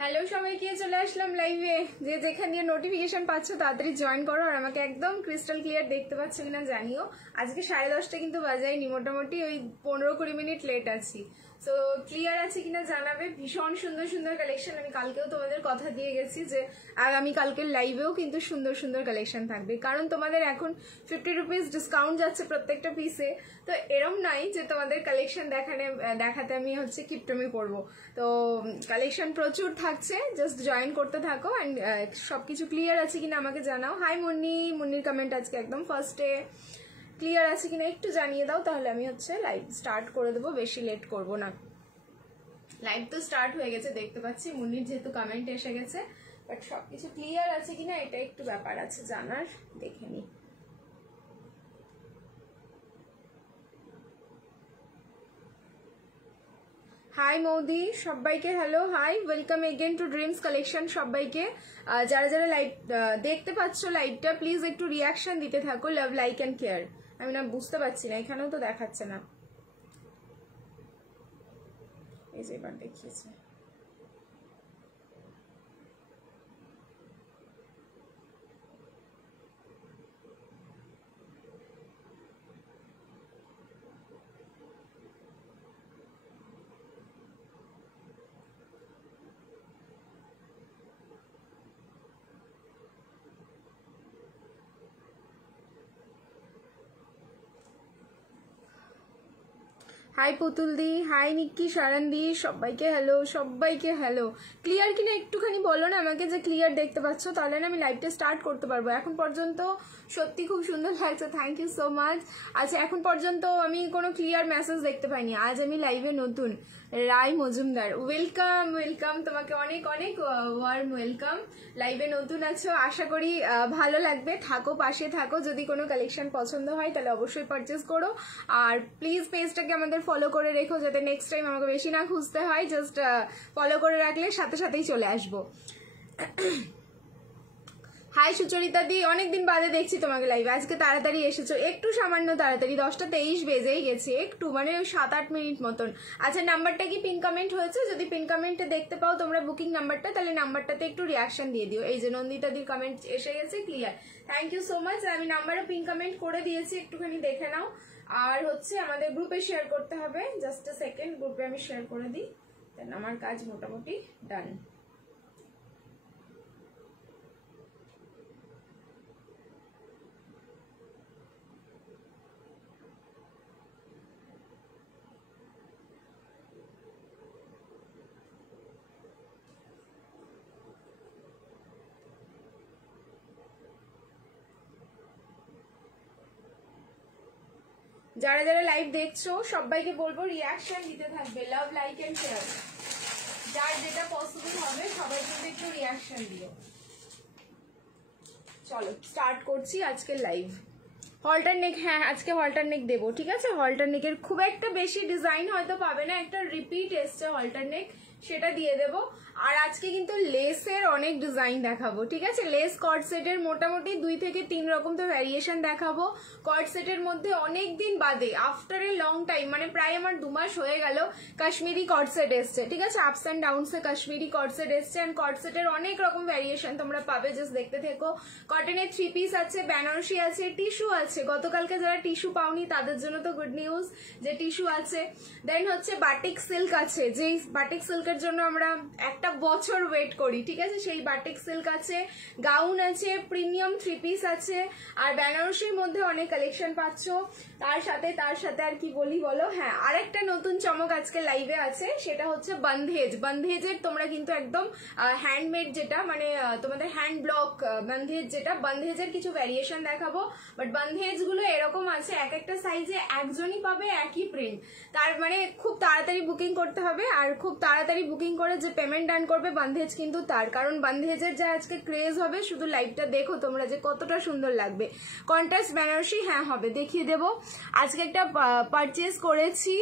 Hello সবাইকে, চলে আসলাম লাইভে। যে যেখান দিয়ে নোটিফিকেশন পাচ্ছ তাড়াতাড়ি জয়েন করো, আর আমাকে একদম ক্রিস্টাল ক্লিয়ার দেখতে পাচ্ছ কিনা জানিও। আজকে 10:30টা কিন্তু বাজাইনি, মোটামুটি ওই 15-20 মিনিট লেট আছি। সো ক্লিয়ার আছে কিনা জানাবে। ভীষণ সুন্দর সুন্দর কালেকশন। আমি কালকেও তোমাদের কথা দিয়ে গেছি যে আগামী কালকের লাইভেও কিন্তু সুন্দর সুন্দর কালেকশন থাকবে, কারণ তোমাদের এখন 50 রুপিস ডিসকাউন্ট যাচ্ছে প্রত্যেকটা পিসে। তো এরম নাই যে তোমাদের কালেকশন দেখাতে আমি হচ্ছে কিপটমি করবো। তো কালেকশন প্রচুর থাকছে, জাস্ট জয়েন করতে থাকো। অ্যান্ড সবকিছু ক্লিয়ার আছে কিনা আমাকে জানাও। হাই মুন্নির কমেন্ট আজকে একদম ফার্স্টে। ক্লিয়ার আছে কিনা একটু জানিয়ে দাও, তাহলে আমি হচ্ছে লাইভ স্টার্ট করে দেবো, বেশি লেট করব না। লাইভ তো স্টার্ট হয়ে গেছে দেখতে পাচ্ছি, মুন্নির যেহেতু কমেন্ট এসে গেছে, বাট সবকিছু ক্লিয়ার আছে কিনা এটা একটু ব্যাপার আছে জানার, দেখে নি। হাই মৌদি, সবাইকে hello, hi, welcome again to Dreams Collection. সবাইকে যারা যারা লাইভ দেখতে পাচ্ছ লাইভটা, প্লিজ একটু রিয়াকশন দিতে থাকো। Love, like and care. আমি না বুঝতে পারছি না, এখানেও তো দেখাচ্ছে না। এই যে এবার দেখিয়েছে। হাই পুতুল দি, হাই নিক্কি, সারান দি, সবাইকে হ্যালো, সবাইকে হ্যালো। ক্লিয়ার কিনা একটুখানি বলো না আমাকে যে ক্লিয়ার দেখতে পাচ্ছ, তাহলে না আমি লাইভটা স্টার্ট করতে পারবো। এখন পর্যন্ত সত্যি খুব সুন্দর লাগছে, থ্যাংক ইউ সো মাচ। আচ্ছা, এখন পর্যন্ত আমি কোনো ক্লিয়ার মেসেজ দেখতে পাইনি। আজ আমি লাইভে নতুন। রায় মজুমদার, ওয়েলকাম ওয়েলকাম, তোমাকে অনেক অনেক ওয়ার্ম ওয়েলকাম। লাইভে নতুন আছো, আশা করি ভালো লাগবে। থাকো, পাশে থাকো। যদি কোনো কালেকশন পছন্দ হয় তাহলে অবশ্যই পারচেস করো। আর প্লিজ পেজটাকে আমাদের ফলো করে রেখো, যাতে নেক্সট টাইম আমাকে বেশি না খুঁজতে হয়। জাস্ট ফলো করে রাখলে সাথে সাথেই চলে আসবো। হাই সুচরিতা দি, অনেকদিন বাদে দেখছি তোমাকে লাইভে। আজকে তাড়াতাড়ি এসেছো, একটু সামান্য তাড়াতাড়ি, 10:23 বেজেই গেছে, একটু মানে 7-8 মিনিট মতন। আচ্ছা, নাম্বারটা কি পিন কমেন্ট হয়েছে? যদি পিন কমেন্টে দেখতে পাও তোমরা বুকিং নাম্বারটা, তাহলে নাম্বারটাতে একটু রিয়াকশন দিয়ে দিও। এই যে নন্দিতা দির কমেন্ট এসে গেছে, clear, thank you so much. আমি নাম্বারে পিন কমেন্ট করে দিয়েছি, একটুখানি দেখে নাও। আর হচ্ছে আমাদের গ্রুপে শেয়ার করতে হবে, জাস্ট আ সেকেন্ড, গ্রুপে আমি শেয়ার করে দিই, দেন আমার কাজ মোটামুটি ডান। যারা যারা লাইভ দেখছো সবাইকে বলবো রিয়াকশন দিতে থাকবে, লাভ, লাইক এন্ড শেয়ার। যার যেটা পসিবল হবে সবাই কিন্তু একটু রিয়াকশন দিও। চলো স্টার্ট করছি আজকের লাইভ। হলটার নেক, হ্যাঁ আজকে হলটার নেক দেবো, ঠিক আছে। হলটার নেকের খুব একটা বেশি ডিজাইন হয়তো পাবে না, একটা রিপিট এসছে হলটার নেক, সেটা দিয়ে দেবো। আর আজকে কিন্তু লেসের অনেক ডিজাইন দেখাবো, ঠিক আছে। লেস কর্ড সেটের মোটামুটি 2 থেকে 3 রকম তো ভ্যারিয়েশন দেখাবো। কর্ড সেটের মধ্যে অনেকদিন বাদে, আফটার এ লং টাইম, মানে প্রায় আমার 2 মাস হয়ে গেল, কাশ্মীরি কর্ড সেট এসছে, ঠিক আছে। আপস অ্যান্ড ডাউনসে কাশ্মীরি কর্ড সেট এসছে। অ্যান্ড কর্ড সেটের অনেক রকম ভ্যারিয়েশন তোমরা পাবে, জাস্ট দেখতে থেকো। কটনের 3 পিস আছে, বেনারসি আছে, টিস্যু আছে। গতকালকে যারা টিস্যু পাওনি তাদের জন্য তো গুড নিউজ যে টিস্যু আছে। দেন হচ্ছে বাটিক সিল্ক আছে, যেই বাটিক সিল্কের জন্য আমরা একটা বছর ওয়েট করি, ঠিক আছে, সেই বাটিক সিল্ক আছে। গাউন আছে, প্রিমিয়াম 3 পিস আছে। আর বেনারসির মধ্যে অনেক কালেকশন পাচ্ছ। তার সাথে আর কি বলি বলো, হ্যাঁ আরেকটা নতুন চমক আজকে লাইভে আছে, সেটা হচ্ছে বন্ধেজ। বন্ধেজের তোমরা কিন্তু একদম হ্যান্ডমেড, যেটা মানে তোমাদের হ্যান্ড ব্লক বন্ধেজ, যেটা বন্ধেজের কিছু ভ্যারিয়েশন দেখাবো। বাট বন্ধেজ গুলো এরকম আছে, এক একটা সাইজে একজনই পাবে একই প্রিন্ট। তার মানে খুব তাড়াতাড়ি বুকিং করতে হবে। আর খুব তাড়াতাড়ি বুকিং করে যে পেমেন্ট ডান করবে বান্ধেজ কিন্তু তার, কারণ বান্ধেজের যা আজকে ক্রেজ হবে, শুধু লাইভটা দেখো তোমরা যে কতটা সুন্দর লাগবে। কন্ট্রাস্ট বেনারসি হ্যাঁ হবে, দেখিয়ে দেবো। আজকে একটা পারচেজ করেছি,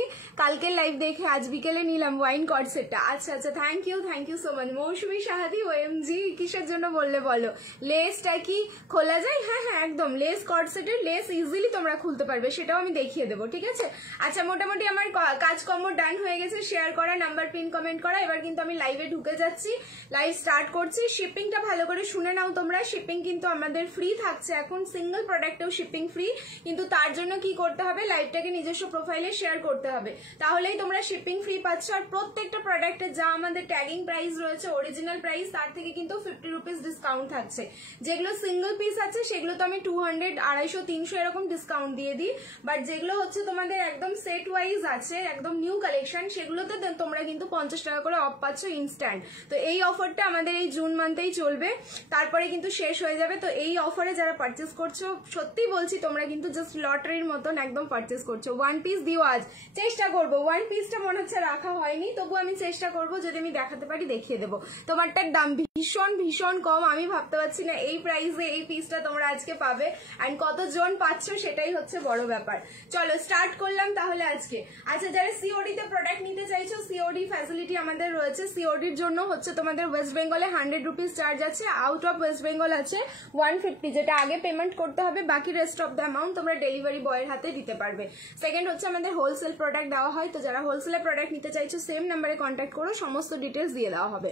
কালকে লাইভ দেখে আজ বিকেলে নিলাম ওয়াইন কর্ড সেটটা। আচ্ছা আচ্ছা, thank you so much. Mousumi সাহাদি ওএমজি, কিসের জন্য বললে বলো? লেসটা কি খোলা যায়? হ্যাঁ হ্যাঁ একদম, লেস কর্ড সেটের লেস ইজিলি তোমরা খুলতে পারবে, সেটাও আমি দেখিয়ে দেবো, ঠিক আছে? আচ্ছা মোটামুটি আমার কাজকর্ম ডান হয়ে গেছে, শেয়ার করা, নাম্বার পিন কমেন্ট করা। এবার কিন্তু আমি লাইভে ঢুকে যাচ্ছি, লাইভ স্টার্ট করছি। শিপিংটা ভালো করে শুনে নাও তোমরা, শিপিং কিন্তু আমাদের ফ্রি থাকছে এখন, সিঙ্গেল প্রোডাক্টেও শিপিং ফ্রি, কিন্তু তার জন্য কি করতে হবে, লাইভটাকে নিজস্ব প্রোফাইলে শেয়ার করতে হবে, তাহলেই তোমরা শিপিং ফ্রি পাচ্ছ। আর প্রত্যেকটা প্রোডাক্টের যা আমাদের ট্যাগিং প্রাইস রয়েছে, অরিজিনাল প্রাইস, তার থেকে কিন্তু 50 রুপিস ডিসকাউন্ট থাকছে। যেগুলো সিঙ্গেল পিস আছে সেগুলো তো আমি 200, 250, 300 এরকম ডিসকাউন্ট দিয়ে দিই, বাট যেগুলো হচ্ছে তোমাদের একদম সেট ওয়াইজ আছে, একদম নিউ কালেকশন, সেগুলোতে তোমরা কিন্তু 50 টাকা করে অফ পাচ্ছ ইনস্ট্যান্ট। তো এই অফারটা আমাদের এই জুন মান্থেই চলবে, তারপরে কিন্তু শেষ হয়ে যাবে। তো এই অফারে যারা পারচেস করছো, সত্যি বলছি তোমরা কিন্তু জাস্ট লটারির মতন একদম পারচেস করছো। ওয়ান পিস দিও আজ, চেষ্টা করবো। ওয়ান পিসটা মনে হচ্ছে রাখা হয়নি, তবু আমি চেষ্টা করবো, যদি আমি দেখাতে পারি দেখিয়ে দেবো। তোমারটার দাম ভীষণ ভীষণ কম, আমি ভাবতে পারছি না এই প্রাইসে এই পিসটা তোমরা আজকে পাবে, অ্যান্ড কতজন পাচ্ছ সেটাই হচ্ছে বড় ব্যাপার। চলো স্টার্ট করলাম তাহলে আজকে। আচ্ছা যারা সিওডি তে প্রোডাক্ট নিতে চাইছো, সিওডি ফ্যাসিলিটি আমাদের রয়েছে। সিওডির জন্য হচ্ছে তোমাদের ওয়েস্ট বেঙ্গলে 100 রুপিস চার্জ আছে, আউট অফ ওয়েস্ট বেঙ্গল আছে 150, যেটা আগে পেমেন্ট করতে হবে, বাকি রেস্ট অফ দ্য অ্যামাউন্ট তোমরা ডেলিভারি বয়ের হাতে দিতে পারবে। সেকেন্ড হচ্ছে আমাদের হোলসেল প্রোডাক্ট দেওয়া হয়, তো যারা হোলসেলের প্রোডাক্ট নিতে চাইছো সেম নাম্বারে কন্ট্যাক্ট করো, সমস্ত ডিটেলস দিয়ে দেওয়া হবে।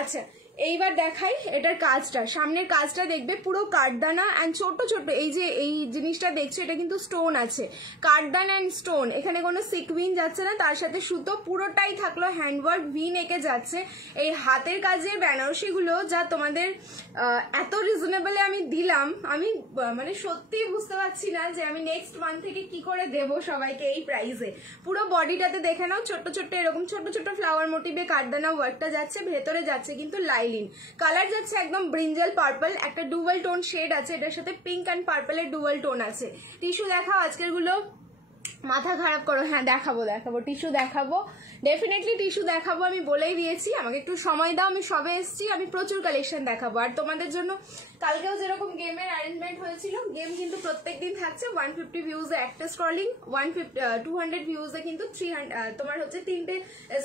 আচ্ছা এইবার দেখাই এটার কাজটা, সামনের কাজটা দেখবে পুরো কাঠদানা অ্যান্ড ছোট ছোট এই যে এই জিনিসটা দেখছো, এটা কিন্তু স্টোন আছে, কাঠদানা অ্যান্ড স্টোন, এখানে কোনো সিকুইন যাচ্ছে না, তার সাথে সুতো, পুরোটাই থাকলো হ্যান্ডওয়ার্ক, ভি নেকে যাচ্ছে। এই হাতের কাজের বেনারসি গুলো যা তোমাদের এত রিজনেবলে আমি দিলাম, আমি মানে সত্যি বুঝতে পারছি না যে আমি নেক্সট মান্থ থেকে কি করে দেব সবাইকে এই প্রাইসে। পুরো বডিটাতে দেখে নাও, ছোট্ট ছোট্ট এরকম ছোট ছোট ফ্লাওয়ার মোটিভে কাঠদানা ওয়ার্কটা যাচ্ছে, ভেতরে যাচ্ছে কিন্তু লাইলিন কালার যাচ্ছে একদম ব্রিঞ্জাল পার্পল, একটা ডুয়াল টোন শেড আছে, এটার সাথে পিঙ্ক অ্যান্ড পার্পলের ডুয়াল টোন আছে। টিস্যু দেখাও আজকের গুলো, মাথা খারাপ করো। হ্যাঁ দেখাবো টিস্যু দেখাবো, ডেফিনেটলি টিস্যু দেখাবো, আমি বলেই দিয়েছি, আমাকে একটু সময় দাও, আমি সবে এসেছি, আমি প্রচুর কালেকশন দেখাবো। আর তোমাদের জন্য কালকেও যেরকম গেমের অ্যারেঞ্জমেন্ট হয়েছিল, গেম কিন্তু প্রত্যেকদিন থাকছে। 150 ভিউজে একটা স্ক্রলিং, 200 ভিউজে কিন্তু 300 তোমার হচ্ছে 3টে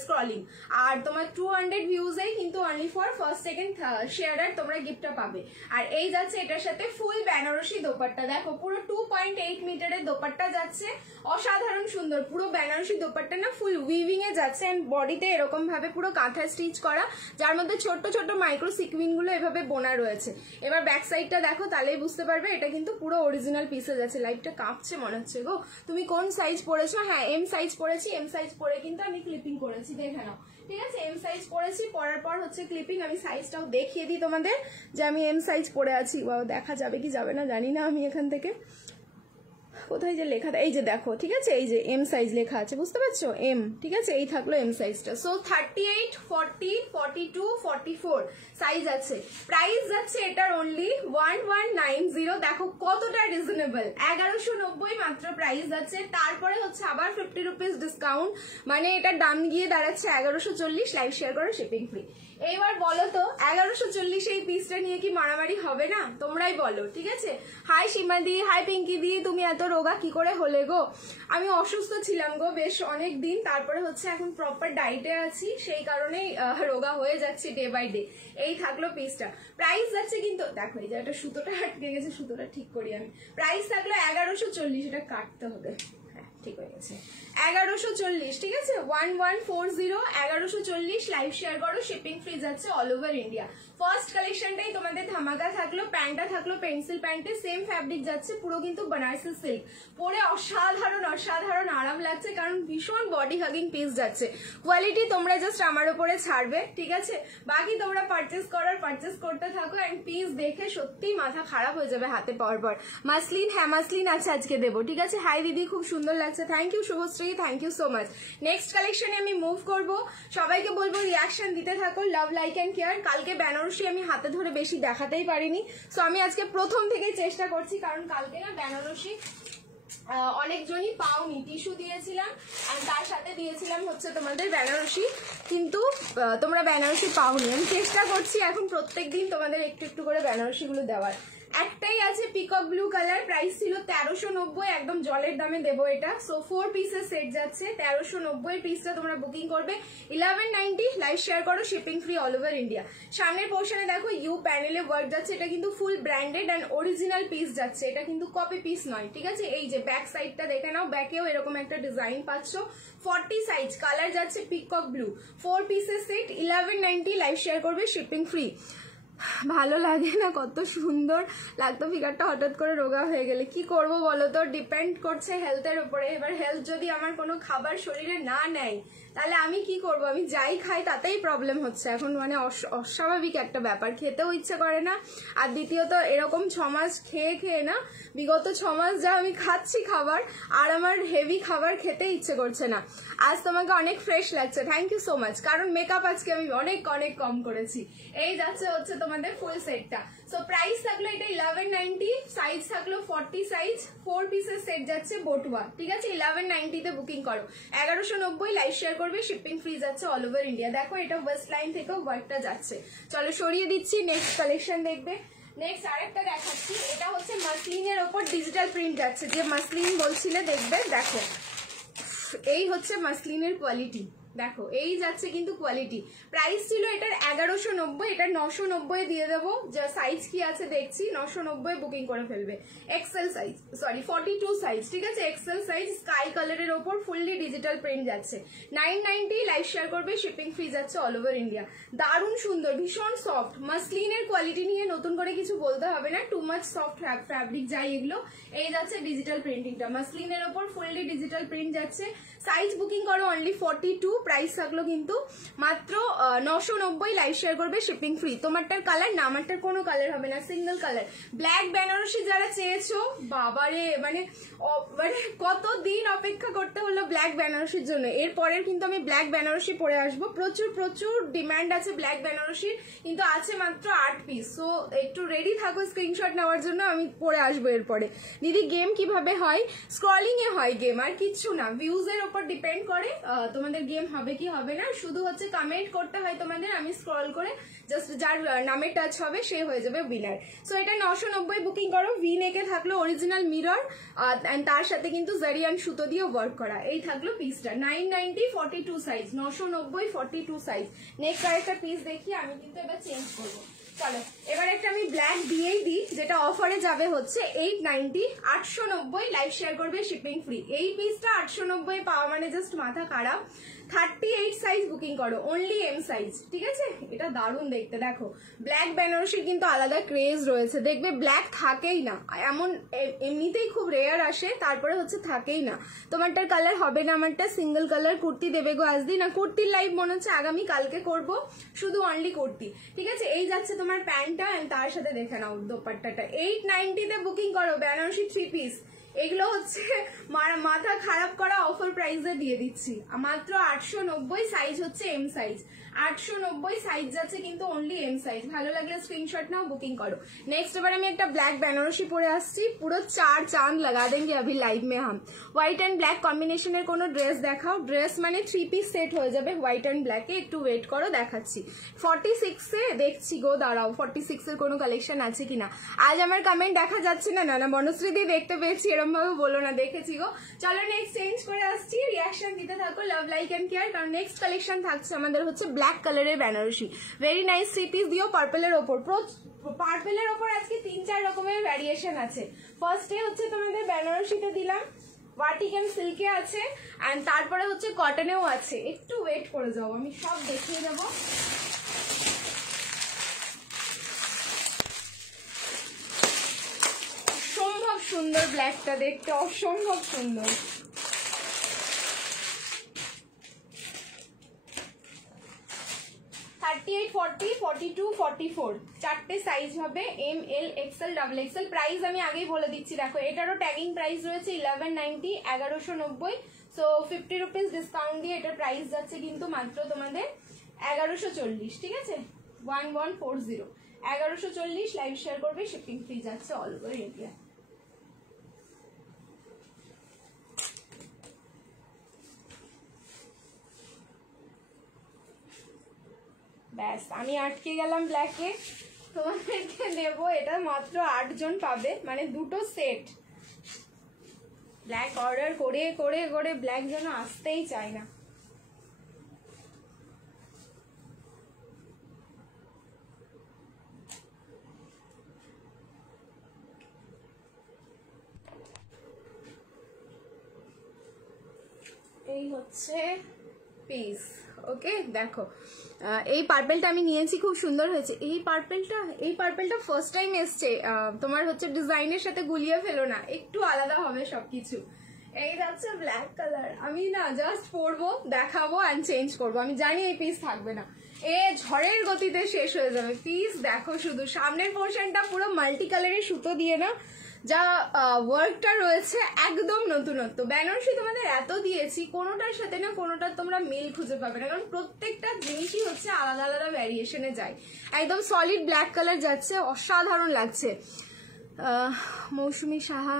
স্ক্রলিং, আর তোমার 200 ভিউজে কিন্তু অনলি ফর ফার্স্ট সেকেন্ড শেয়ারার তোমরা গিফটটা পাবে। আর এই যাচ্ছে এটার সাথে ফুল বেনারসি দোপাট্টা, দেখো পুরো 2.8 মিটারের দোপাট্টা যাচ্ছে, অসাধারণ সুন্দর পুরো বেনারসি দোপাট্টা না, ফুল উইভিং এ যাচ্ছে, এন্ড বডিতে এরকম ভাবে পুরো কাঁথা স্টিচ করা, যার মধ্যে ছোট্ট ছোট্ট মাইক্রো সিকুইন গুলো এভাবে বোনা রয়েছে। এবার ব্যাক সাইডটা দেখো, তাহলেই বুঝতে পারবে এটা কিন্তু পুরো অরিজিনাল পিসে যাচ্ছে। লাইভটা কাঁপছে মনে হচ্ছে গো। তুমি কোন সাইজ পরেছো? হ্যাঁ এম সাইজ পরেছি, এম সাইজ পরে কিন্তু আমি ক্লিপিং করেছি, দেখে নাও, ঠিক আছে? এম সাইজ পরেছি, পরার পর হচ্ছে ক্লিপিং। আমি সাইজটাও দেখিয়ে দিই তোমাদের যে আমি এম সাইজ পরে আছি। দেখা যাবে কি যাবে না জানি না, আমি এখান থেকে কোথায় যে লেখা, এই যে দেখো, ঠিক আছে, এই যে এম সাইজ লেখা আছে, বুঝতে পারছো? এম, ঠিক আছে, এই থাকলো এম সাইজটা। সো 38, 40, 42, 44 সাইজ আছে। প্রাইস যাচ্ছে এটার অনলি 1190। দেখো কতটা রিজনেবল, 1190 মাত্র প্রাইস যাচ্ছে। তারপরে হচ্ছে আবার 50 রুপিস ডিসকাউন্ট, মানে এটার দাম গিয়ে দাঁড়াচ্ছে 1140। লাইভ শেয়ার করো, শিপিং ফ্রি। এইবার বলো তো 1140 এই পিসটা নিয়ে কি মারামারি হবে না? তোমরাই বলো, ঠিক আছে? হাই সীমাদি, হাই পিঙ্কি দি, তুমি এত রোগা কি করে হলে গো? আমি অসুস্থ ছিলাম গো বেশ অনেক দিন, তারপরে হচ্ছে এখন প্রপার ডায়েটে আছি, সেই কারণেই রোগা হয়ে যাচ্ছে ডে বাই ডে। এই থাকলো পিসটা, প্রাইস যাচ্ছে কিন্তু দেখো এই যে একটা সুতোটা আটকে গেছে, সুতোটা ঠিক করি আমি। প্রাইস থাকলো 1140, এটা কাটতে হবে, ঠিক হয়ে গেছে, 1140, ঠিক আছে? 1140, 1140। লাইভ শেয়ার করো, শিপিং ফ্রি যাচ্ছে অল ওভার ইন্ডিয়া। ফার্স্ট কালেকশনটাই তোমাদের ধামাকা থাকলো, প্যান্টটা থাকলো পেন্সিল প্যান্টে, সেম ফ্যাব্রিক যাচ্ছে, পুরো কিন্তু বানারসি সিল্ক, পরে অসাধারণ অসাধারণ আরাম লাগছে, কারণ ভীষণ বডি হাগিং পিস যাচ্ছে। কোয়ালিটি তোমরা জাস্ট আমার উপরে ছাড়বে, ঠিক আছে? বাকি তোমরা পারচেস করতে থাকো, এন্ড পিস দেখে সত্যি মাথা খারাপ হয়ে যাবে হাতে পাওয়ার পর। মাসলিন, হ্যাঁ মাসলিন আছে আজকে দেবো, ঠিক আছে? হাই দিদি, খুব সুন্দর লাগছে, thank you Subhashree, thank you so much. Next কালেকশনে আমি মুভ করবো, সবাইকে বলবো রিয়াকশন দিতে থাকো, লাভ লাইক অ্যান্ড কেয়ার। কালকে বেনারসি আমি হাতে ধরে বেশি দেখাতেই পারিনি, সো আমি আজকে প্রথম থেকেই চেষ্টা করছি, কারণ কালকে না বেনারসি অনেকজনই পাওনি, টিস্যু দিয়েছিলাম আর তার সাথে দিয়েছিলাম হচ্ছে তোমাদের বেনারসি, কিন্তু তোমরা বেনারসি পাওনি। আমি চেষ্টা করছি এখন প্রত্যেকদিন তোমাদের একটু একটু করে বেনারসিগুলো দেওয়ার। একটাই আছে পিকক ব্লু কালার, প্রাইস ছিল 1390, একদম জলের দামে দেবো এটা। সো 4 পিসের সেট যাচ্ছে 1390, পিসটা তোমরা বুকিং করবে 1190, লাইক শেয়ার করো, shipping free all over India. সামনের পোর্শনে দেখো ইউ প্যানেলে ওয়ার্ক যাচ্ছে, এটা কিন্তু ফুল ব্র্যান্ডেড অ্যান্ড অরিজিনাল পিস যাচ্ছে, এটা কিন্তু কপি পিস নয়, ঠিক আছে। এই যে ব্যাক সাইডটা দেখে নাও, ব্যাকেও এরকম একটা ডিজাইন পাচ্ছ, 40 সাইজ, কালার যাচ্ছে পিকক ব্লু, 4 পিসের সেট 1190, লাইক শেয়ার করবে, শিপিং ফ্রি। ভালো লাগে না? কত সুন্দর লাগতো ফিগারটা হঠাৎ করে রোগা হয়ে গেলে। কি করব বলো তো, ডিপেন্ড করছে হেলথের উপরে। এবার হেলথ যদি আমার কোনো খাবার শরীরে না নেয় তাহলে আমি কি করব? আমি যাই খাই তাতেই প্রবলেম হচ্ছে এখন, মানে অস্বাভাবিক একটা ব্যাপার, খেতেও ইচ্ছে করে না। আর দ্বিতীয়ত এরকম 6 মাস খেয়ে খেয়ে না, বিগত 6 মাস যা আমি খাচ্ছি খাবার, আর আমার হেভি খাবার খেতে ইচ্ছে করছে না। আজ তোমাকে অনেক ফ্রেশ লাগছে, থ্যাংক ইউ সো মাচ, কারণ মেকআপ আজকে আমি অনেক অনেক কম করেছি। এই যাচ্ছে হচ্ছে তোমাদের ফুল সেটটা। সো প্রাইস থাকলো এটা 1190, সাইজ থাকলো 40 সাইজ, 4 পিসের সেট যাচ্ছে বটুয়া, ঠিক আছে। 1190 তে বুকিং করো, 1190, লাইক শেয়ার করবে, শিপিং ফ্রি যাচ্ছে অল ওভার ইন্ডিয়া। দেখো এটা ওয়েস্ট লাইন থেকেও ওয়ার্কটা যাচ্ছে। চলো সরিয়ে দিচ্ছি, নেক্সট কালেকশন দেখবে। নেক্সট আরেকটা দেখাচ্ছি, এটা হচ্ছে মাসলিনের ওপর ডিজিটাল প্রিন্ট যাচ্ছে, যে মাসলিন বলছিলে দেখবে, দেখো এই হচ্ছে মাসলিনের কোয়ালিটি, দেখো এই যাচ্ছে কিন্তু কোয়ালিটি। প্রাইস ছিল এটার 1190, এটা 990 দিয়ে দেবো। যা সাইজ কি আছে দেখছি, 990 বুকিং করে ফেলবে। এক্সেল সাইজ, সরি 42 সাইজ, ঠিক আছে, এক্সেল সাইজ, স্কাই কালারের ওপর ফুললি ডিজিটাল প্রিন্ট যাচ্ছে, 990, লাইক শেয়ার করবে, শিপিং ফ্রি যাচ্ছে অল ওভার ইন্ডিয়া। দারুণ সুন্দর, ভীষণ সফট, মাসলিনের কোয়ালিটি নিয়ে নতুন করে কিছু বলতে হবে না, টু মাচ সফট ফ্যাব্রিক যাই এগুলো। এই যাচ্ছে ডিজিটাল প্রিন্টিংটা, মাসলিনের ওপর ফুললি ডিজিটাল প্রিন্ট যাচ্ছে। সাইজ বুকিং করো অনলি 42, প্রাইস থাকলো কিন্তু মাত্র 990, লাইক শেয়ার করবে, শিপিং ফ্রি। তোমারটার কালার না, আমারটার কোনো কালার হবে না, সিঙ্গেল কালার। ব্ল্যাক বেনারসি যারা চেয়েছো, বাবারে মানে কতদিন অপেক্ষা করতে হলো ব্ল্যাক বেনারসির জন্য। এরপরের কিন্তু আমি ব্ল্যাক বেনারসি পরে আসবো, প্রচুর প্রচুর ডিমান্ড আছে ব্ল্যাক বেনারসির, কিন্তু আছে মাত্র 8 পিস। সো একটু রেডি থাকো স্ক্রিনশট নেওয়ার জন্য, আমি পরে আসবো এরপরে। দিদি গেম কিভাবে হয়? স্ক্রলিং এ হয় গেম, আর কিচ্ছু না, ভিউজ এর উপর ডিপেন্ড করে তোমাদের গেম হবে কি হবে না। শুধু হচ্ছে কমেন্ট করতে হয় তোমাদের, আমি স্ক্রল করে জাস্ট যার নামে টাচ হবে সে হয়ে যাবে উইনার। সো এটা 990 বুকিং করো, ভি নেকে থাকলো অরিজিনাল মিরর, তার সাথে কিন্তু জারিয়ান সুতো দিয়ে ওয়ার্ক করা। এই থাকলো পিসটা 990, 42 সাইজ, 990, 42 সাইজ। নেক্সট আরেকটা পিস দেখি, আমি কিন্তু এবার চেঞ্জ করবো। চলো এবার একটা আমি ব্ল্যাক দিয়েই দিই, যেটা অফারে যাবে হচ্ছে 890, 890, লাইক শেয়ার করবে, শিপিং ফ্রি। এই পিসটা 890 পাওয়া মানে জাস্ট মাথা খারাপ। 38 সাইজ বুকিং করো, অনলি এম সাইজ, ঠিক আছে। এটা দারুণ দেখতে, দেখো ব্ল্যাক বেনারসির কিন্তু আলাদা ক্রেজ রয়েছে, দেখবে ব্ল্যাক থাকেই না, এমন এমনিতেই খুব রেয়ার আসে, তারপরে হচ্ছে থাকেই না। তোমারটার কালার হবে না, আমারটা সিঙ্গেল কালার কুর্তি দেবে গো আজদি। না কুর্তির লাইভ মনে হচ্ছে আগামী কালকে করব, শুধু অনলি কুর্তি, ঠিক আছে। এই যাচ্ছে তোমার প্যান্টটা, তার সাথে দেখে নাও দোপাট্টাটা। 890 তে বুকিং করো, বেনারসি 3 পিস। এগুলো হচ্ছে মাথা খারাপ করা অফার প্রাইসে দিয়ে দিচ্ছি, মাত্র 890, সাইজ হচ্ছে এম সাইজ, 890 সাইজ যাচ্ছে কিন্তু অনলি এম সাইজ। ভালো লাগলে স্ক্রিনশট নাও, বুকিং করো। নেক্সট এবার আমি একটা ব্ল্যাক বেনারসি পরে আসছি, পুরো 4 চাঁদ লাগা দেंगे अभी लाइव में हम। হোয়াইট এন্ড ব্ল্যাক কম্বিনেশনের কোনো ড্রেস দেখাও, ড্রেস মানে 3 পিস সেট হয়ে যাবে হোয়াইট এন্ড ব্ল্যাকে। একটু ওয়েট করো, দেখাচ্ছি। 46 এ দেখছি গো, দাঁড়াও 46 এর কোনো কালেকশন আছে কিনা। আজ আমার কমেন্ট দেখা যাচ্ছে না, না বনশ্রী দি দেখতে পেয়েছি, এরকম ভাবে বলো না, দেখেছি গো। চলো নেক্সট চেঞ্জ করে আসছি, রিয়াকশন দিতে থাকো, লাভ লাইক এন্ড কেয়ার, কারণ নেক্সট কালেকশন থাকছে আমাদের হচ্ছে ব্ল্যাক কালারের বেনারসি, ভেরি নাইস 3 পিস দিও পার্পলের ওপর। পার্পলের ওপর আজকে 3-4 রকমের ভ্যারিয়েশন আছে। ফার্স্টে হচ্ছে তোমাদের বেনারসিতে দিলাম, ভার্টিকান সিল্কে আছে, এন্ড তারপরে হচ্ছে কটনেও আছে। একটু ওয়েট করে যাও, আমি সব দেখিয়ে দেবো। অসম্ভব সুন্দর ব্ল্যাকটা দেখতে, অসম্ভব সুন্দর। চারটে সাইজ হবে, M L XL double XL. Price আমি আগেই বলে দিচ্ছি, দেখো এটারও ট্যাগিং প্রাইস রয়েছে 1190, 1190। সো 50 রুপিস ডিসকাউন্ট দিয়ে এটার প্রাইস যাচ্ছে কিন্তু মাত্র তোমাদের 1140, ঠিক আছে, 1140, 1140, লাইভ শেয়ার করবে, শিপিং ফ্রি যাচ্ছে অল ওভার ইন্ডিয়া। ব্যাস আমি আটকে গেলাম ব্ল্যাকে, তোমাদেরকে দেবো এটা মাত্র 8 জন পাবে, মানে 2টো সেট। ব্ল্যাক অর্ডার করে করে করে ব্ল্যাক যেন আসতেই চায় না। এই হচ্ছে পিস। ওকে দেখো এই পার্পেলটা আমি নিয়েছি, খুব সুন্দর হয়েছে। এই পার্পেলটা ফার্স্ট টাইম এসছে, তোমার হচ্ছে ডিজাইনের সাথে গুলিয়ে ফেলো না, একটু আলাদা হবে সবকিছু। এই যাচ্ছে ব্ল্যাক কালার, আমি না জাস্ট পরবো, দেখাবো অ্যান্ড চেঞ্জ করবো। আমি জানি এই পিস থাকবে না, এ ঝড়ের গতিতে শেষ হয়ে যাবে। পিস দেখো শুধু, সামনের পোর্শনটা পুরো মাল্টি কালারের সুতো দিয়ে না যা ওয়ার্কটা রয়েছে একদম নতুনত্ব। বেনারসি তোমাদের এত দিয়েছি, কোনোটার সাথে না কোনোটার তোমরা মিল খুঁজে পাবে না, কারণ প্রত্যেকটা জিনিসই হচ্ছে আলাদা আলাদা ভ্যারিয়েশনে যায়। একদম সলিড ব্ল্যাক কালার যাচ্ছে, অসাধারণ লাগছে। মৌসুমী সাহা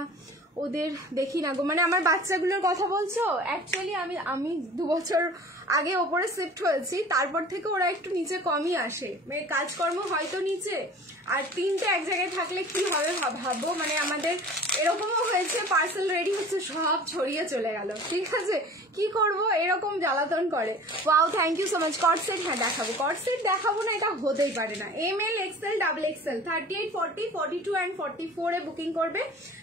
ওদের দেখি না গো, মানে আমার বাচ্চাগুলোর কথা বলছো? অ্যাকচুয়ালি আমি 2 বছর আগে ওপরে শিফট হয়েছি, তারপর থেকে ওরা একটু নিচে কমই আসে, মানে কাজকর্ম হয়তো নিচে, আর 3টে এক জায়গায় থাকলে কি হবে ভাববো। মানে আমাদের এরকমও হয়েছে, পার্সেল রেডি হচ্ছে সব ছড়িয়ে চলে গেল, ঠিক আছে কি করব, এরকম জ্বালাতন করে। Wow thank you so much. Cord set হ্যাঁ দেখাবো, কট সেট দেখাবো না এটা হতেই পারে না। ML XL XXL 38 40 42 and 44 A booking করবে।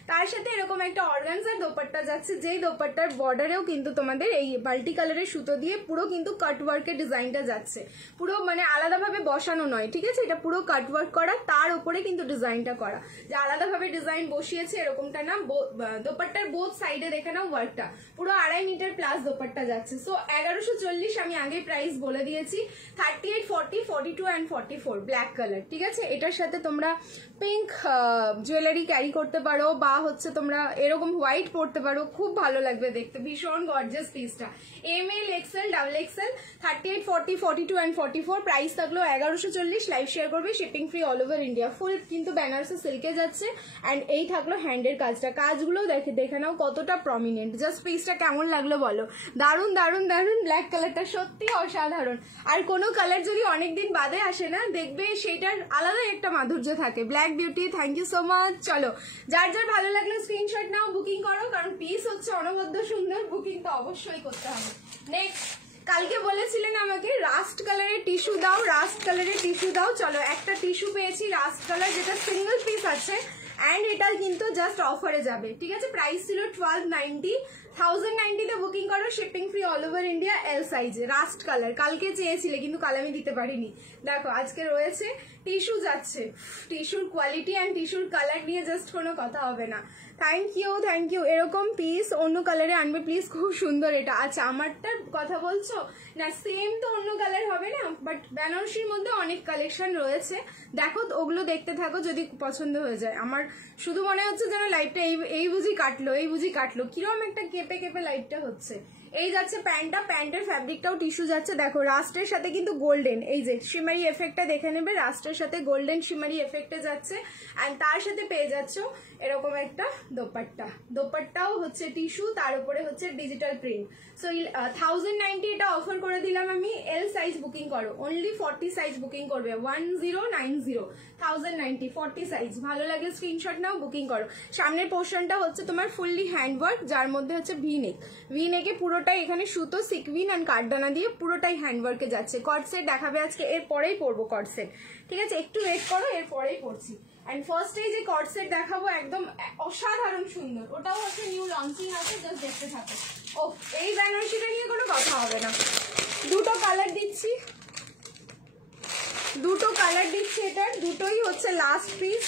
তার সাথে এরকম একটা অর্গানজার দোপাট্টা যাচ্ছে, যেই দোপাট্টার বর্ডারেও কিন্তু তোমাদের এই মাল্টি কালারের সুতো দিয়ে পুরো কিন্তু কাটওয়ার্কের ডিজাইনটা যাচ্ছে, পুরো মানে আলাদাভাবে বসানো নয়, ঠিক আছে, এটা পুরো কাটওয়ার্ক করা, তার উপরে কিন্তু ডিজাইনটা করা, যে আলাদাভাবে ডিজাইন বসিয়েছে এরকমটা না। দোপাট্টার বোথ সাইডে দেখে নাও ওয়ার্কটা, পুরো 2.5 মিটার প্লাস দোপাট্টা যাচ্ছে। সো 1140 আমি আগে প্রাইস বলে দিয়েছি। 38 40 42 অ্যান্ড 44 ব্ল্যাক কালার, ঠিক আছে। এটার সাথে তোমরা পিঙ্ক জুয়েলারি ক্যারি করতে পারো, বা হচ্ছে তোমরা এরকম হোয়াইট পরতে পারো, খুব ভালো লাগবে দেখতে, ভীষণ গর্জিয়াস পিসটা। ML XL XXL 38 40 42 and 44 price থাকলো 1140। লাইভ শেয়ার করবে, shipping free all over India. Full কিন্তু বেনারসি সিল্কে যাচ্ছে, অ্যান্ড এই থাকলো হ্যান্ডের কাজটা, কাজগুলো দেখে নাও কতটা প্রমিনেন্ট। জাস্ট পিসটা কেমন লাগলো বলো? দারুণ দারুণ দারুণ, ব্ল্যাক কালারটা সত্যি অসাধারণ। আর কোনো কালার যদি অনেকদিন বাদে আসে না, দেখবে সেটার আলাদাই একটা মাধুর্য থাকে। Black beauty, thank you so much. চলো যার যার ভালো লাগলো স্ক্রিনশট নাও, বুকিং করো, কারণ পিস হচ্ছে অনবদ্য সুন্দর, বুকিং তো অবশ্যই করতে হবে। নেক্সট, কালকে বলেছিলেন আমাকে রাস্ট কালারের টিস্যু দাও, রাস্ট কালারের টিস্যু দাও। চলো একটা টিস্যু পেয়েছি রাস্ট কালার, যেটা সিঙ্গেল পিস আছে, অ্যান্ড এটা কিন্তু জাস্ট অফারে যাবে, ঠিক আছে। প্রাইস ছিল 1290, 1090 বুকিং করো, shipping free all over India, L সাইজে, রাস্ট কালার। কালকে চেয়েছিলে কিন্তু কাল আমি দিতে পারিনি, দেখো আজকে রয়েছে। টিস্যু যাচ্ছে, টিস্যুর কোয়ালিটি অ্যান্ড টিস্যুর কালার নিয়ে জাস্ট কোনো কথা হবে না। Thank you. এরকম পিস অন্য কালারে আনবে প্লিজ, খুব সুন্দর এটা। আচ্ছা আমারটার কথা বলছো না, সেম তো অন্য কালার হবে না, বাট বেনারসির মধ্যে অনেক কালেকশন রয়েছে, দেখো ওগুলো দেখতে থাকো, যদি পছন্দ হয়ে যায়। আমার শুধু মনে হচ্ছে যেন লাইটটা এই বুঝি কাটলো, কিরকম একটা কেঁপে কেঁপে লাইটটা হচ্ছে। এই যাচ্ছে প্যান্টটা, প্যান্টের ফ্যাব্রিকটাও টিস্যু যাচ্ছে, দেখো রাস্টের সাথে কিন্তু গোল্ডেন, এই যে শিমারি এফেক্টটা দেখে নেবে, রাস্টের সাথে গোল্ডেন শিমারি এফেক্টে যাচ্ছে, অ্যান্ড তার সাথে পেয়ে যাচ্ছ এরকম একটা দোপাট্টাও হচ্ছে টিস্যু, তার উপরে হচ্ছে ডিজিটাল প্রিন্ট। সো 1090 এটা অফার করে দিলাম আমি। এল সাইজ বুকিং করো, অনলি 40 সাইজ বুকিং করবে, 1090 1090 40 সাইজ। ভালো লাগে স্ক্রিনশট নাও, বুকিং করো। সামনের পোর্শনটা হচ্ছে তোমার ফুললি হ্যান্ডওয়ার্ক, যার মধ্যে হচ্ছে ভি নেকে পুরোটাই এখানে সুতো, সিকউইন অ্যান্ড কাঠদানা দিয়ে পুরোটাই হ্যান্ডওয়ার্কে যাচ্ছে। কট সেট দেখাবে আজকে, এরপরেই পরবো কট সেট, ঠিক আছে, একটু ওয়েট করো, এরপরেই পরছি। অ্যান্ড ফার্স্টে যে কট সেট দেখাবো একদম অসাধারণ সুন্দর, ওটাও হচ্ছে নিউ লঞ্চিং আছে, জাস্ট দেখতে থাকো। ও এই বেনারসিটা নিয়ে কোনো কথা হবে না। দুটো কালার দিচ্ছি, এটার দুটোই হচ্ছে লাস্ট পিস,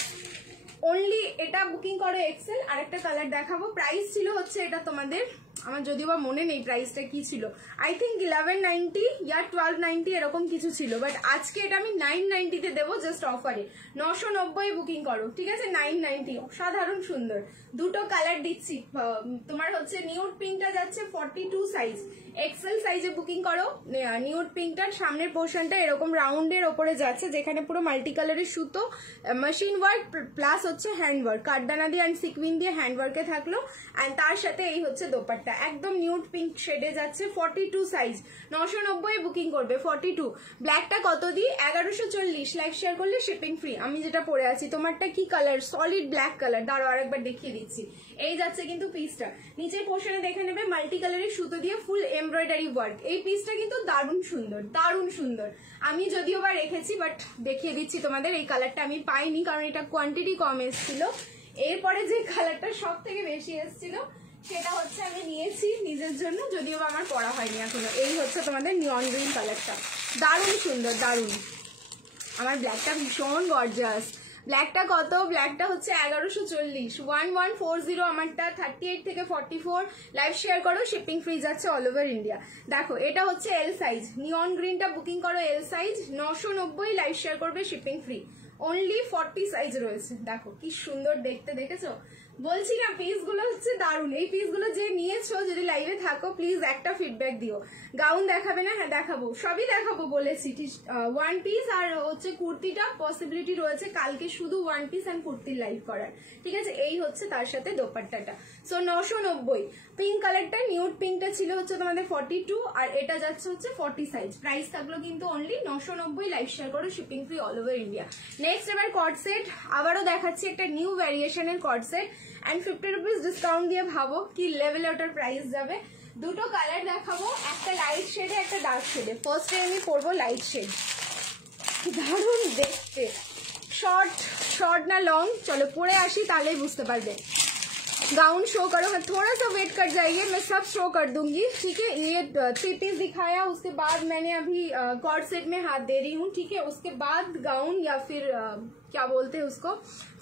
অনলি এটা বুকিং করো এক্সেল। আরেকটা কালার দেখাবো, প্রাইস ছিল হচ্ছে এটা তোমাদের, আমার যদিও বা মনে নেই প্রাইসটা কি ছিল, আই থিঙ্ক 1190 ইয়া 1290 এরকম কিছু ছিল, বাট আজকে এটা আমি 990 দেবো জাস্ট অফারে। 990 বুকিং করো, ঠিক আছে, 990, সাধারণ সুন্দর। দুটো কালার দিচ্ছি, তোমার হচ্ছে নিউড পিঙ্কটা যাচ্ছে 42 সাইজ, এক্সেল সাইজে বুকিং করো। নিউড পিঙ্কটার সামনের পোর্শনটা এরকম রাউন্ডের ওপরে যাচ্ছে, যেখানে পুরো মাল্টি কালারের সুতো, মেশিন ওয়ার্ক প্লাস হচ্ছে হ্যান্ড ওয়ার্ক, কাঠদানা দিয়ে অ্যান্ড সিকুইন দিয়ে হ্যান্ড ওয়ার্কে থাকলো, অ্যান্ড তার সাথে এই হচ্ছে দোপাট্টা। কালারটা একদম নিউড পিঙ্ক শেডে যাচ্ছে, 42 সাইজ, 990 বুকিং করবে। 42 ব্ল্যাকটা কত দিই? 1140, লাইক শেয়ার করলে শিপিং ফ্রি। আমি যেটা পরে আছি, তোমারটা কি কালার? Solid black colour. দাঁড়াও আরেকবার দেখিয়ে দিচ্ছি। এই যাচ্ছে কিন্তু পিসটা, নিচের পোর্শনে দেখে নেবে মাল্টি কালারের সুতো দিয়ে ফুল এমব্রয়ডারি ওয়ার্ক। এই পিসটা কিন্তু দারুণ সুন্দর, দারুণ সুন্দর। আমি যদিও বা রেখেছি, বাট দেখিয়ে দিচ্ছি তোমাদের। এই কালারটা আমি পাইনি কারণ এটা কোয়ান্টিটি কম এসেছিল। এরপরে যে কালারটা সব থেকে বেশি এসেছিল সেটা হচ্ছে আমি নিয়েছি নিজের জন্য, যদিও বা আমার পরা হয়নি এখনো। এই হচ্ছে তোমাদের নিয়ন গ্রিন কালারটা, দারুণ সুন্দর, দারুণ। আমার ব্ল্যাকটা ভীষণ গর্জাস। ব্ল্যাকটা কত? ব্ল্যাকটা হচ্ছে 1140, 1140 আমারটা। 38 থেকে 44, লাইভ শেয়ার করো, শিপিং ফ্রি যাচ্ছে অল ওভার ইন্ডিয়া। দেখো এটা হচ্ছে এল সাইজ, নিয়ন গ্রিনটা বুকিং করো এল সাইজ, 990, লাইভ শেয়ার করবে, শিপিং ফ্রি। অনলি 40 সাইজ রয়েছে। দেখো কি সুন্দর দেখতে, দেখেছো? বলছি না পিসগুলো হচ্ছে দারুণ। এই পিসগুলো যে নিয়েছো, যদি লাইভে থাকো প্লিজ একটা ফিডব্যাক দিও। গাউন দেখাবে না? হ্যাঁ দেখাবো, সবই দেখাবো বলেছি। ওয়ান পিস আর হচ্ছে কুর্তিটা পসিবিলিটি রয়েছে কালকে শুধু ওয়ান পিস অ্যান্ড কুর্তির লাইভ করার, ঠিক আছে? এই হচ্ছে তার সাথে দোপাট্টাটা। সো 990। পিঙ্ক কালারটা, নিউড পিঙ্কটা ছিল হচ্ছে তোমাদের 42, আর এটা যাচ্ছে হচ্ছে 40 সাইজ। প্রাইস থাকলো কিন্তু অনলি 990, লাইভ শেয়ার করো, shipping free all over India. Next এবার কর্ড সেট, আবারও দেখাচ্ছি একটা নিউ ভ্যারিয়েশনের cord set and 50 rupees discount দিয়ে ভাবো কি লেভেলে ওটার প্রাইস যাবে। দুটো কালার দেখাবো, একটা লাইট শেডে, একটা ডার্ক শেডে। ফার্স্টে আমি পরবো লাইট শেড, দারুণ দেখতে। শর্ট शॉर्ट ना लॉन्ग, चलो पूरे आशी ताले बुझते पारबे। गाउन शो करो, मैं थोड़ा सा वेट कर जाइए, मैं सब शो कर दूंगी, ठीक है। ये 3 पीस दिखाया, उसके बाद मैंने अभी कॉर्ड सेट में हाथ दे रही हूँ, ठीक है। उसके बाद गाउन या फिर क्या बोलते हैं उसको,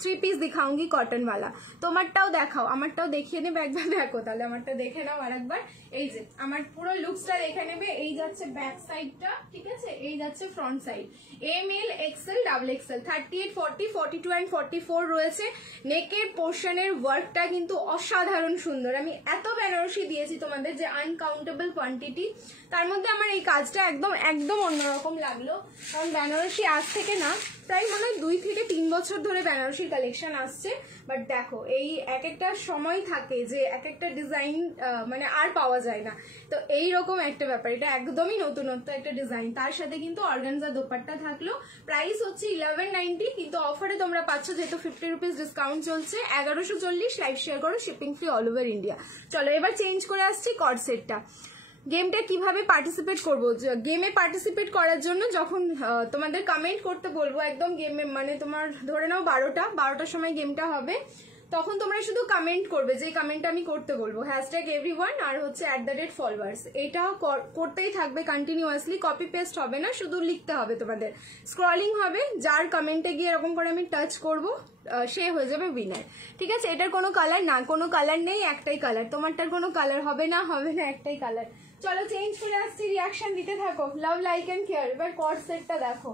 3 পিস दिखाऊंगी कॉटन वाला। तो আমারটাও দেখাও, আমারটাও দেখিয়ে নেবে একবার, দেখো তাহলে আমারটা দেখে নাও আরেকবার। এই যে আমার পুরো লুকসটা দেখে নেবে। এই যাচ্ছে ব্যাক সাইডটা, ঠিক আছে, এই যাচ্ছে front side. M L XL double XL 38, 40, 42 and 44 রয়েছে। নেকের পোর্শনের ওয়ার্কটা কিন্তু অসাধারণ সুন্দর। আমি এত বেনারসি দিয়েছি তোমাদের যে আনকাউন্টেবল কোয়ান্টিটি, তার মধ্যে আমার এই কাজটা একদম একদম অন্যরকম লাগলো। কারণ বেনারসি আজ থেকে না প্রায় মনে হয় 2 থেকে 3 বছর ধরে বেনারসির কালেকশন আসছে। বাট দেখো এই এক একটা সময় থাকে যে এক একটা ডিজাইন মানে আর পাওয়া যায় না, তো এইরকম একটা ব্যাপার। এটা একদমই নতুনত্ব একটা ডিজাইন, তার সাথে কিন্তু অর্গানজা দোপাট্টা থাকলো। প্রাইস হচ্ছে 1190, কিন্তু অফারে তোমরা পাচ্ছ যেহেতু 50 রুপিস ডিসকাউন্ট চলছে 1140। লাইভ শেয়ার করো, shipping free all over India. চলো এবার চেঞ্জ করে আসছি কর্ড সেটটা। গেমটা কিভাবে পার্টিসিপেট করবো? গেমে পার্টিসিপেট করার জন্য যখন তোমাদের কমেন্ট করতে বলবো, একদম গেমে মানে তোমার ধরে নাও 12টার সময় গেমটা হবে, তখন তোমরা শুধু কমেন্ট করবে, যে কমেন্টটা আমি করতে বলবো, #everyone আর হচ্ছে @followers। এটা করতেই থাকবে কন্টিনিউয়াসলি, কপি পেস্ট হবে না, শুধু লিখতে হবে তোমাদের, স্ক্রলিং হবে, যার কমেন্টে গিয়ে এরকম করে আমি টাচ করব সে হয়ে যাবে উইনার, ঠিক আছে। এটার কোনো কালার না, কোনো কালার নেই, একটাই কালার। তোমারটার কোনো কালার হবে না, একটাই কালার। চলো চেঞ্জ করে আসছি, রিয়াকশন দিতে থাকো, লাভ লাইক এন্ড কেয়ার। এবার কর্ড সেটটা দেখো,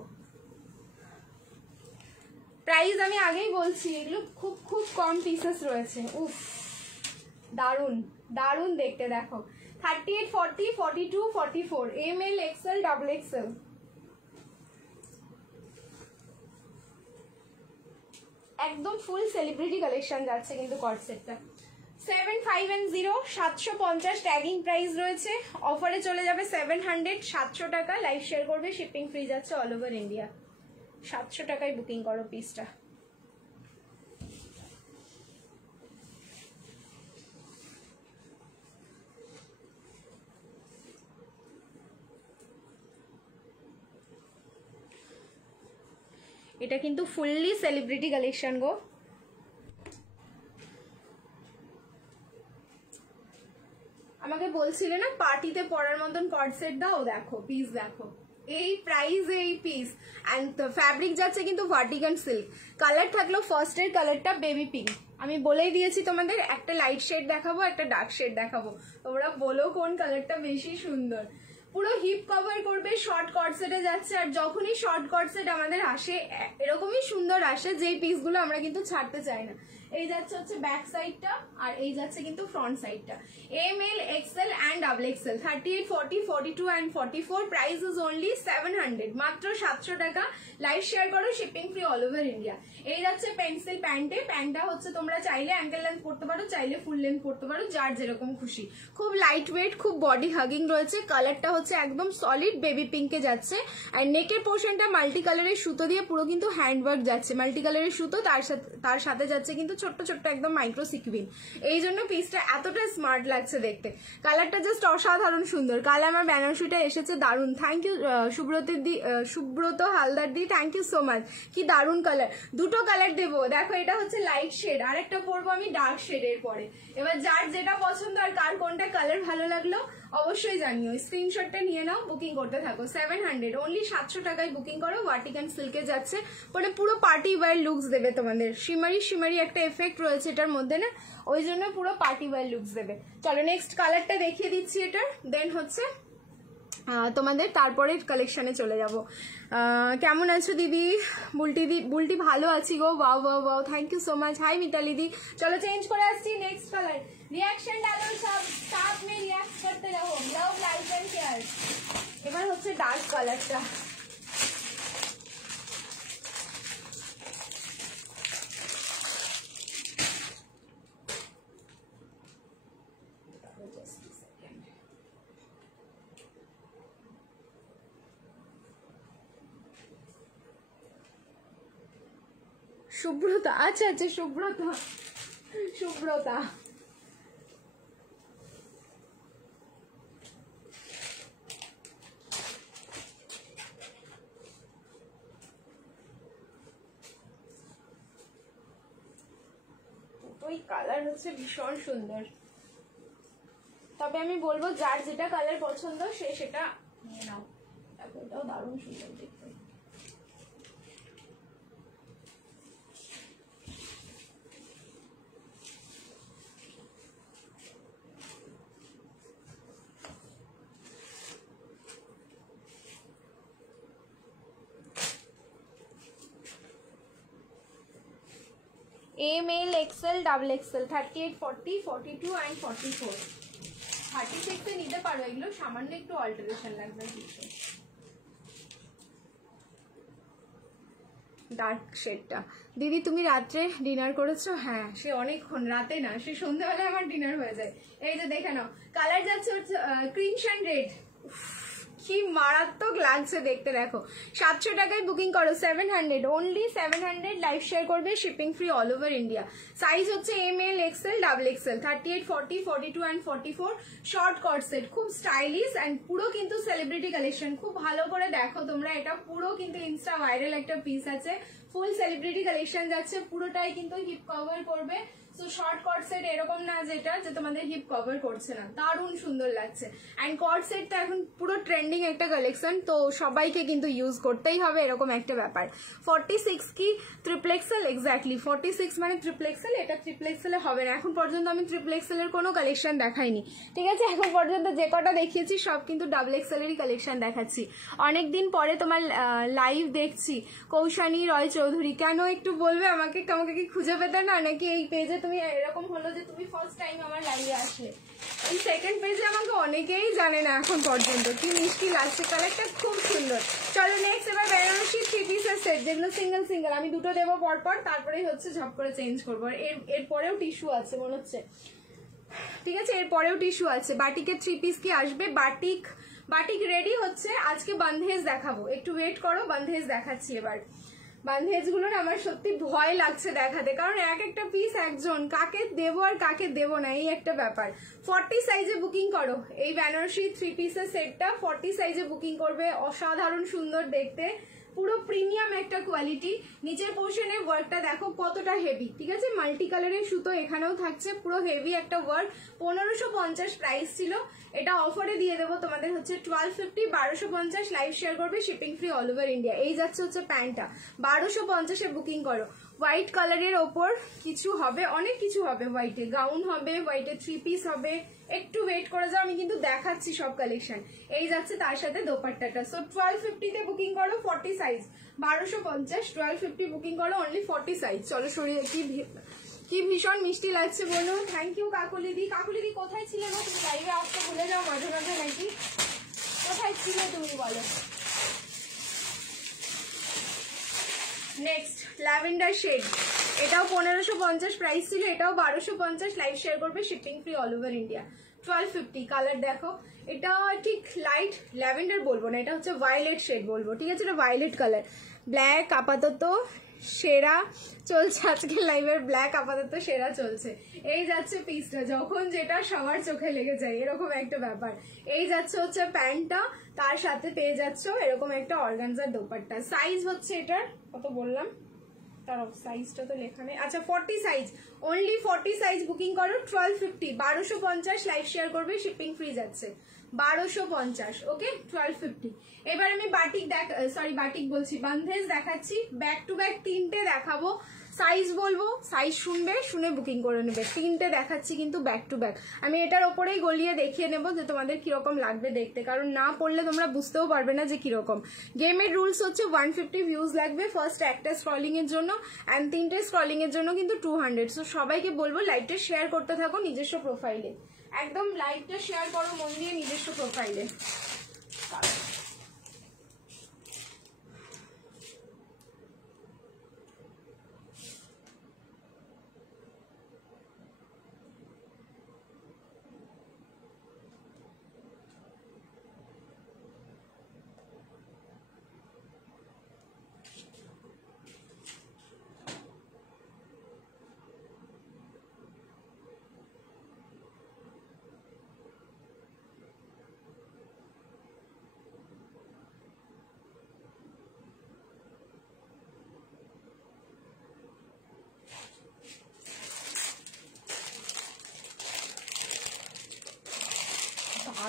প্রাইস আমি আগেই বলছি, এগুলো খুব খুব কম পিসেস রয়েছে। উফ দারুন দারুন দেখতে, দেখো 38, 40, 42, 44, M L XL double XL. একদম ফুল সেলিব্রিটি কালেকশন যাচ্ছে কিন্তু কর্ড সেটটা। 750 750 ট্যাগিং প্রাইস রয়েছে, অফারে চলে যাবে 700 700 টাকা। লাইভ শেয়ার করবে, শিপিং ফ্রি যাচ্ছে অল ওভার ইন্ডিয়া। 700 টাকায় বুকিং করো পিসটা। এটা কিন্তু ফুললি সেলিব্রিটি কালেকশন গো। আমাকে বলছিলে না পার্টিতে পরার মতন কর্ড সেট দাও, দেখো পিস দেখো, এই প্রাইস এই পিস। অ্যান্ড ফ্যাব্রিক যাচ্ছে কিন্তু ভার্টিকান সিল্ক। কালার থাকলো ফার্স্টের কালারটা বেবি পিঙ্ক, আমি বলেই দিয়েছি তোমাদের, একটা লাইট শেড দেখাবো, একটা ডার্ক শেড দেখাবো, তোমরা বলো কোন কালারটা বেশি সুন্দর। পুরো হিপ কভার করবে, শর্ট কর্ড সেটে যাচ্ছে। আর যখনই শর্ট কর্ড সেট আমাদের আসে এরকমই সুন্দর আসে, যেই পিসগুলো আমরা কিন্তু ছাড়তে চাই না। এই যাচ্ছে হচ্ছে ব্যাক সাইডটা, আর এই যাচ্ছে কিন্তু ফ্রন্ট সাইডটা। M L XL and double XL 38, 40, 42 and 44। Price is only 700, মাত্র 700 টাকা। লাইভ শেয়ার করো, shipping free all over India. এই যাচ্ছে পেন্সিল প্যান্টে, প্যান্টটা হচ্ছে তোমরা চাইলে অ্যাঙ্কেল লেন্থ পড়তে পারো, চাইলে ফুল লেন্থ পড়তে পারো, যার যেরকম খুশি। খুব লাইট ওয়েট, খুব বডি হাগিং রয়েছে। কালারটা হচ্ছে একদম সলিড বেবি পিঙ্কে যাচ্ছে। আর নেকের পোর্শনটা মাল্টি কালারের সুতো দিয়ে পুরো কিন্তু হ্যান্ডওয়ার্ক যাচ্ছে, মাল্টি কালারের সুতো, তার সাথে যাচ্ছে কিন্তু ছোট্ট ছোট্ট একদম মাইক্রো সিকুইন। এই জন্য পিসটা এতটা স্মার্ট লাগছে দেখতে। কালারটা জাস্ট অসাধারণ সুন্দর। কাল আমার বেনারসিটা এসেছে, দারুণ। থ্যাংক ইউ সুব্রত হালদার দি, থ্যাংক ইউ সো মাচ। কি দারুণ কালার, দুটো কালার দেবো। দেখো এটা হচ্ছে লাইট শেড, আর একটা পরবো আমি ডার্ক শেডের পরে। এবার যার যেটা পছন্দ আর কার কোনটা কালার ভালো লাগলো অবশ্যই জানিও। স্ক্রিনশটটা নিয়ে নাও, বুকিং করতে থাকো। 700, অনলি 700 টাকায় বুকিং করো। ভার্টিকান সিল্কে যাচ্ছে, মানে পুরো পার্টি ওয়্যার লুকস দেবে তোমাদের। শিমারি শিমারি একটা এফেক্ট রয়েছে এটার মধ্যে না, ওই জন্য পুরো পার্টি ওয়্যার লুকস দেবে। চলো নেক্সট কালারটা দেখিয়ে দিচ্ছি এটার, দেন হচ্ছে তোমাদের তারপরে কালেকশনে চলে যাব। কেমন আছো দিদি? বুলটি ভালো আছি গো। Wow wow wow, thank you so much. Hi Mitali di. চলো চেঞ্জ করে আসছি নেক্সট কালার। रिएक्शन डालो, सब साथ में रिएक्ट करते रहो। Love like and care. এবার হচ্ছে ডার্ক কালারটা। সুব্রতা, আচ্ছা আচ্ছা সুব্রতা, সুব্রতা। ওই কালার হচ্ছে ভীষণ সুন্দর, তবে আমি বলবো যার যেটা কালার পছন্দ সে সেটা নিয়ে নাও। দেখো এটাও দারুণ সুন্দর দেখতে। M L XL double XL 38, 40, 42 and 44। 36 নিতে পারো, এগুলো সামান্য একটু অল্টারেশন লাগবে। ডার্ক শেডটা। দিদি তুমি রাত্রে ডিনার করেছো? হ্যাঁ, সে অনেকক্ষণ, রাতে না, সে সন্ধ্যাবেলায় আমার ডিনার হয়ে যায়। এই যে দেখে নাও, কালার যাচ্ছে ক্রিমশন রেড। কি মারাত্মক লাগছে দেখতে। দেখো 700 টাকায় বুকিং করো। 700, অনলি 700। লাইভ শেয়ার করবে, shipping free all over India. Size হচ্ছে M L XL double XL 38, 40, 42 and 44। Short cut set, খুব স্টাইলিশ অ্যান্ড পুরো কিন্তু সেলিব্রিটি কালেকশন। খুব ভালো করে দেখো তোমরা, এটা পুরো কিন্তু ইনস্টা ভাইরাল একটা পিস আছে। ফুল সেলিব্রিটি কালেকশন যাচ্ছে, পুরোটাই কিন্তু হিপ কভার করবে। সো শর্ট কট সেট এরকম না যেটা যে তোমাদের হিপ কভার করছে না, দারুণ সুন্দর লাগছে। অ্যান্ড কট সেট তো এখন পুরো ট্রেন্ডিং একটা কালেকশন, তো সবাইকে কিন্তু ইউজ করতেই হবে, এরকম একটা ব্যাপার। 46 কি ট্রিপ্লেক্সেল? এক্স্যাক্টলি 46 মানে ট্রিপ্লেক্সেল। এটা ট্রিপ্লেক্সেলে হবে না, এখন পর্যন্ত আমি ট্রিপ্লেক্সেলের কোনো কালেকশন দেখাইনি, ঠিক আছে? এখন পর্যন্ত যে কটা দেখিয়েছি সব কিন্তু ডাবল এক্সেলেরই কালেকশন দেখাচ্ছি। অনেকদিন পরে তোমার লাইভ দেখছি। কৌশানী রয় চৌধুরী, কেন একটু বলবে আমাকে? আমাকে কি খুঁজে পেতে না, নাকি এই পেজে তুমি এরকম হলো যে তুমি ফার্স্ট টাইম আমার লাইভে আসলে? এই সেকেন্ড পেজে আমাকে অনেকেই জানে না এখন পর্যন্ত। কি মিষ্টি লাগছে, কালারটা খুব সুন্দর। চলো নেক্সট, এবার বেনারসি 3 পিসের সেট, যেগুলো সিঙ্গেল সিঙ্গেল। আমি দুটো দেবো পরপর, তারপরেই হচ্ছে ঝপ করে চেঞ্জ করবো। এরপরেও টিস্যু আছে মনে হচ্ছে, ঠিক আছে? এরপরেও টিস্যু আছে। বাটিকের 3 পিস কি আসবে? বাটিক রেডি হচ্ছে। আজকে বান্ধেজ দেখাবো, একটু ওয়েট করো, বান্ধেজ দেখাচ্ছি এবার। বান্ধেজ গুলোর আমার সত্যি ভয় লাগছে দেখাতে, কারণ এক একটা পিস একজন, কাকে দেবো আর কাকে দেবো না, এই একটা ব্যাপার। 40 সাইজে বুকিং করো। এই বেনারসি 3 পিসের সেটটা 40 সাইজে বুকিং করবে। অসাধারণ সুন্দর দেখতে, পুরো প্রিমিয়াম একটা কোয়ালিটি। নিচের পোর্শনের ওয়ার্কটা দেখো কতটা হেভি, ঠিক আছে? মাল্টি কালারের সুতো এখানেও থাকছে, পুরো হেভি একটা ওয়ার্ক। 1550 প্রাইস ছিল, এটা অফারে দিয়ে দেবো তোমাদের হচ্ছে 1250, 1250। লাইভ শেয়ার করবে, shipping free all over India. এই যাচ্ছে হচ্ছে প্যান্টটা, 1250-এ বুকিং করো। হোয়াইট কালারের ওপর কিছু হবে, অনেক কিছু হবে। হোয়াইটে গাউন হবে, হোয়াইটে 3 পিস হবে। একটু ওয়েট করে যাও, আমি কিন্তু দেখাচ্ছি সব কালেকশন। এই যাচ্ছে তার সাথে দোপাট্টাটা। সো 1250-তে বুকিং করো, 40 সাইজ। 1250, 1250 বুকিং করো, অনলি 40 সাইজ। চলো সরিয়ে কি কি ভীষণ মিষ্টি লাগছে বলো। Thank you কাকুলিদি। কাকুলিদি কোথায় ছিলে গো তুমি? লাইভে আসতে ভুলে যাও মাঝে মাঝে নাকি? কোথায় ছিলে তুমি বলো। নেক্সট ল্যাভেন্ডার শেড, এটাও 1550 প্রাইস ছিল, এটাও 1250। লাইভ শেয়ার করবে, shipping free all over India. 1250। Colour দেখো, এটা ঠিক লাইট ল্যাভেন্ডার বলবো না, এটা হচ্ছে ভায়োলেট শেড বলবো, ঠিক আছে? এটা ভায়োলেট কালার। ব্ল্যাক আপাতত সেরা চলছে আজকে লাইভের, ব্ল্যাক আপাতত সেরা চলছে। এই যাচ্ছে পিসটা, যখন যেটা সবার চোখে লেগে যায় এরকম একটা ব্যাপার। এই যাচ্ছে হচ্ছে প্যান্টটা, তার সাথে পেয়ে যাচ্ছ এরকম একটা অর্গানজার দোপাট্টা। সাইজ হচ্ছে এটার কত বললাম, তার সাইজটা তো লেখা নেই। আচ্ছা 40 সাইজ, অনলি 40 সাইজ বুকিং করো। 1250, 1250। লাইভ শেয়ার করবে, শিপিং ফ্রি যাচ্ছে 1250। ওকে 1250। এবার আমি বাটিক বাটিক বলছি, বান্ধেজ দেখাচ্ছি। ব্যাক টু ব্যাক তিনটে দেখাবো, সাইজ বলবো, সাইজ শুনবে, শুনে বুকিং করে নেবে। তিনটে দেখাচ্ছি কিন্তু ব্যাক টু ব্যাক। আমি এটার ওপরেই গলিয়ে দেখিয়ে নেবো যে তোমাদের কিরকম লাগবে দেখতে, কারণ না পড়লে তোমরা বুঝতেও পারবে না যে কিরকম। গেমের রুলস হচ্ছে 150 ভিউজ লাগবে ফার্স্ট একটা স্ক্রলিং এর জন্য, অ্যান্ড তিনটে স্ক্রলিং এর জন্য কিন্তু 200। সো সবাইকে বলবো লাইভটা শেয়ার করতে থাকো নিজস্ব প্রোফাইলে, একদম লাইভটা শেয়ার করো মন দিয়ে নিজস্ব প্রোফাইলে।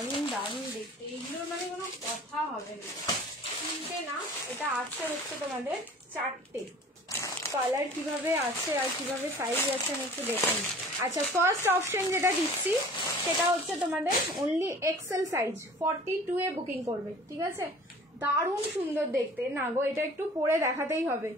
দারুণ দারুণ দেখতে, এগুলোর মানে কোনো কথা হবে না। তিনটে না, এটা আছে হচ্ছে তোমাদের চারটে। কালার কিভাবে আছে আর কিভাবে সাইজ আছে আমি একটু দেখুন। আচ্ছা ফার্স্ট অপশন যেটা দিচ্ছি সেটা হচ্ছে তোমাদের অনলি এক্সেল সাইজ, 42 এ বুকিং করবে, ঠিক আছে? দারুণ সুন্দর দেখতে। না গো, এটা একটু পরে দেখাতেই হবে,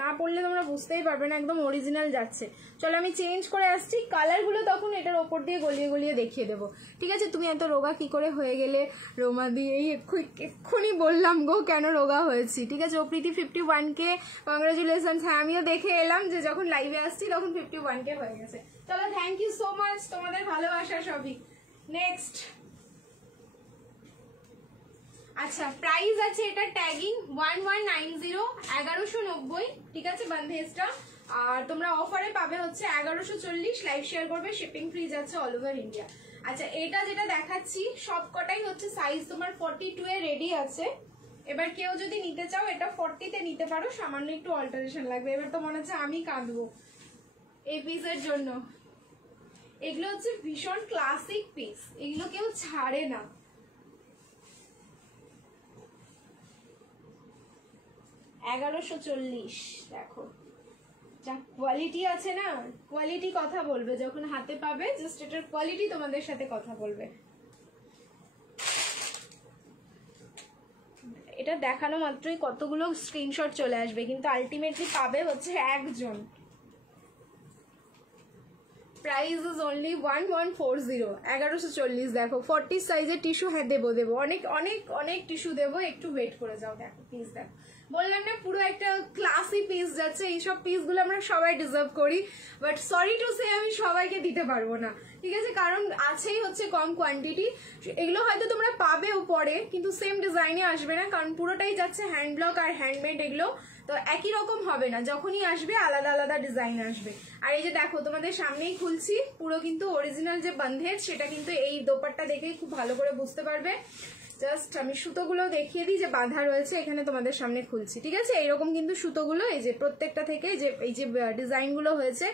না পড়লে তোমরা বুঝতেই পারবে না, একদম অরিজিনাল যাচ্ছে। চলো আমি চেঞ্জ করে আসছি, কালারগুলো তখন এটার ওপর দিয়ে গলিয়ে গলিয়ে দেখিয়ে দেবো, ঠিক আছে? তুমি এত রোগা কি করে হয়ে গেলে রোমা দিয়ে? এক্ষুনি বললাম গো কেন রোগা হয়েছি, ঠিক আছে? ও প্রীতি 51K, কংগ্রাচুলেশনস। হ্যাঁ আমিও দেখে এলাম যে যখন লাইভে আসছি তখন 51K হয়ে গেছে। চলো থ্যাংক ইউ সো মাচ, তোমাদের ভালোবাসা সবই। নেক্সট, আচ্ছা প্রাইস আছে এটা ট্যাগিং 1190, 1190, ঠিক আছে বান্ধেজটা। আর তোমরা অফারে পাবে হচ্ছে 1140। লাইভ শেয়ার করবে, শিপিং ফ্রি যাচ্ছে অল ওভার ইন্ডিয়া। আচ্ছা এটা যেটা দেখাচ্ছি সব কটাই হচ্ছে সাইজ তোমার 42 এ রেডি আছে। এবার কেউ যদি নিতে চাও এটা 40 তে নিতে পারো, সামান্য একটু অল্টারেশন লাগবে। এবার তো মনে হচ্ছে আমি কাঁদবো এই পিসের জন্য। এগুলো হচ্ছে ভীষণ ক্লাসিক পিস, এগুলো কেউ ছাড়ে না। $1140, দেখো যা কোয়ালিটি আছে না, কোয়ালিটি কথা বলবে যখন হাতে পাবে, জাস্ট এটার কোয়ালিটি তোমাদের সাথে কথা বলবে। এটা দেখানো মাত্রই কতগুলো স্ক্রিনশট চলে আসবে, কিন্তু আলটিমেটলি পাবে হচ্ছে একজন। Price is only 1140, 1140। দেখো 40 সাইজের টিস্যু, হ্যাঁ দেবো অনেক অনেক অনেক টিস্যু দেবো, একটু ওয়েট করে যাও। দেখো প্লিজ, দেখো বললাম না পুরো একটা ক্লাসি পিস যাচ্ছে। এইসব পিসগুলো আমরা সবাই ডিজার্ভ করি, বাট সরি টু সে আমি সবাইকে দিতে পারবো না, ঠিক আছে? কারণ আছেই হচ্ছে কম কোয়ান্টিটি। এগুলো হয়তো তোমরা পাবেও পরে, কিন্তু সেম ডিজাইনে আসবে না, কারণ পুরোটাই যাচ্ছে হ্যান্ড ব্লক আর হ্যান্ডমেড। এগুলো তো একই রকম হবে না, যখনই আসবে আলাদা আলাদা ডিজাইন আসবে। আর এই যে দেখো তোমাদের সামনেই খুলছি, পুরো কিন্তু অরিজিনাল যে বান্ধেজ সেটা কিন্তু এই দোপাট্টা দেখেই খুব ভালো করে বুঝতে পারবে। জাস্ট আমি সুতোগুলো দেখিয়ে দিই যে বাঁধা রয়েছে এখানে, তোমাদের সামনে খুলছি, ঠিক আছে? এইরকম কিন্তু সুতোগুলো এই যে প্রত্যেকটা থেকে যে এই যে ডিজাইনগুলো হয়েছে,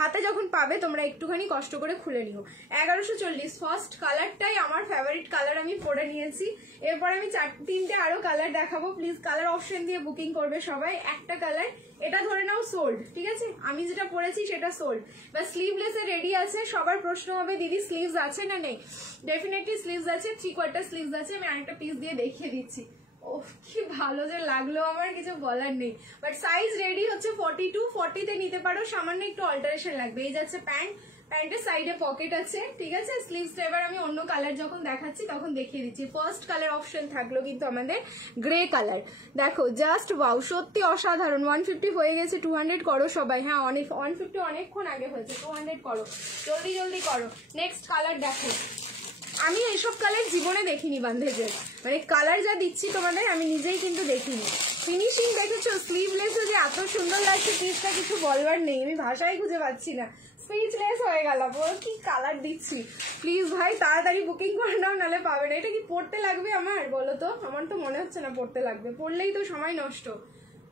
হাতে যখন পাবে তোমরা একটুখানি কষ্ট করে খুলে নিও। 1140। ফার্স্ট কালারটাই আমার ফেভারিট কালার, আমি পরে নিয়েছি। এরপর আমি তিনটে আরো কালার দেখাবো। প্লিজ কালার অপশন দিয়ে বুকিং করবে সবাই। একটা কালার এটা ধরে নাও সোল্ড, ঠিক আছে? আমি যেটা পরেছি সেটা সোল্ড। বা স্লিভলেসে রেডি আছে। সবার প্রশ্ন হবে দিদি স্লিভস আছে না নেই? ডেফিনেটলি স্লিভস আছে, 3/4 স্লিভস আছে। আমি আরেকটা পিস দিয়ে দেখিয়ে দিচ্ছি। ও ও কি ভালো যে লাগলো, আমার কিছু বলার নেই। বাট সাইজ রেডি হচ্ছে 42, 40-তে নিতে পারো, সামান্য একটু অল্টারেশন লাগবে। এই যাচ্ছে প্যান্ট, প্যান্টের সাইডে পকেট আছে, ঠিক আছে। স্লিভসটা এবার আমি অন্য কালার যখন দেখাচ্ছি তখন দেখিয়ে দিচ্ছি। ফার্স্ট কালার অপশন থাকলো কিন্তু আমাদের গ্রে কালার। দেখো জাস্ট ওয়াও, সত্যি অসাধারণ। 150 হয়ে গেছে, 200 করো সবাই। হ্যাঁ অনেক, 150 অনেকক্ষণ আগে হয়েছে, 200 করো, জলদি জলদি করো। নেক্সট কালার দেখো, আমি এইসব কালার জীবনে দেখিনি বান্ধেজের, মানে কালার যা দিচ্ছি তোমাদের আমি নিজেই কিন্তু দেখিনি। ফিনিশিং দেখেছো, স্লিভলেসও যে এত সুন্দর লাগছে পিসটা কিছু বলবার নেই, আমি ভাষাই খুঁজে পাচ্ছি না, স্পিচলেস হয়ে গেল। বল কি কালার দিচ্ছি, প্লিজ ভাই তাড়াতাড়ি বুকিং করে নাও, নাহলে পাবে না। এটা কি পড়তে লাগবে আমার, বলো তো? আমার তো মনে হচ্ছে না পড়তে লাগবে, পড়লেই তো সময় নষ্ট।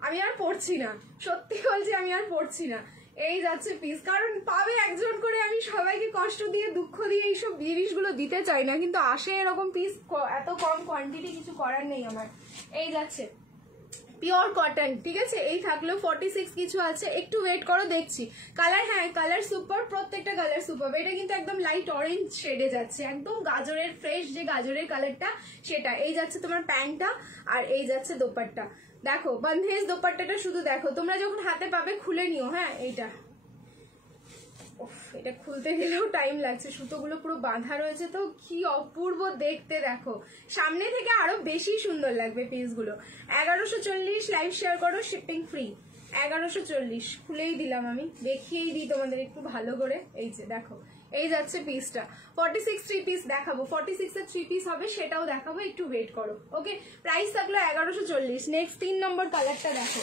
আমি আর পড়ছি না, সত্যি বলছি আমি আর পড়ছি না। এই যাচ্ছে পিস, কারণ পাবে একজন করে, আমি সবাইকে কষ্ট দিয়ে দুঃখ দিয়ে এইসব জিনিসগুলো দিতে চাই না, কিন্তু আসে এরকম পিস, এত কম কোয়ান্টিটি, কিছু করার নেই আমার। এই যাচ্ছে পিওর কটন, ঠিক আছে। এই থাকলো 46 কিছু আছে, একটু ওয়েট করো দেখছি। কালার, হ্যাঁ কালার সুপার, প্রত্যেকটা কালার সুপার। এটা কিন্তু একদম লাইট অরেঞ্জ শেডে যাচ্ছে, একদম গাজরের ফ্রেশ যে গাজরের কালারটা সেটা। এই যাচ্ছে তোমার প্যান্টটা, আর এই যাচ্ছে দোপাট্টা। দেখো বন্ধেজ দোপাট্টাটা শুধু দেখো, তোমরা যখন হাতে পাবে খুলে নিও। হ্যাঁ এইটা, এটা খুলতে গেলেও টাইম লাগছে, সুতোগুলো পুরো বাঁধা রয়েছে তো, কি অপূর্ব দেখতে। দেখো সামনে থেকে আরো বেশি সুন্দর লাগবে পিসগুলো। 1140, লাইভ শেয়ার করো, শিপিং ফ্রি। 1140 খুলেই দিলাম, আমি দেখিয়েই দিই তোমাদের একটু ভালো করে। এই যে দেখো, এই যাচ্ছে পিসটা। 46 থ্রি পিস দেখাবো, 46 এর থ্রি পিস হবে সেটাও দেখাবো, একটু ওয়েট করো। ওকে, প্রাইস থাকলো 1140। নেক্সট 3 নম্বর কালারটা দেখো,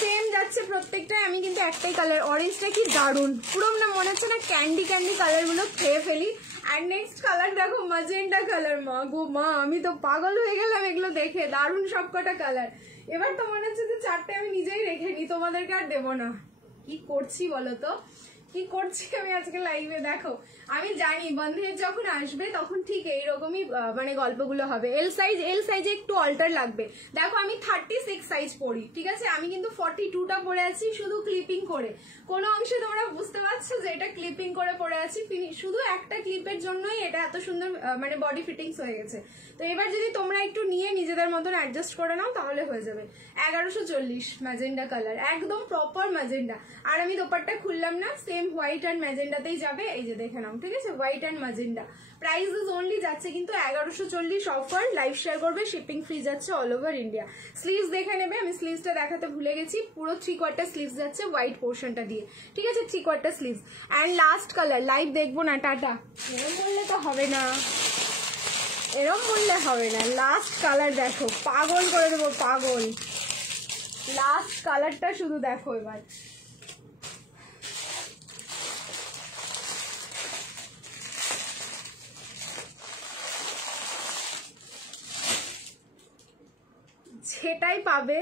সেম যাচ্ছে প্রত্যেকটাই। আমি কিন্তু একটাই কালার, অরেঞ্জটা কি দারুণ, পুরো না মনে হচ্ছে না ক্যান্ডি ক্যান্ডি কালার গুলো খেয়ে ফেলি। আর নেক্সট কালার দেখো ম্যাজেন্টা কালার, মা গো মা, আমি তো পাগল হয়ে গেলাম এগুলো দেখে, দারুণ সবকটা কালার। এবার তো মনে হচ্ছে যে 4টে আমি নিজেই রেখে নিই, তোমাদেরকে আর দেবো না। কি করছি বলো তো, কি করছি আমি আজকে লাইভে। দেখো আমি জানি বন্ধের যখন আসবে তখন ঠিক এইরকমই মানে গল্পগুলো হবে। এল সাইজে একটু অল্টার লাগবে। দেখো আমি 36 সাইজ পরি, ঠিক আছে। আমি কিন্তু 42টা পরে আছি শুধু ক্লিপিং করে। কোনো অংশে তোমরা বুঝতে পারছো যে এটা ক্লিপিং করে পরে আছি, শুধু একটা ক্লিপের জন্যই এটা এত সুন্দর মানে বডি ফিটিংস হয়ে গেছে। তো এবার যদি তোমরা একটু নিয়ে নিজেদের মতন অ্যাডজাস্ট করে নাও তাহলে হয়ে যাবে। 1140 ম্যাজেন্ডা কালার, একদম প্রপার ম্যাজেন্ডা। আর আমি দোপাট্টা খুললাম না, সেম হোয়াইট অ্যান্ড ম্যাজেন্ডাতেই যাবে। এই যে দেখে নাও, ঠিক আছে, white and magenta. Price is only যাচ্ছে কিন্তু 1140 অফার, লাইভ শেয়ার করবে, শিপিং ফ্রি যাচ্ছে অল ওভার ইন্ডিয়া। স্লিভস দেখে নেবে, আমি স্লিভসটা দেখাতে ভুলে গেছি, পুরো 3/4 স্লিভস যাচ্ছে হোয়াইট পোর্শনটা দিয়ে, ঠিক আছে, 3/4 sleeves. And last colour, live দেখবো না, টাটা। এরম বললে তো হবে না, এরম বললে হবে না। লাস্ট কালার দেখো, পাগল করে দেবো, পাগল। লাস্ট কালারটা শুধু দেখো এবার, যেটাই পাবে,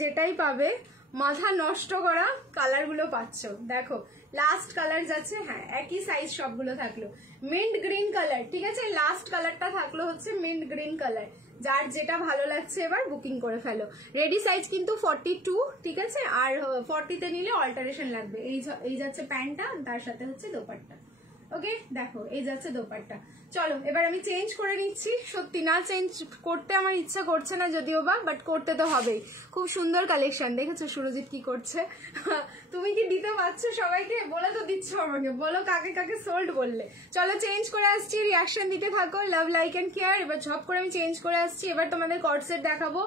যেটাই পাবে মাথা নষ্ট করা কালারগুলো পাচ্ছ। দেখো লাস্ট কালার যাচ্ছে, হ্যাঁ একই সাইজ সবগুলো থাকলো, মিন্ট গ্রিন কালার, ঠিক আছে। লাস্ট কালারটা থাকলো হচ্ছে মিন্ট গ্রিন কালার। যার যেটা ভালো লাগছে এবার বুকিং করে ফেলো। রেডি সাইজ কিন্তু 42, ঠিক আছে। আর 40তে নিলে অল্টারেশন লাগবে। এই যাচ্ছে প্যান্টটা, তার সাথে হচ্ছে দোপাট্টা। ওকে দেখো এই যাচ্ছে দোপাট্টা। চলো এবার আমি চেঞ্জ করে নিচ্ছি। সত্যি না চেঞ্জ করতে আমার ইচ্ছা করছে না যদিও বা, বাট করতে তো হবেই। খুব সুন্দর কালেকশন দেখেছো সুরজিৎ কি করছে? তুমি কি দিতে পারছো সবাইকে? বলে তো দিচ্ছ আমাকে, বলো কাকে কাকে সোল্ড বললে। চলো চেঞ্জ করে আসছি, রিয়াকশন দিতে থাকো, লাভ লাইক এন্ড কেয়ার। এবার ঝপ করে আমি চেঞ্জ করে আসছি। এবার তোমাদের কর্ড সেট দেখাবো,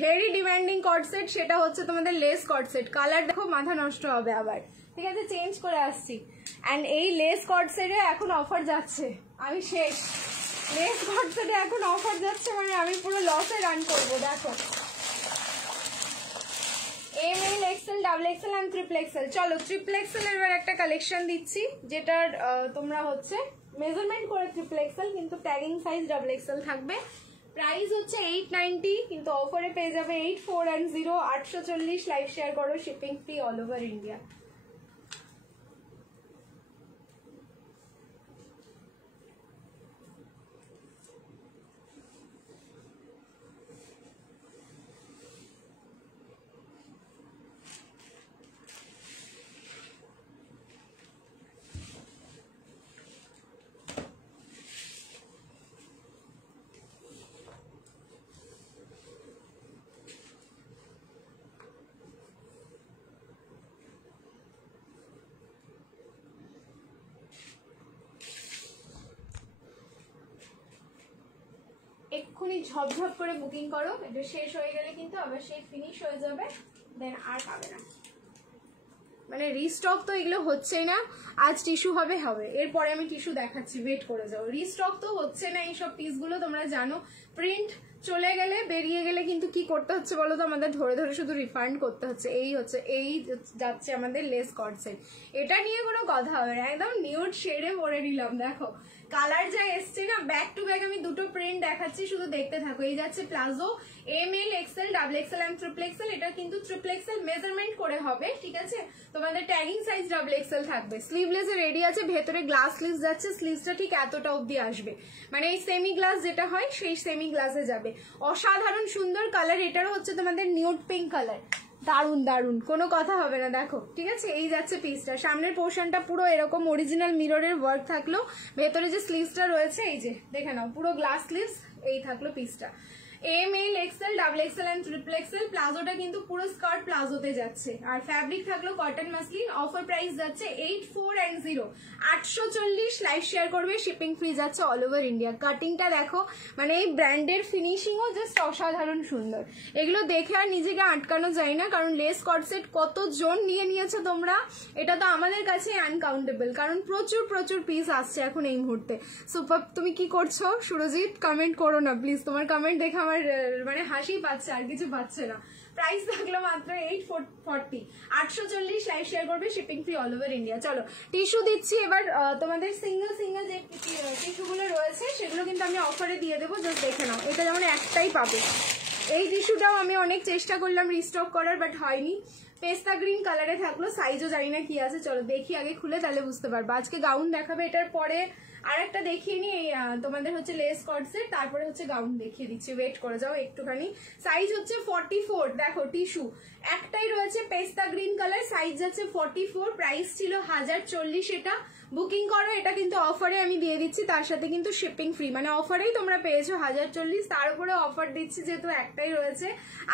ভেরি ডিমান্ডিং কর্ড সেট, সেটা হচ্ছে তোমাদের লেস কর্ড সেট। কালার দেখো মাথা নষ্ট হবে আবার, ঠিক আছে। চেঞ্জ করে আসছি। অ্যান্ড এই লেস কর্ড সেটে এখন অফার যাচ্ছে, আমি শেষ। লেস কর্ড সেটে এখন অফার যাচ্ছে, মানে আমি পুরো লসে রান করবো। দেখো M, L, XL, double XL and triple XL. চলো ট্রিপল এক্সেল এবার একটা কালেকশন দিচ্ছি, যেটার তোমরা হচ্ছে মেজারমেন্ট করে ট্রিপল এক্সেল, কিন্তু ট্যাগিং সাইজ ডাবল এক্সেল থাকবে। প্রাইস হচ্ছে 890, কিন্তু অফারে পেয়ে যাবে 8410। 840, লাইভ শেয়ার করো, shipping free all over India. এক্ষুনি ঝপঝপ করে বুকিং করো, এটা শেষ হয়ে গেলে কিন্তু আবার সেই ফিনিশ হয়ে যাবে, দেন আর পাবে না। মানে রিস্টক তো এগুলো হচ্ছেই না, আজ টিস্যু হবে হবে, এরপরে আমি টিস্যু দেখাচ্ছি, ওয়েট করে যাও। রিস্টক তো হচ্ছে না এইসব পিসগুলো, তোমরা জানো। প্রিন্ট চলে গেলে বেরিয়ে গেলে কিন্তু কি করতে হচ্ছে বলো তো, আমাদের ধরে ধরে শুধু রিফান্ড করতে হচ্ছে। এই হচ্ছে, এই যাচ্ছে আমাদের লেস কর্ডসেট, এটা নিয়ে কোনো কথা হবে না, একদম নিউড শেডে পরে নিলাম। দেখো কালার যা এসছে না, ব্যাক টু ব্যাক আমি দুটো প্রিন্ট দেখাচ্ছি, শুধু দেখতে থাকো। এই যাচ্ছে palazzo, M L, XL, double XL and triple XL. এটা কিন্তু ট্রিপল এক্সেল মেজারমেন্ট করে হবে, ঠিক আছে। তোমাদের ট্যাগিং সাইজ ডাবল এক্সেল থাকবে। স্লিভলেসে রেডি আছে, ভেতরে গ্লাস স্লিভস যাচ্ছে, স্লিভসটা ঠিক এতটা অবধি আসবে, মানে এই সেমি গ্লাস যেটা হয় সেই সেমি গ্লাসে যাবে। অসাধারণ সুন্দর কালার, এটারও হচ্ছে তোমাদের নিউড পিঙ্ক কালার, দারুন দারুন, কোনো কথা হবে না। দেখো ঠিক আছে, এই যাচ্ছে পিসটা, সামনের পোর্শনটা পুরো এরকম অরিজিনাল মিররের ওয়ার্ক থাকলো, ভেতরে যে স্লিভসটা রয়েছে এই যে দেখে নাও, পুরো গ্লাস স্লিভস। এই থাকলো পিসটা, M L, XL, double XL and triple XL. প্লাজোটা কিন্তু পুরো স্কার্ট প্লাজোতে যাচ্ছে, আর ফ্যাব্রিক থাকলো কটন মাসলিন। অফার প্রাইস যাচ্ছে 8490, 840। লাইভ শেয়ার করবে, শিপিং ফ্রি যাচ্ছে অল ওভার ইন্ডিয়া। কাটিংটা দেখো, মানে এই ব্র্যান্ডের ফিনিশিংও জাস্ট অসাধারণ সুন্দর। এগুলো দেখে আর নিজেকে আটকানো যায় না, কারণ লেস কটসেট কতজন নিয়ে নিয়েছো তোমরা, এটা তো আমাদের কাছে আনকাউন্টেবল, কারণ প্রচুর প্রচুর পিস আসছে এখন এই মুহূর্তে। সুপার, তুমি কি করছো সুরজিৎ? কমেন্ট করো না প্লিজ, তোমার কমেন্ট দেখে আমার মানে হাসি পাচ্ছে, আর কিছু পাচ্ছে না। প্রাইস থাকলো মাত্র 840, 840। লাইভ শেয়ার করবে, shipping free all over India. চলো টিস্যু দিচ্ছি এবার, তোমাদের সিঙ্গেল সিঙ্গেল যে টিস্যুগুলো রয়েছে সেগুলো কিন্তু আমি অফারে দিয়ে দেবো, জাস্ট দেখে নাও। এটা যেমন একটাই পাবে, এই টিস্যুটাও আমি অনেক চেষ্টা করলাম রিস্টক করার, বাট হয়নি। পেস্তা গ্রিন কালারে থাকলো, সাইজও জানি না কি আছে, চলো দেখি আগে খুলে, তাহলে বুঝতে পারবো। আজকে গাউন দেখাবে, এটার পরে আর একটা দেখিয়ে নি, তোমাদের হচ্ছে লেস কটসেট, তারপরে হচ্ছে গাউন দেখিয়ে দিচ্ছি, ওয়েট করে যাও একটুখানি। সাইজ হচ্ছে 44, দেখো টিস্যু একটাই রয়েছে, পেস্তা গ্রিন কালার, সাইজ যাচ্ছে 44, প্রাইস ছিল 1040। এটা বুকিং করো, এটা কিন্তু অফারে আমি দিয়ে দিচ্ছি, তার সাথে কিন্তু শিপিং ফ্রি, মানে অফারেই তোমরা পেয়েছো 1040, তার উপরে অফার দিচ্ছি যেহেতু একটাই রয়েছে।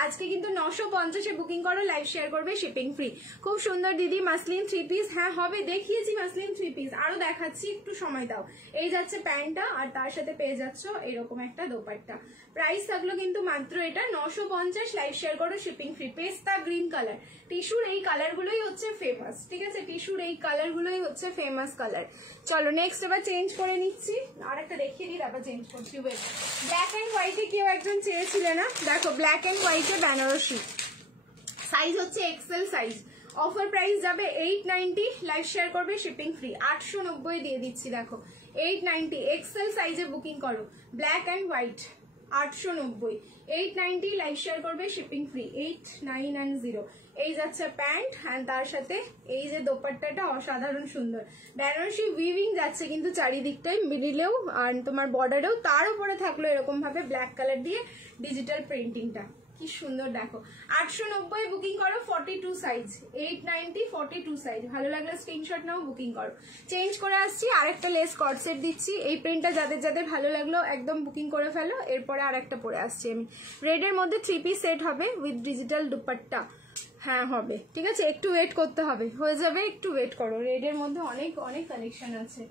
আজকে কিন্তু 950-এ বুকিং করো, লাইভ শেয়ার করবে, শিপিং ফ্রি। খুব সুন্দর দিদি, মাসলিন থ্রি পিস, হ্যাঁ হবে, দেখিয়েছি মাসলিন থ্রি পিস, আরো দেখাচ্ছি, একটু সময় দাও। এই যাচ্ছে প্যান্টটা, আর তার সাথে পেয়ে যাচ্ছ এরকম একটা দোপাট্টা। প্রাইস থাকলো কিন্তু মাত্র এটা 950, লাইভ শেয়ার করো, শিপিং ফ্রি। পেস্তা গ্রিন কালার, টিস্যুর এই কালারগুলোই হচ্ছে ফেমাস, ঠিক আছে, টিস্যুর এই কালারগুলোই হচ্ছে ফেমাস কালার। চলো নেক্সট এবার চেঞ্জ করে নিচ্ছি, আর একটা দেখিয়ে দিই, তারপর চেঞ্জ করছি। ওয়েট, ব্ল্যাক অ্যান্ড হোয়াইটে কেউ একজন চেয়েছিলে না, দেখো ব্ল্যাক অ্যান্ড হোয়াইটে বেনারসি, সাইজ হচ্ছে এক্সেল সাইজ। অফার প্রাইস যাবে 890, লাইভ শেয়ার করবে, শিপিং ফ্রি। 890 দিয়ে দিচ্ছি, দেখো 890, এক্সেল সাইজে বুকিং করো, black and white, 890, 890, live share করবে, শিপিং ফ্রি। 8990। এই যাচ্ছে প্যান্ট, হ্যাঁ তার সাথে এই যে দোপাট্টাটা অসাধারণ সুন্দর, বেনারসি উইভিং যাচ্ছে কিন্তু চারিদিকটাই, মিডিলেও আর তোমার বর্ডারেও, তার উপরে থাকলো এরকম ভাবে ব্ল্যাক কালার দিয়ে ডিজিটাল প্রিন্টিংটা, কি সুন্দর দেখো। 890 বুকিং করো, 42 সাইজ, 890, 42 সাইজ। ভালো লাগলে স্ক্রিনশট নাও, বুকিং করো। চেঞ্জ করে আসছি, আরেকটা লেস কটসেট দিচ্ছি, এই প্রিন্টটা যাদের যাদের ভালো লাগলো একদম বুকিং করে ফেলো। এরপরে আরেকটা পরে আসছি আমি, রেডের মধ্যে 3 পিস সেট হবে উইথ ডিজিটাল দুপাট্টা, হ্যাঁ হবে, ঠিক আছে, একটু ওয়েট করতে হবে, হয়ে যাবে, একটু ওয়েট করো। রেডের মধ্যে অনেক অনেক কালেকশন আছে।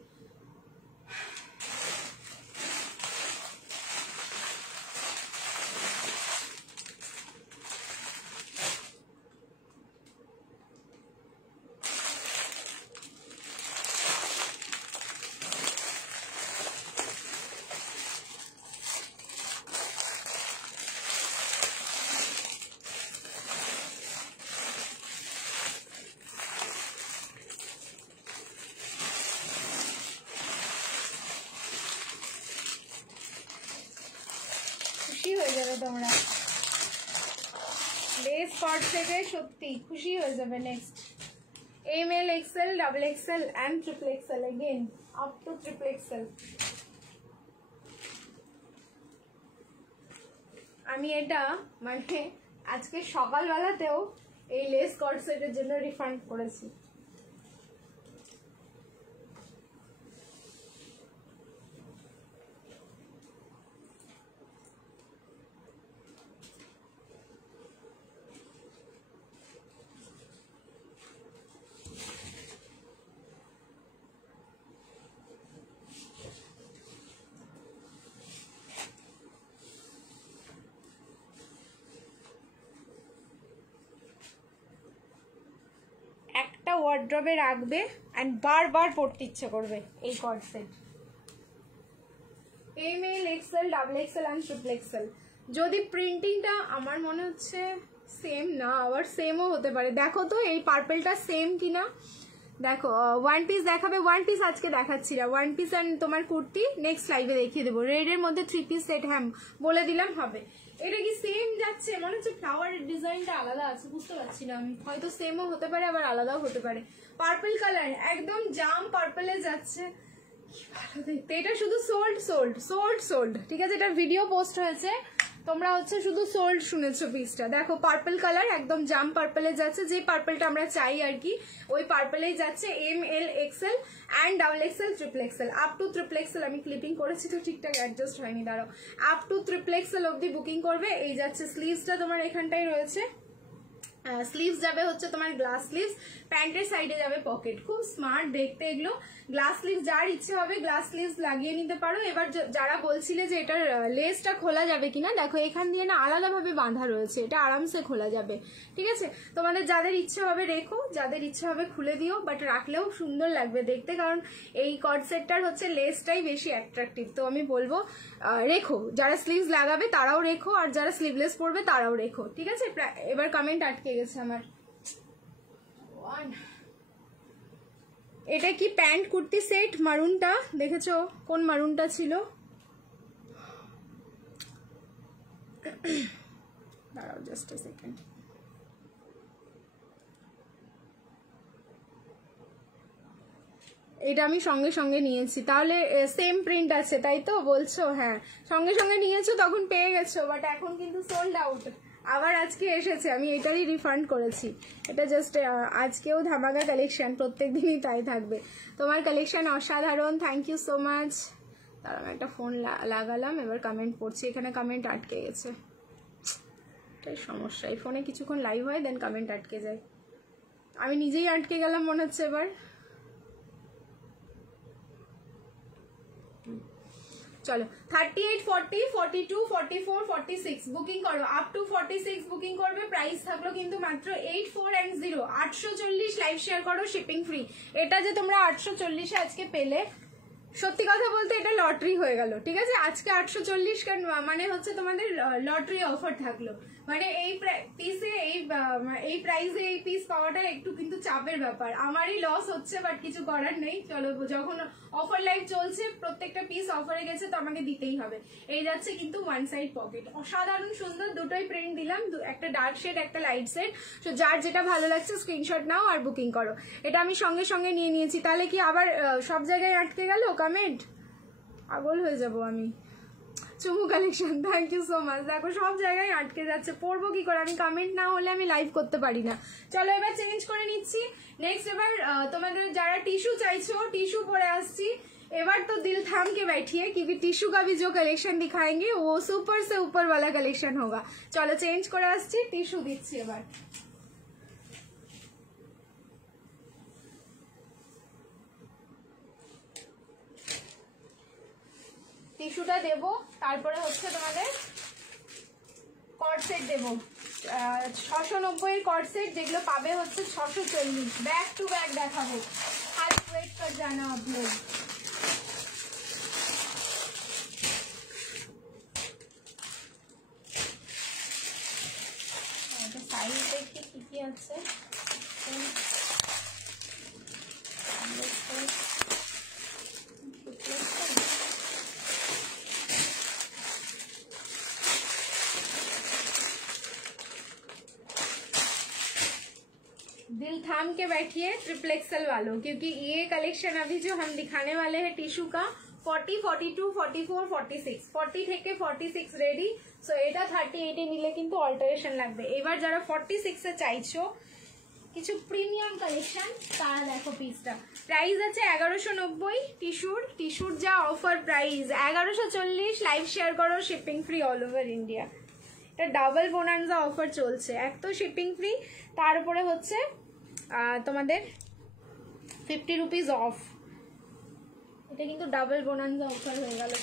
খুশি হয়ে যাবে তোমরা, লেস কট থেকে সত্যি খুশি হয়ে যাবে। Next M L, XL, double XL and triple XL, again up to triple XL. আমি এটা মানে আজকে সকালবেলাতেও এই লেস কট সেটের জন্য রিফান্ড করেছি। ওয়ার্ড্রবে রাখবে অ্যান্ড বারবার পরতে ইচ্ছে করবে এই cord set. M L, XL, double XL and triple XL. যদি প্রিন্টিংটা আমার মনে হচ্ছে সেম না, আবার সেমও হতে পারে। দেখো তো এই পার্পেলটা সেম কিনা। দেখো ওয়ান পিস দেখাবে, ওয়ান পিস আজকে দেখাচ্ছি না, ওয়ান পিস অ্যান্ড তোমার কুর্তি নেক্সট লাইভে দেখিয়ে দেবো। রেডের মধ্যে 3 পিস সেট, হ্যাঁ বলে দিলাম হবে। এটা কি সেম যাচ্ছে? মনে হচ্ছে ফ্লাওয়ারের ডিজাইনটা আলাদা আছে, বুঝতে পারছি না আমি, হয়তো সেমও হতে পারে আবার আলাদাও হতে পারে। পার্পল কালার একদম জাম পার্পলে যাচ্ছে, কি ভালো দেখতে। এটা শুধু সোল্ড সোল্ড সোল্ড সোল্ড, ঠিক আছে? এটা ভিডিও পোস্ট হয়েছে, তোমরা হচ্ছে শুধু সোল্ড শুনেছো পিসটা। দেখো পার্পল কালার একদম জাম পার্পলে যাচ্ছে, যে পার্পলটা আমরা চাই আর কি ওই পার্পলেই যাচ্ছে। M, L, XL and double XL, triple XL, up to triple XL. আমি ক্লিপিং করেছি তো ঠিকঠাক অ্যাডজাস্ট হয়নি, দাঁড়াও। আপ টু ট্রিপল এক্সেল অব্দি বুকিং করবে। এই যাচ্ছে স্লিভসটা তোমার এখানটাই রয়েছে, স্লিভস যাবে হচ্ছে তোমার গ্লাস স্লিভস, প্যান্টের সাইডে যাবে পকেট। খুব স্মার্ট দেখতে এগুলো। গ্লাস স্লিভস যার ইচ্ছে হবে গ্লাস স্লিভস লাগিয়ে নিতে পারো। এবার যারা বলছিলে যে এটার লেসটা খোলা যাবে কিনা, দেখো এখান দিয়ে না আলাদাভাবে বাঁধা রয়েছে, এটা আরামসে খোলা যাবে, ঠিক আছে? তোমাদের যাদের ইচ্ছে হবে রেখো, যাদের ইচ্ছে হবে খুলে দিও, বাট রাখলেও সুন্দর লাগবে দেখতে, কারণ এই কর্ড সেটটার হচ্ছে লেসটাই বেশি অ্যাট্রাকটিভ। তো আমি বলবো রেখো, যারা স্লিভস লাগাবে তারাও রেখো, আর যারা স্লিভলেস পরবে তারাও রেখো, ঠিক আছে? এবার কমেন্ট আটকে গেছে আমার। এটা কি প্যান্ট কুর্তি সেট? মারুনটা দেখেছো? কোন মারুনটা ছিল? দাঁড়াও জাস্ট আ সেকেন্ড। এটা আমি সঙ্গে সঙ্গে নিয়েছি, তাহলে সেম প্রিন্ট আছে তাই তো বলছো? হ্যাঁ সঙ্গে সঙ্গে নিয়েছো তখন পেয়ে গেছো, বাট এখন কিন্তু সোল্ড আউট। আবার আজকে এসেছে, আমি এটারই রিফান্ড করেছি। এটা জাস্ট আজকেও ধামাকা কালেকশন, প্রত্যেক দিনই তাই থাকবে। তোমার কালেকশন অসাধারণ, থ্যাংক ইউ সো মাচ। তার আমি একটা ফোন লাগালাম, এবার কমেন্ট পড়ছি, এখানে কমেন্ট আটকে গেছে, এটাই সমস্যা। এই ফোনে কিছুক্ষণ লাইভ হয় দেন কমেন্ট আটকে যায়, আমি নিজেই আটকে গেলাম মনে হচ্ছে এবার। চলো 38, 40, 42, 44, 46 বুকিং করো, আপ টু 46 বুকিং করবে। প্রাইস থাকলো কিন্তু মাত্র 8410, 840। লাইভ শেয়ার করো, শিপিং ফ্রি। এটা যে তোমরা 840-এ আজকে পেলে, সত্যি কথা বলতে এটা লটারি হয়ে গেল, ঠিক আছে? আজকে 840 মানে হচ্ছে তোমাদের লটারি অফার থাকলো, মানে এই পিসে এই প্রাইসে এই পিস পাওয়াটা একটু কিন্তু চাপের ব্যাপার। আমারই লস হচ্ছে, বাট কিছু করার নেই। চলো, যখন অফার লাইভ চলছে প্রত্যেকটা পিস অফারে গেছে তো আমাকে দিতেই হবে। এই যাচ্ছে কিন্তু ওয়ান সাইড পকেট, অসাধারণ সুন্দর, দুটোই প্রিন্ট দিলাম, একটা ডার্ক শেড একটা লাইট শেড। তো যার যেটা ভালো লাগছে স্ক্রিনশট নাও আর বুকিং করো। এটা আমি সঙ্গে সঙ্গে নিয়ে নিয়েছি, তাহলে কি আবার সব জায়গায় আটকে গেল কমেন্ট? পাগল হয়ে যাব আমি। চুমু collection, thank you so much. দেখো সব জায়গায় আটকে যাচ্ছে, পড়বো কি করে? আমি কমেন্ট না হলে আমি লাইভ করতে পারি না। চলো এবার চেঞ্জ করে নিচ্ছি। নেক্সট এবার তোমাদের যারা টিস্যু চাইছো, টিস্যু পরে আসছি। एबार तो दिल थाम के बैठिए क्योंकि टिश्यू का भी जो कलेक्शन दिखाएंगे वो सुपर से ऊपर वाला कलेक्शन होगा। चलो चेंज करे आसছি, टिश्यू दिচ্ছি এবার। টিস্যুটা দেব, তারপরে হচ্ছে তোমাদের কর্ড সেট দেব। 690 এর কর্ড সেট, যেগুলো পাবে হচ্ছে 640। बैक टू बैक দেখাবো, आज वेट कर जाना आप लोग। साइज देखिए কি আছে। दिल थाम के बैठिए ट्रिपल एक्सल वालों, क्योंकि ये कलेक्शन अभी जो हम दिखाने वाले हैं टिश्यू का 40, 42, 44, 46, 40 থেকে 46 রেডি। সো এটা 38 এ নিলে কিন্তু অল্টারেশন লাগবে। এবার যারা 46 এ চাইছো কিছু প্রিমিয়াম কালেকশন, তারা দেখো পিসটা প্রাইস আছে 1190। টিস্যুর যা অফার প্রাইস 1140। লাইভ শেয়ার করো, shipping free all over India. এটা ডাবল বোনান্সা অফার চলছে, এক তো শিপিং ফ্রি, তার উপরে হচ্ছে তোমাদের 50 রুপিস অফ। এটা কিন্তু ডাবল বোনান্সা অফার হয়ে গেল।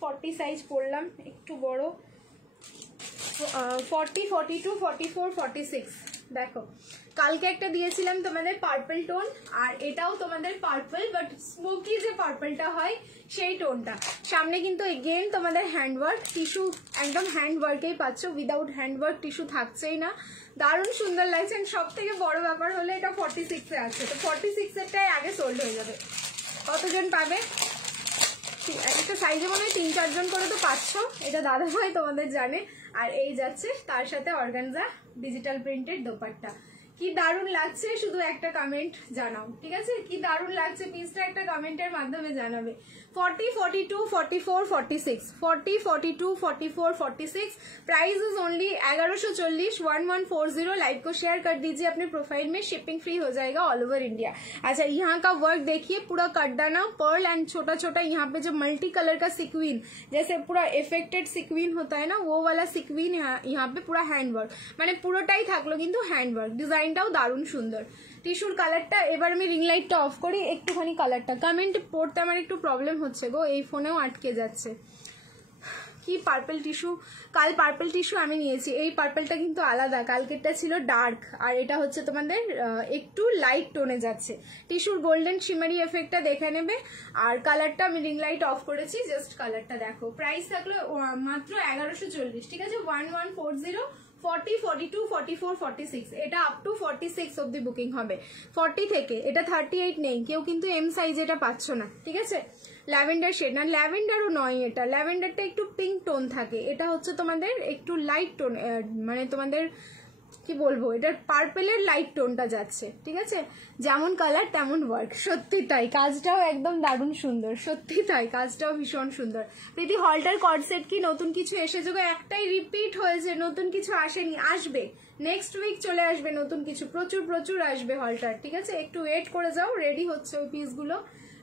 ফর্টি সাইজ পরলাম, একটু বড়। 40, 42, 44, 46 দেখো কালকে একটা দিয়েছিলাম তোমাদের পার্পল টোন, আর এটাও তোমাদের পার্পল বাট স্মোকি যে পার্পলটা হয় সেই টোনটা। সামনে কিন্তু এগেন তোমাদের হ্যান্ডওয়ার্ক টিস্যু, একদম হ্যান্ডওয়ার্কেই পাচ্ছ, উইদাউট হ্যান্ডওয়ার্ক টিস্যু থাকছেই না। দারুণ সুন্দর লাগছে। সব থেকে বড় ব্যাপার হলো এটা 46-এ আছে, তো 46-এরটাই আগে সোল্ড হয়ে যাবে। কতজন পাবে? একটা সাইজে মনে হয় 3-4 জন করে তো পাচ্ছ, এটা দাদা ভাই তোমাদের জানে। আর এই যাচ্ছে তার সাথে অর্গানজা ডিজিটাল প্রিন্টেড দোপাট্টা। কি দারুণ লাগছে শুধু একটা কমেন্ট জানাও, ঠিক আছে? কি দারুণ লাগছে পিসটা একটা কমেন্টের মাধ্যমে জানাবে। 40, 42, 44, 46, 40, 42, 44, 46 प्राइस इज ओनली 1140, 1140। लाइव को शेयर कर दीजिए अपने प्रोफाइल में, शिपिंग फ्री हो जाएगा ऑल ओवर इंडिया। अच्छा यहाँ का वर्क देखिए, पूरा कटदाना पर्ल एंड छोटा छोटा यहाँ पे जो मल्टी कलर का सिक्वीन, जैसे पूरा इफेक्टेड सिक्वीन होता है ना, वो वाला सिक्वीन यहाँ पे पूरा हैंड वर्क, মানে পুরোটাই থাকলো কিন্তু হ্যান্ড ওয়ার্ক। ডিজাইনটাও দারুণ সুন্দর। টিস্যুর কালারটা, এবার আমি রিং লাইটটা অফ করি, একটুখানি কালারটা কমেন্ট পড়তে আমার একটু প্রবলেম হচ্ছে গো, এই ফোনেও আটকে যাচ্ছে। কি পার্পল টিস্যু, কাল পার্পল টিস্যু আমি নিয়েছি, এই পার্পলটা কিন্তু আলাদা, কালকেরটা ছিল ডার্ক আর এটা হচ্ছে তোমাদের একটু লাইট টোনে যাচ্ছে। টিস্যুর গোল্ডেন শিমারি এফেক্টটা দেখে নেবে। আর কালারটা আমি রিং লাইট অফ করেছি, জাস্ট কালারটা দেখো। প্রাইস থাকলো মাত্র 1140, ঠিক আছে? 1140, 40, 42, 44, 46, এটা আপ টু 46 অব্দি বুকিং হবে। 40 থেকে এটা 38 নেই, কেউ কিন্তু এম সাইজ এটা পাচ্ছ না, ঠিক আছে? ল্যাভেন্ডার শেড না, ল্যাভেন্ডারও নয় এটা, ল্যাভেন্ডারটা একটু পিঙ্ক টোন থাকে, এটা হচ্ছে তোমাদের একটু লাইট টোন, মানে তোমাদের কি বলবো, এটার পার্পেলের লাইট টোনটা যাচ্ছে, ঠিক আছে? যেমন কালার তেমন ওয়ার্ক, সত্যি তাই। কাজটাও একদম দারুণ সুন্দর, সত্যি তাই, কাজটাও ভীষণ সুন্দর। প্রীতি হলটার কর্ড সেট কি নতুন কিছু এসেছে গো? একটাই রিপিট হয়েছে, নতুন কিছু আসেনি, আসবে নেক্সট উইক, চলে আসবে নতুন কিছু, প্রচুর প্রচুর আসবে হলটার, ঠিক আছে? একটু ওয়েট করে যাও, রেডি হচ্ছে ওই পিসগুলো।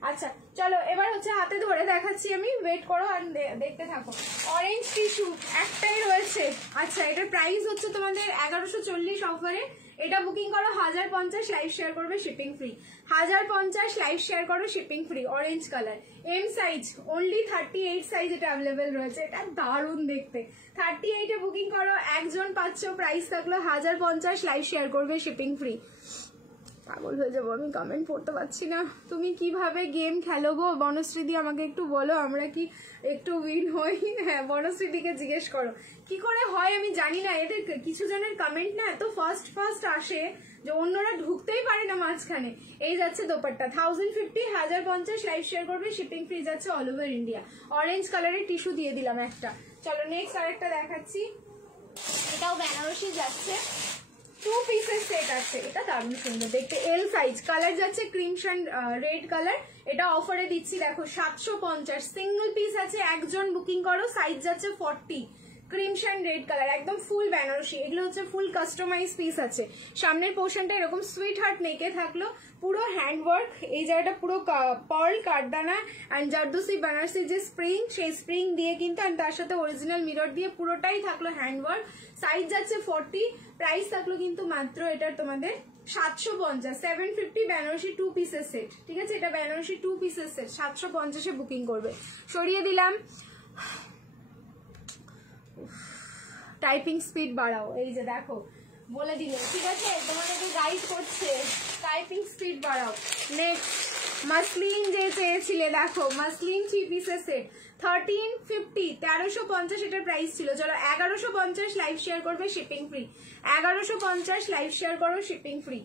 আচ্ছা চলো এবার হচ্ছে হাতে ধরে দেখাচ্ছি আমি, ওয়েট করো আর দেখতে থাকো। অরেঞ্জ টিস্যু একটাই রয়েছে। আচ্ছা এটার প্রাইস হচ্ছে তোমাদের 1140 অফারে, এটা বুকিং করো 1050, লাইভ শেয়ার করবে শিপিং ফ্রি। 1050 লাইভ শেয়ার করো shipping free. Orange colour, M size, only 38 size এটা অ্যাভেলেবেল রয়েছে, এটা দারুণ দেখতে। 38-এ বুকিং করো, একজন পাচ্ছ, প্রাইস থাকলো 1050, লাইভ শেয়ার করবে শিপিং ফ্রি। পাগল হয়ে যাবো আমি, কমেন্ট পড়তে পারছি না। তুমি কিভাবে গেম খেলো গো বনশ্রীদি, আমাকে একটু বলো, আমরা কি একটু উইন হই? হ্যাঁ বনশ্রীদিকে জিজ্ঞেস করো কি করে হয়, আমি জানি না। এদের কিছু জনের কমেন্ট না এত ফাস্ট ফাস্ট আসে যে অন্যরা ঢুকতেই পারে না মাঝখানে। এই যাচ্ছে দোপাট্টা 1050, 1050, লাইভ শেয়ার করবে শিপিং ফ্রি, যাচ্ছে অল ওভার ইন্ডিয়া। অরেঞ্জ কালারের টিস্যু দিয়ে দিলাম একটা। চলো নেক্সট আরেকটা দেখাচ্ছি, এটাও বেনারসি যাচ্ছে, 2 পিসের সেট আছে, এটা দারুণ সুন্দর দেখতে। এল সাইজ, কালার যাচ্ছে ক্রিমশন রেড কালার, এটা অফারে দিচ্ছি দেখো 750, সিঙ্গেল পিস আছে, একজন বুকিং করো, সাইজ যাচ্ছে 40, ক্রিমশন রেড কালার, একদম ফুল বেনারসি। এগুলো হচ্ছে ফুল কাস্টমাইজ পিস আছে। সামনের পোর্শনটা এরকম সুইট হার্ট নেকে থাকলো, পুরো হ্যান্ডওয়ার্ক, এই জায়গাটা পুরো পার্ল কাঠদানা অ্যান্ড জারদোসি বেনারসি যে স্প্রিং, সেই স্প্রিং দিয়ে কিন্তু, আর তার সাথে অরিজিনাল মিরর দিয়ে পুরোটাই থাকলো হ্যান্ডওয়ার্ক। সাইজ যাচ্ছে 40, প্রাইস থাকলো কিন্তু মাত্র এটার তোমাদের 750, 750 বেনারসি 2 পিসের সেট, ঠিক আছে? এটা বেনারসি 2 পিসের সেট, 750-এ বুকিং করবে। সরিয়ে দিলাম। টাইপিং স্পিড বাড়াও, এই যে দেখো বলে দিলে, ঠিক আছে? তোমাদেরকে গাইড করছে, টাইপিং স্পিড বাড়াও। নেক্সট মাসলিন যে চেয়েছিলে, দেখো মাসলিন 3 পিসের সেট, 1350, 1350 এটার প্রাইস ছিল। চলো 1150, লাইভ শেয়ার করবে শিপিং ফ্রি। 1150, লাইভ শেয়ার করো শিপিং ফ্রি।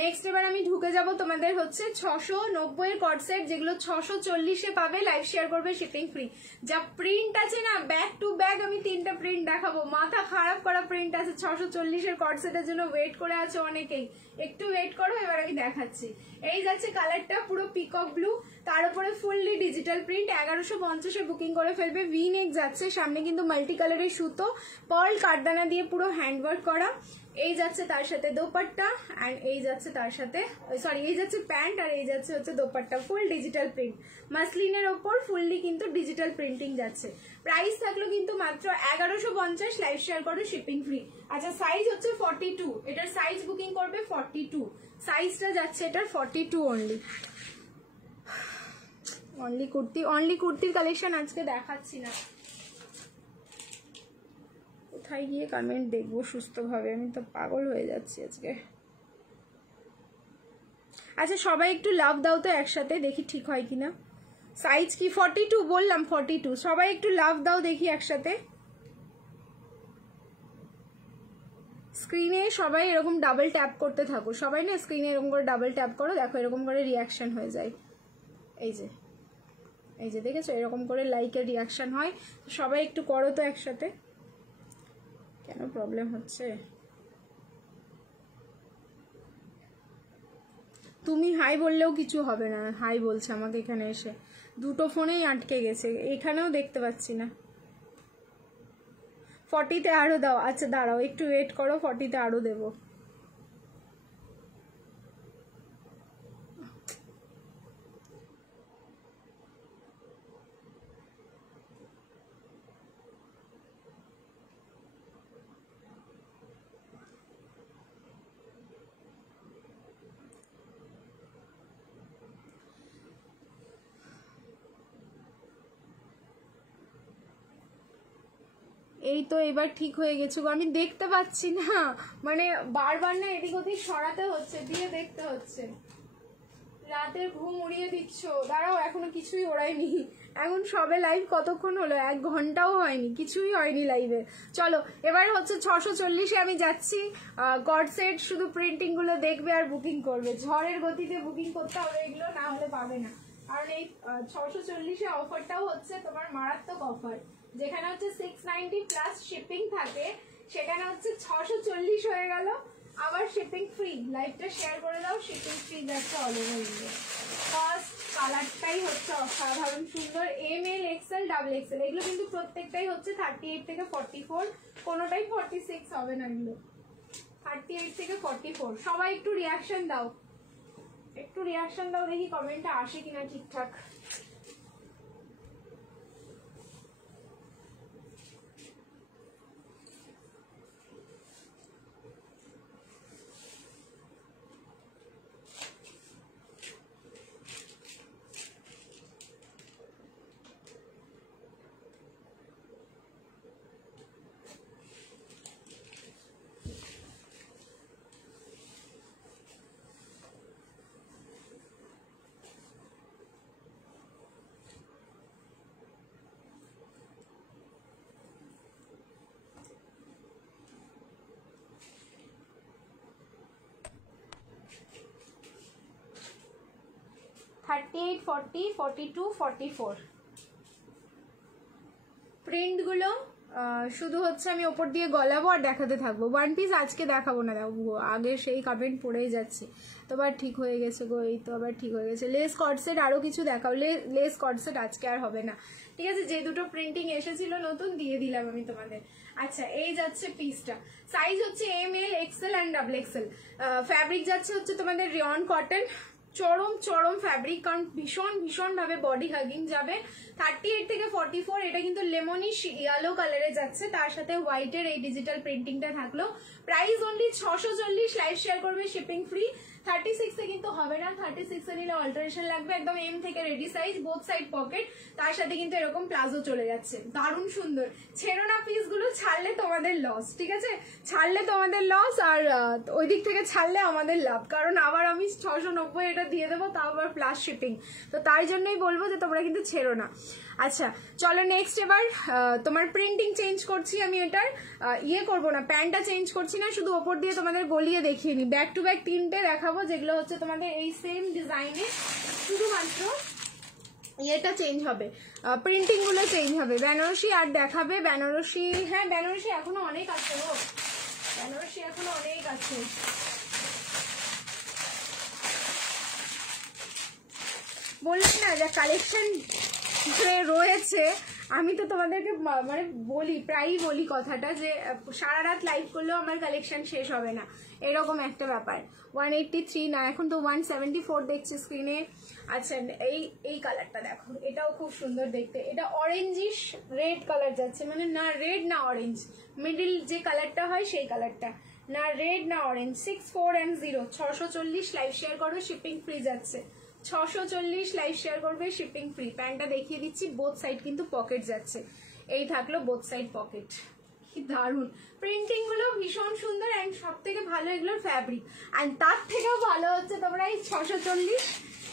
নেক্সট এবার আমি ঢুকে যাব তোমাদের হচ্ছে 690 এর কর্ড সেট, যেগুলো 640-এ পাবে, লাইভ শেয়ার করবে শিপিং ফ্রি। যা প্রিন্ট আছে না, ব্যাক টু ব্যাক আমি 3টা প্রিন্ট দেখাবো, মাথা খারাপ করা প্রিন্ট আছে। 640-এর কর্ড সেটের জন্য ওয়েট করে আছে অনেকেই, একটু ওয়েট করো, এবার আমি দেখাচ্ছি। এই যাচ্ছে কালারটা পুরো পিকক ব্লু, তার উপরে ফুললি ডিজিটাল প্রিন্ট, 1150-এ বুকিং করে ফেলবে। ভি নেক যাচ্ছে, সামনে কিন্তু মাল্টি কালারের সুতো, পার্ল কাঠদানা দিয়ে পুরো হ্যান্ডওয়ার্ক করা। এই যাচ্ছে তার সাথে দোপাট্টা, এন্ড এই যাচ্ছে তার সাথে, সরি এই যাচ্ছে প্যান্ট, আর এই যাচ্ছে হচ্ছে দোপাট্টা, ফুল ডিজিটাল প্রিন্ট। মাসলিনের ওপর ফুললি কিন্তু ডিজিটাল প্রিন্টিং যাচ্ছে। প্রাইস থাকলো কিন্তু মাত্র 1150, লাইভ শেয়ার করো শিপিং ফ্রি। আচ্ছা সাইজ হচ্ছে 42, এটার সাইজ বুকিং করবে 42, সাইজটা যাচ্ছে এটার 42 অনলি। অনলি কুর্তির কালেকশন আজকে দেখাচ্ছি না, কোথায় গিয়ে কমেন্ট দেখবো সুস্থভাবে, আমি তো পাগল হয়ে যাচ্ছি আজকে। আচ্ছা সবাই একটু লাভ দাও তো একসাথে, দেখি ঠিক হয় কিনা। সাইজ কি 42? বললাম 42। সবাই একটু লাভ দাও দেখি একসাথে। স্ক্রিনে সবাই এরকম ডাবল ট্যাপ করতে থাকো, সবাই না স্ক্রিনে এরকম করে ডাবল ট্যাপ করো, দেখো এরকম করে রিয়াকশন হয়ে যায়। এই যে এই যে দেখেছো এরকম করে লাইকের রিয়াকশন হয়, সবাই একটু করো তো একসাথে। কেন প্রবলেম হচ্ছে? তুমি হাই বললেও কিছু হবে না, হাই বলছে আমাকে এখানে এসে, দুটো ফোনেই আটকে গেছে, এখানেও দেখতে পাচ্ছি না। 40-তে আরো দাও। আচ্ছা দাঁড়াও একটু ওয়েট করো, 40-তে আরো দেবো। এই তো এবার ঠিক হয়ে গেছে গো, আমি দেখতে পাচ্ছি না, মানে বারবার না এদিক ওদিক সরাতে হচ্ছে, দিয়ে দেখতে হচ্ছে। রাতের ঘুম উড়িয়ে দিচ্ছ। দাঁড়াও এখনো কিছুই ওড়াইনি, এখন সবে লাইভ কতক্ষণ হলো, 1 ঘন্টাও হয়নি, কিছুই হয়নি লাইভে। চলো এবার হচ্ছে 640-এ আমি যাচ্ছি। গড সেট শুধু প্রিন্টিং গুলো দেখবে আর বুকিং করবে, ঝড়ের গতিতে বুকিং করতে হবে এগুলো, না হলে পাবে না। কারণ এই 640-এ অফারটাও হচ্ছে তোমার মারাত্মক অফার, যেখানে হচ্ছে 690 প্লাস শিপিং থাকে, সেখানে হচ্ছে 640 হয়ে গেল, আবার শিপিং ফ্রি। লাইভটা শেয়ার করে দাও, শিপিং ফ্রি যাচ্ছে অল ওভার ইন্ডিয়া। ফার্স্ট কালারটাই হচ্ছে অসাধারণ সুন্দর, ML XL ডাবল XL, এগুলো কিন্তু প্রত্যেকটাই হচ্ছে 38 থেকে 44, কোনোটাই 46 হবে না, এগুলো 38 থেকে 44। সবাই একটু রিয়াকশন দাও, একটু রিয়াকশন দাও, দেখি কমেন্টটা আসে কিনা ঠিকঠাক। $38, $40, $42, $44 প্রিন্টগুলো শুধু হচ্ছে আমি ওপর দিয়ে গলাবো আর দেখাতে থাকবো। ওয়ান পিস আজকে দেখাবো না, দেখো আগে সেই কমেন্ট পড়েই যাচ্ছে। তো আবার ঠিক হয়ে গেছে গো, এই তো আবার ঠিক হয়ে গেছে। লেস কটসেট আরো কিছু দেখাও, লেস কটসেট আজকে আর হবে না, ঠিক আছে? যে দুটো প্রিন্টিং এসেছিল নতুন দিয়ে দিলাম আমি তোমাদের। আচ্ছা এই যাচ্ছে পিসটা, সাইজ হচ্ছে ML XL and double XL। Fabric যাচ্ছে হচ্ছে তোমাদের রিয়ন কটন, চরম চরম ফ্যাব্রিক, কারণ ভীষণ ভীষণ ভাবে বডি হাগিং যাবে। 38 থেকে 44, এটা কিন্তু লেমনিশ ইয়েলো কালারে যাচ্ছে, তার সাথে হোয়াইটের এই ডিজিটাল প্রিন্টিংটা থাকলো। প্রাইস অনলি 640, লাইভ শেয়ার করবে, শিপিং ফ্রি। 36-এ কিন্তু হবে না, 36-এ নিলে অল্টারেশন লাগবে। একদম M থেকে ready size, both side pocket, তার সাথে কিন্তু এরকম প্লাজো চলে যাচ্ছে, দারুণ সুন্দর। ছেড়ো না পিসগুলো, ছাড়লে তোমাদের লস, ঠিক আছে? ছাড়লে তোমাদের লস, আর ওই দিক থেকে ছাড়লে আমাদের লাভ, কারণ আবার আমি 690 এটা দিয়ে দেবো, তাও আবার প্লাস শিপিং। তো তাই জন্যই বলবো যে তোমরা কিন্তু ছেড়ো না। আচ্ছা চলো নেক্সট, এবার তোমার প্রিন্টিং চেঞ্জ করছি আমি, এটার ইয়ে করবো না, প্যান্টটা চেঞ্জ করছি না, শুধু ওপর দিয়ে তোমাদের গলিয়ে দেখিয়ে নি। ব্যাক টু ব্যাক 3টে দেখাবো, যেগুলো হচ্ছে তোমাদের এই সেম ডিজাইনে, শুধুমাত্র ইয়েটা চেঞ্জ হবে, প্রিন্টিং গুলো চেঞ্জ হবে। বেনারসি আর দেখাবে, বেনারসি, হ্যাঁ বেনারসি এখনো অনেক আছে গো, বেনারসি এখনো অনেক আছে। বললাম না যা কালেকশন রয়েছে, আমি তো তোমাদেরকে মানে বলি, প্রায়ই বলি কথাটা, যে সারা রাত লাইভ করলেও আমার কালেকশন শেষ হবে না, এরকম একটা ব্যাপার। 183 না, এখন তো 174 দেখছি স্ক্রিনে। আচ্ছা এই কালারটা দেখো, এটাও খুব সুন্দর দেখতে, এটা অরেঞ্জিশ রেড কালার যাচ্ছে, মানে না রেড না অরেঞ্জ, মিডিল যে কালারটা হয় সেই কালারটা, না রেড না অরেঞ্জ। 64 and 0, 640, লাইভ শেয়ার করো, শিপিং ফ্রি যাচ্ছে। 640 লাইভ শেয়ার করবে, শিপিং ফ্রি। প্যান্টটা দেখিয়ে দিচ্ছি, বোথ সাইড কিন্তু পকেট যাচ্ছে, এই থাকলো বোথ সাইড পকেট, কি কি দারুণ প্রিন্টিং গুলো, ভীষণ সুন্দর অ্যান্ড সব থেকে ভালো এগুলোর ফ্যাব্রিক। অ্যান্ড তার থেকেও ভালো হচ্ছে তোমরা এই 640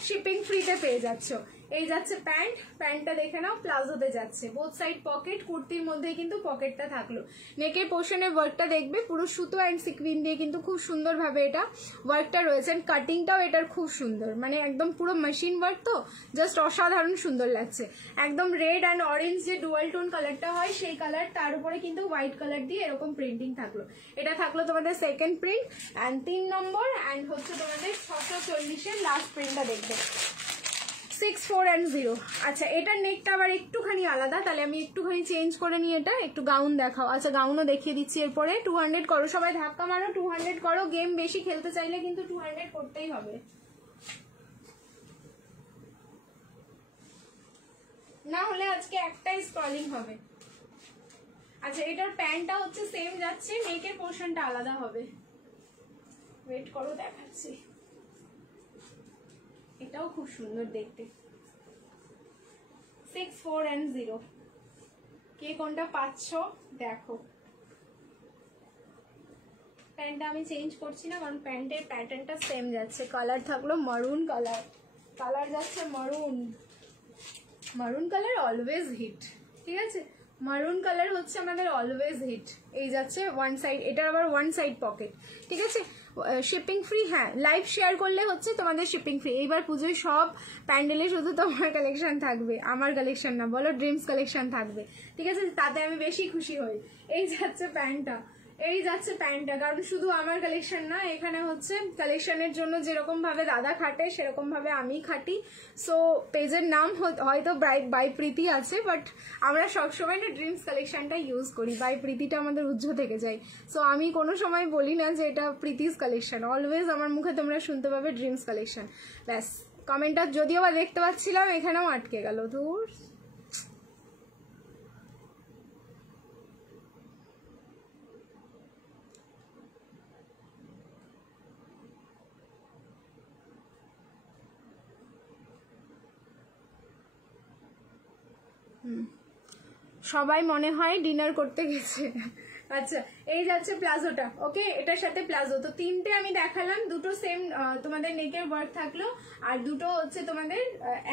শিপিং ফ্রিতে পেয়ে যাচ্ছ। এই যাচ্ছে প্যান্ট, প্যান্টটা দেখে নাও, প্লাজোতে যাচ্ছে, বোথ সাইড পকেট, কুর্তির মধ্যেই কিন্তু পকেটটা থাকলো। নেকের পোর্শনের ওয়ার্কটা দেখবে পুরো সুতো অ্যান্ড সিকুইন দিয়ে কিন্তু খুব সুন্দরভাবে এটা ওয়ার্কটা রয়েছে। কাটিংটাও এটার খুব সুন্দর, মানে একদম পুরো মেশিন ওয়ার্ক, তো জাস্ট অসাধারণ সুন্দর লাগছে। একদম রেড অ্যান্ড অরেঞ্জ যে ডুয়াল টোন কালারটা হয় সেই কালার, তার উপরে কিন্তু হোয়াইট কালার দিয়ে এরকম প্রিন্টিং থাকলো। এটা থাকলো তোমাদের second print and 3 number. And হচ্ছে তোমাদের 640-এর লাস্ট প্রিন্টটা দেখবে 6, 4 and 0। আচ্ছা, এটার নেকটা আবার একটুখানি আলাদা, তাহলে আমি একটুখানি চেঞ্জ করে নিই। এটা একটু গাউন দেখাও। আচ্ছা, গাউনও দেখিয়ে দিচ্ছি। এরপরে 200 করো, সবাই ধাক্কা মারো, 200 করো। গেম বেশি খেলতে চাইলে কিন্তু 200 করতেই হবে, না হলে আজকে একটাই স্ক্রলিং হবে। আচ্ছা, এটার প্যান্টটা হচ্ছে সেম যাচ্ছে, নেকের পোর্শনটা আলাদা হবে। ওয়েট করো, দেখাচ্ছি। এটাও খুব সুন্দর দেখতে। 6, 4 and 0। কে কোনটা পাচ্ছ দেখো। প্যান্টটা আমি চেঞ্জ করছি না, কারণ প্যান্টের প্যাটার্নটা সেম যাচ্ছে। কালার থাকলো মারুন কালার, কালার যাচ্ছে মারুন। মারুন কালার অলওয়েজ হিট, ঠিক আছে? মারুন কালার হচ্ছে আমাদের অলওয়েজ হিট। এই যাচ্ছে ওয়ান সাইড, এটার আবার ওয়ান সাইড পকেট, ঠিক আছে? শিপিং ফ্রি, হ্যাঁ, লাইভ শেয়ার করলে হচ্ছে তোমাদের শিপিং ফ্রি। এইবার পুজোয় সব প্যান্ডেলে শুধু তোমার কালেকশন থাকবে, আমার কালেকশন না, বলো ড্রিমস কালেকশন থাকবে, ঠিক আছে? তাতে আমি বেশি খুশি হই। এই যাচ্ছে প্যান্টটা, এই যাচ্ছে প্যান্টটা, কারণ শুধু আমার কালেকশন না, এখানে হচ্ছে কালেকশনের জন্য যেরকম ভাবে দাদা খাটে সেরকম ভাবে আমি খাটি। সো পেজের নাম হয়তো বাই প্রীতি আছে, বাট আমরা সবসময় না ড্রিমস কালেকশনটা ইউজ করি, বাই প্রীতিটা আমাদের উজ্জ্ব থেকে যায়। সো আমি কোনো সময় বলি না যে এটা প্রীতিস কালেকশন, অলওয়েজ আমার মুখে তোমরা শুনতে পাবে ড্রিমস কালেকশন। ব্যাস, কমেন্টটা যদিও বা দেখতে পাচ্ছিলাম, এখানেও আটকে গেল। ধুর, সবাই মনে হয় ডিনার করতে গেছে। আচ্ছা, এই যাচ্ছে প্লাজোটা, ওকে? এটার সাথে প্লাজো, তো তিনটে আমি দেখালাম। দুটো সেম তোমাদের নেকের ওয়ার্ক থাকলো, আর দুটো হচ্ছে তোমাদের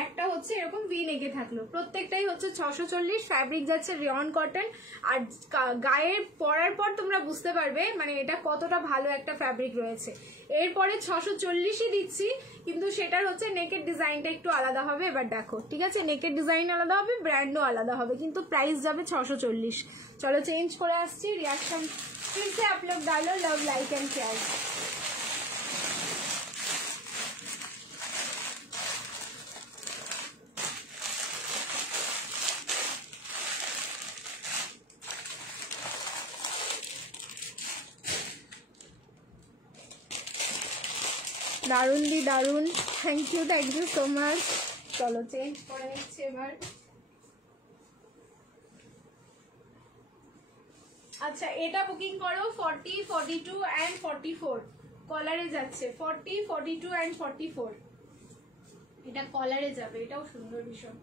একটা হচ্ছে এরকম ভি নেকে থাকলো। প্রত্যেকটাই হচ্ছে 640, ফ্যাব্রিক যাচ্ছে রিয়ন কটন। আর গায়ে পরার পর তোমরা বুঝতে পারবে মানে এটা কতটা ভালো একটা ফ্যাব্রিক রয়েছে। এরপরে 640ই দিচ্ছি, কিন্তু সেটার হচ্ছে নেকের ডিজাইনটা একটু আলাদা হবে। এবার দেখো, ঠিক আছে? নেকের ডিজাইন আলাদা হবে, ব্র্যান্ডও আলাদা হবে, কিন্তু প্রাইস যাবে 640। চলো চেঞ্জ করে আসছি। रिएक्शन फिर से आप लोग डालो, लव लाइक एंड शेयर। দারুন দি দারুন, থ্যাংক ইউ সো মাচ। চলো চেঞ্জ করে নিচ্ছি এবার। আচ্ছা, এটা বুকিং করো 40, 42 and 44 কলারে যাচ্ছে। 40, 42 and 44 এটা কলারে যাবে, এটাও সুন্দর ভীষণ।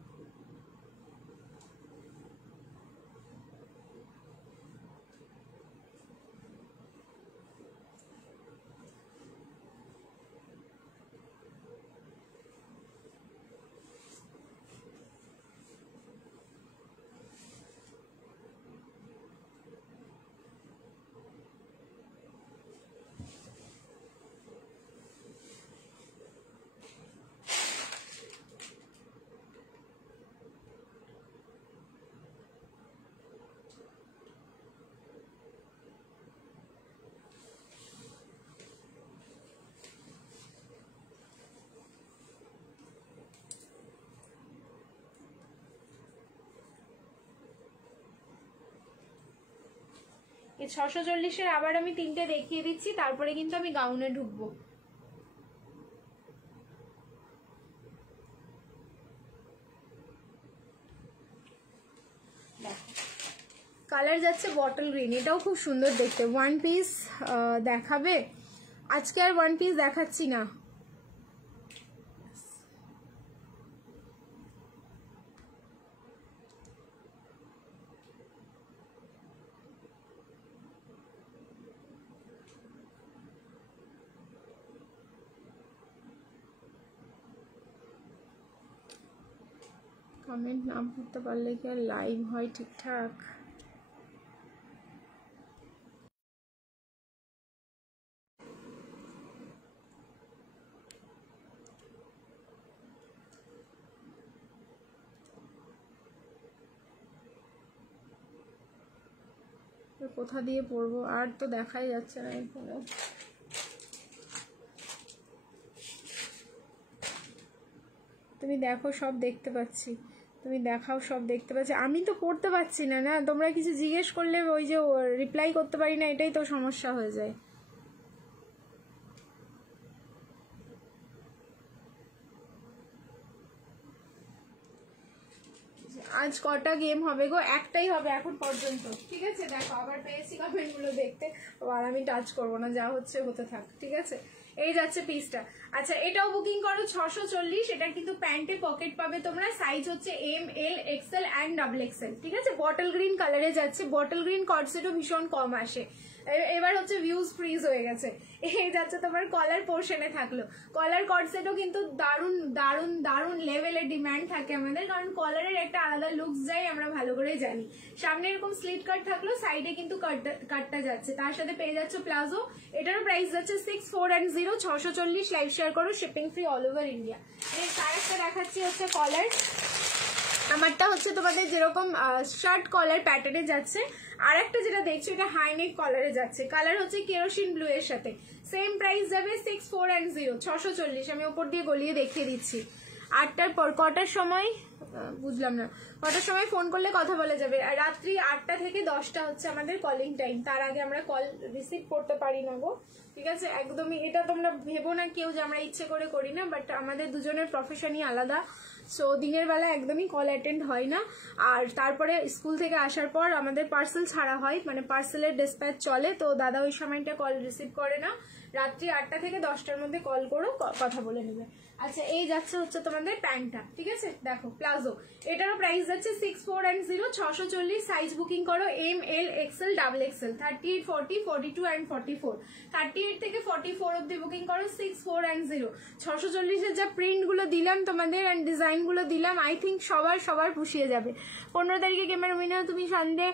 এই 640-এর আবার আমি তিনটে দেখিয়ে দিচ্ছি, তারপরে কিন্তু আমি গাউনে ঢুকবো। কালার যাচ্ছে বটল গ্রিন, এটাও খুব সুন্দর দেখতে। ওয়ান পিস দেখাবে আজকে? আর ওয়ান পিস দেখাচ্ছি না। কমেন্ট না পড়তে পারলে কি আর লাইভ হয় ঠিকঠাক? কোথা দিয়ে পড়বো আর তো দেখাই যাচ্ছে না এখানে। তুমি দেখো সব দেখতে পাচ্ছি, তুমি দেখাও সব দেখতে পাচ্ছি, আমি তো পড়তে পারছি না। না তোমরা কিছু জিজ্ঞেস করলে ওই যে রিপ্লাই করতে পারি না, এটাই তো সমস্যা হয়ে যায়। আজ কটা গেম হবে গো? একটাই হবে এখন পর্যন্ত, ঠিক আছে? দেখো আবার পেয়েছি কমেন্টগুলো দেখতে, আর আমি টাচ করবো না, যা হচ্ছে হতে থাক, ঠিক আছে? এই যাচ্ছে পিসটা। আচ্ছা এটাও বুকিং করো 640। এটা কিন্তু প্যান্টে পকেট পাবে তোমরা, সাইজ হচ্ছে M L XL and double XL, ঠিক আছে? বটল গ্রিন কালারে যাচ্ছে, বটল গ্রিন কর্ডসেটও ভীষণ কম আসে। এবার হচ্ছে ভিউজ ফ্রিজ হয়ে গেছে। এই যাচ্ছে তোমার কলার পোর্শনে থাকলো, কলার কর্ডসেটও কিন্তু দারুণ দারুণ দারুণ লেভেলের ডিমান্ড থাকে আমাদের, কারণ কলারের একটা আলাদা লুকস যায় আমরা ভালো করে জানি। সামনে এরকম স্লিট কাট থাকলো, সাইডে কিন্তু কাটটা যাচ্ছে, তার সাথে পেয়ে যাচ্ছে প্লাজো। এটারও প্রাইস যাচ্ছে 6410, 640। লাইভ শেয়ার করো, shipping free all over India. এর আরেকটা দেখাচ্ছি হচ্ছে কলার, আমারটা হচ্ছে তোমাদের যেরকম শার্ট কলার প্যাটার্নে যাচ্ছে, আর একটা যেটা দেখছো এটা হাইনেক কলারে যাচ্ছে, কালার হচ্ছে কেরোসিন ব্লু এর সাথে। সেম প্রাইস যাবে 6410, 640। আমি ওপর দিয়ে গলিয়ে দেখিয়ে দিচ্ছি। 8টার পর কটার সময় বুঝলাম না, কটার সময় ফোন করলে কথা বলা যাবে? রাত্রি 8টা থেকে 10টা হচ্ছে আমাদের কলিং টাইম, তার আগে আমরা কল রিসিভ করতে পারি না গো, ঠিক আছে? একদমই এটা তোমরা ভেবো না কেউ যে আমরা ইচ্ছে করে করি না, বাট আমাদের দুজনের প্রফেশনই আলাদা। সো দিনের বেলা একদমই কল অ্যাটেন্ড হয় না। আর তারপরে স্কুল থেকে আসার পর আমাদের পার্সেল ছাড়া হয়, মানে পার্সেলের ডিসপ্যাচ চলে, তো দাদা ওই সময়টা কল রিসিভ করে না। রাত্রি 8টা থেকে 10টার মধ্যে কল করো, কথা বলে নেবে। আচ্ছা এই যাচ্ছে হচ্ছে তোমাদের প্যান্টটা, ঠিক আছে? দেখো প্লাজো, এটারও প্রাইস যাচ্ছে 6410, 640। সাইজ বুকিং করো M L XL double XL, 38, 40, 42 and 44। 38 থেকে 44 অব্দি বুকিং করো 6410। 640-এর যা প্রিন্টগুলো দিলাম তোমাদের অ্যান্ড ডিজাইনগুলো দিলাম, আই থিঙ্ক সবার পুষিয়ে যাবে। 15 তারিখে গেমের উইনার তুমি সানডে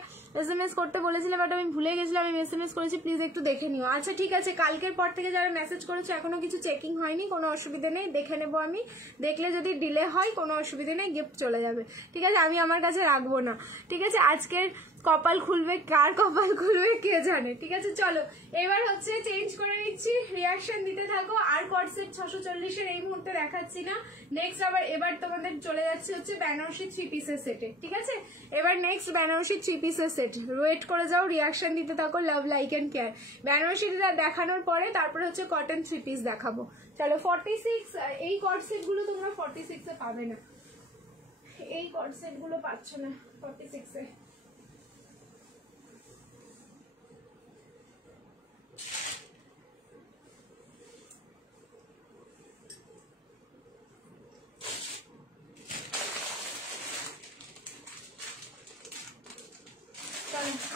SMS করতে বলেছিলে, বাট আমি ভুলে গেছিলাম, আমি SMS করেছি, প্লিজ একটু দেখে নিও। আচ্ছা ঠিক আছে, কালকের পর থেকে যারা মেসেজ করেছে এখনো কিছু চেকিং হয়নি, কোনো অসুবিধা নেই, দেখে নেবো আমি। দেখলে যদি ডিলে হয় কোনো অসুবিধা নেই, গিফট চলে যাবে, ঠিক আছে? আমি আমার কাছে রাখবো না, ঠিক আছে? আজকের কপাল খুলবে, কার কপাল খুলবে কে জানে, ঠিক আছে? চলো এবার হচ্ছে চেঞ্জ করে নিচ্ছি, রিয়াকশন দিতে থাকো। আর কর্ডসেট 640-এর এই মুহূর্তে দেখাচ্ছি না, নেক্সট এবার তোমাদের চলে যাচ্ছে হচ্ছে বেনারসি 3 পিসের সেটে, ঠিক আছে? এবার নেক্সট বেনারসি 3 পিসের সেট, ওয়েট করে যাও, রিয়াকশন দিতে থাকো, love like and care. Banarasi দেখানোর পরে তারপরে হচ্ছে কটন 3 পিস দেখাবো। চলো 46, এই কর্ডসেট গুলো তোমরা 46-এ পাবে না, এই কর্ডসেট গুলো পাচ্ছ না 46-এ।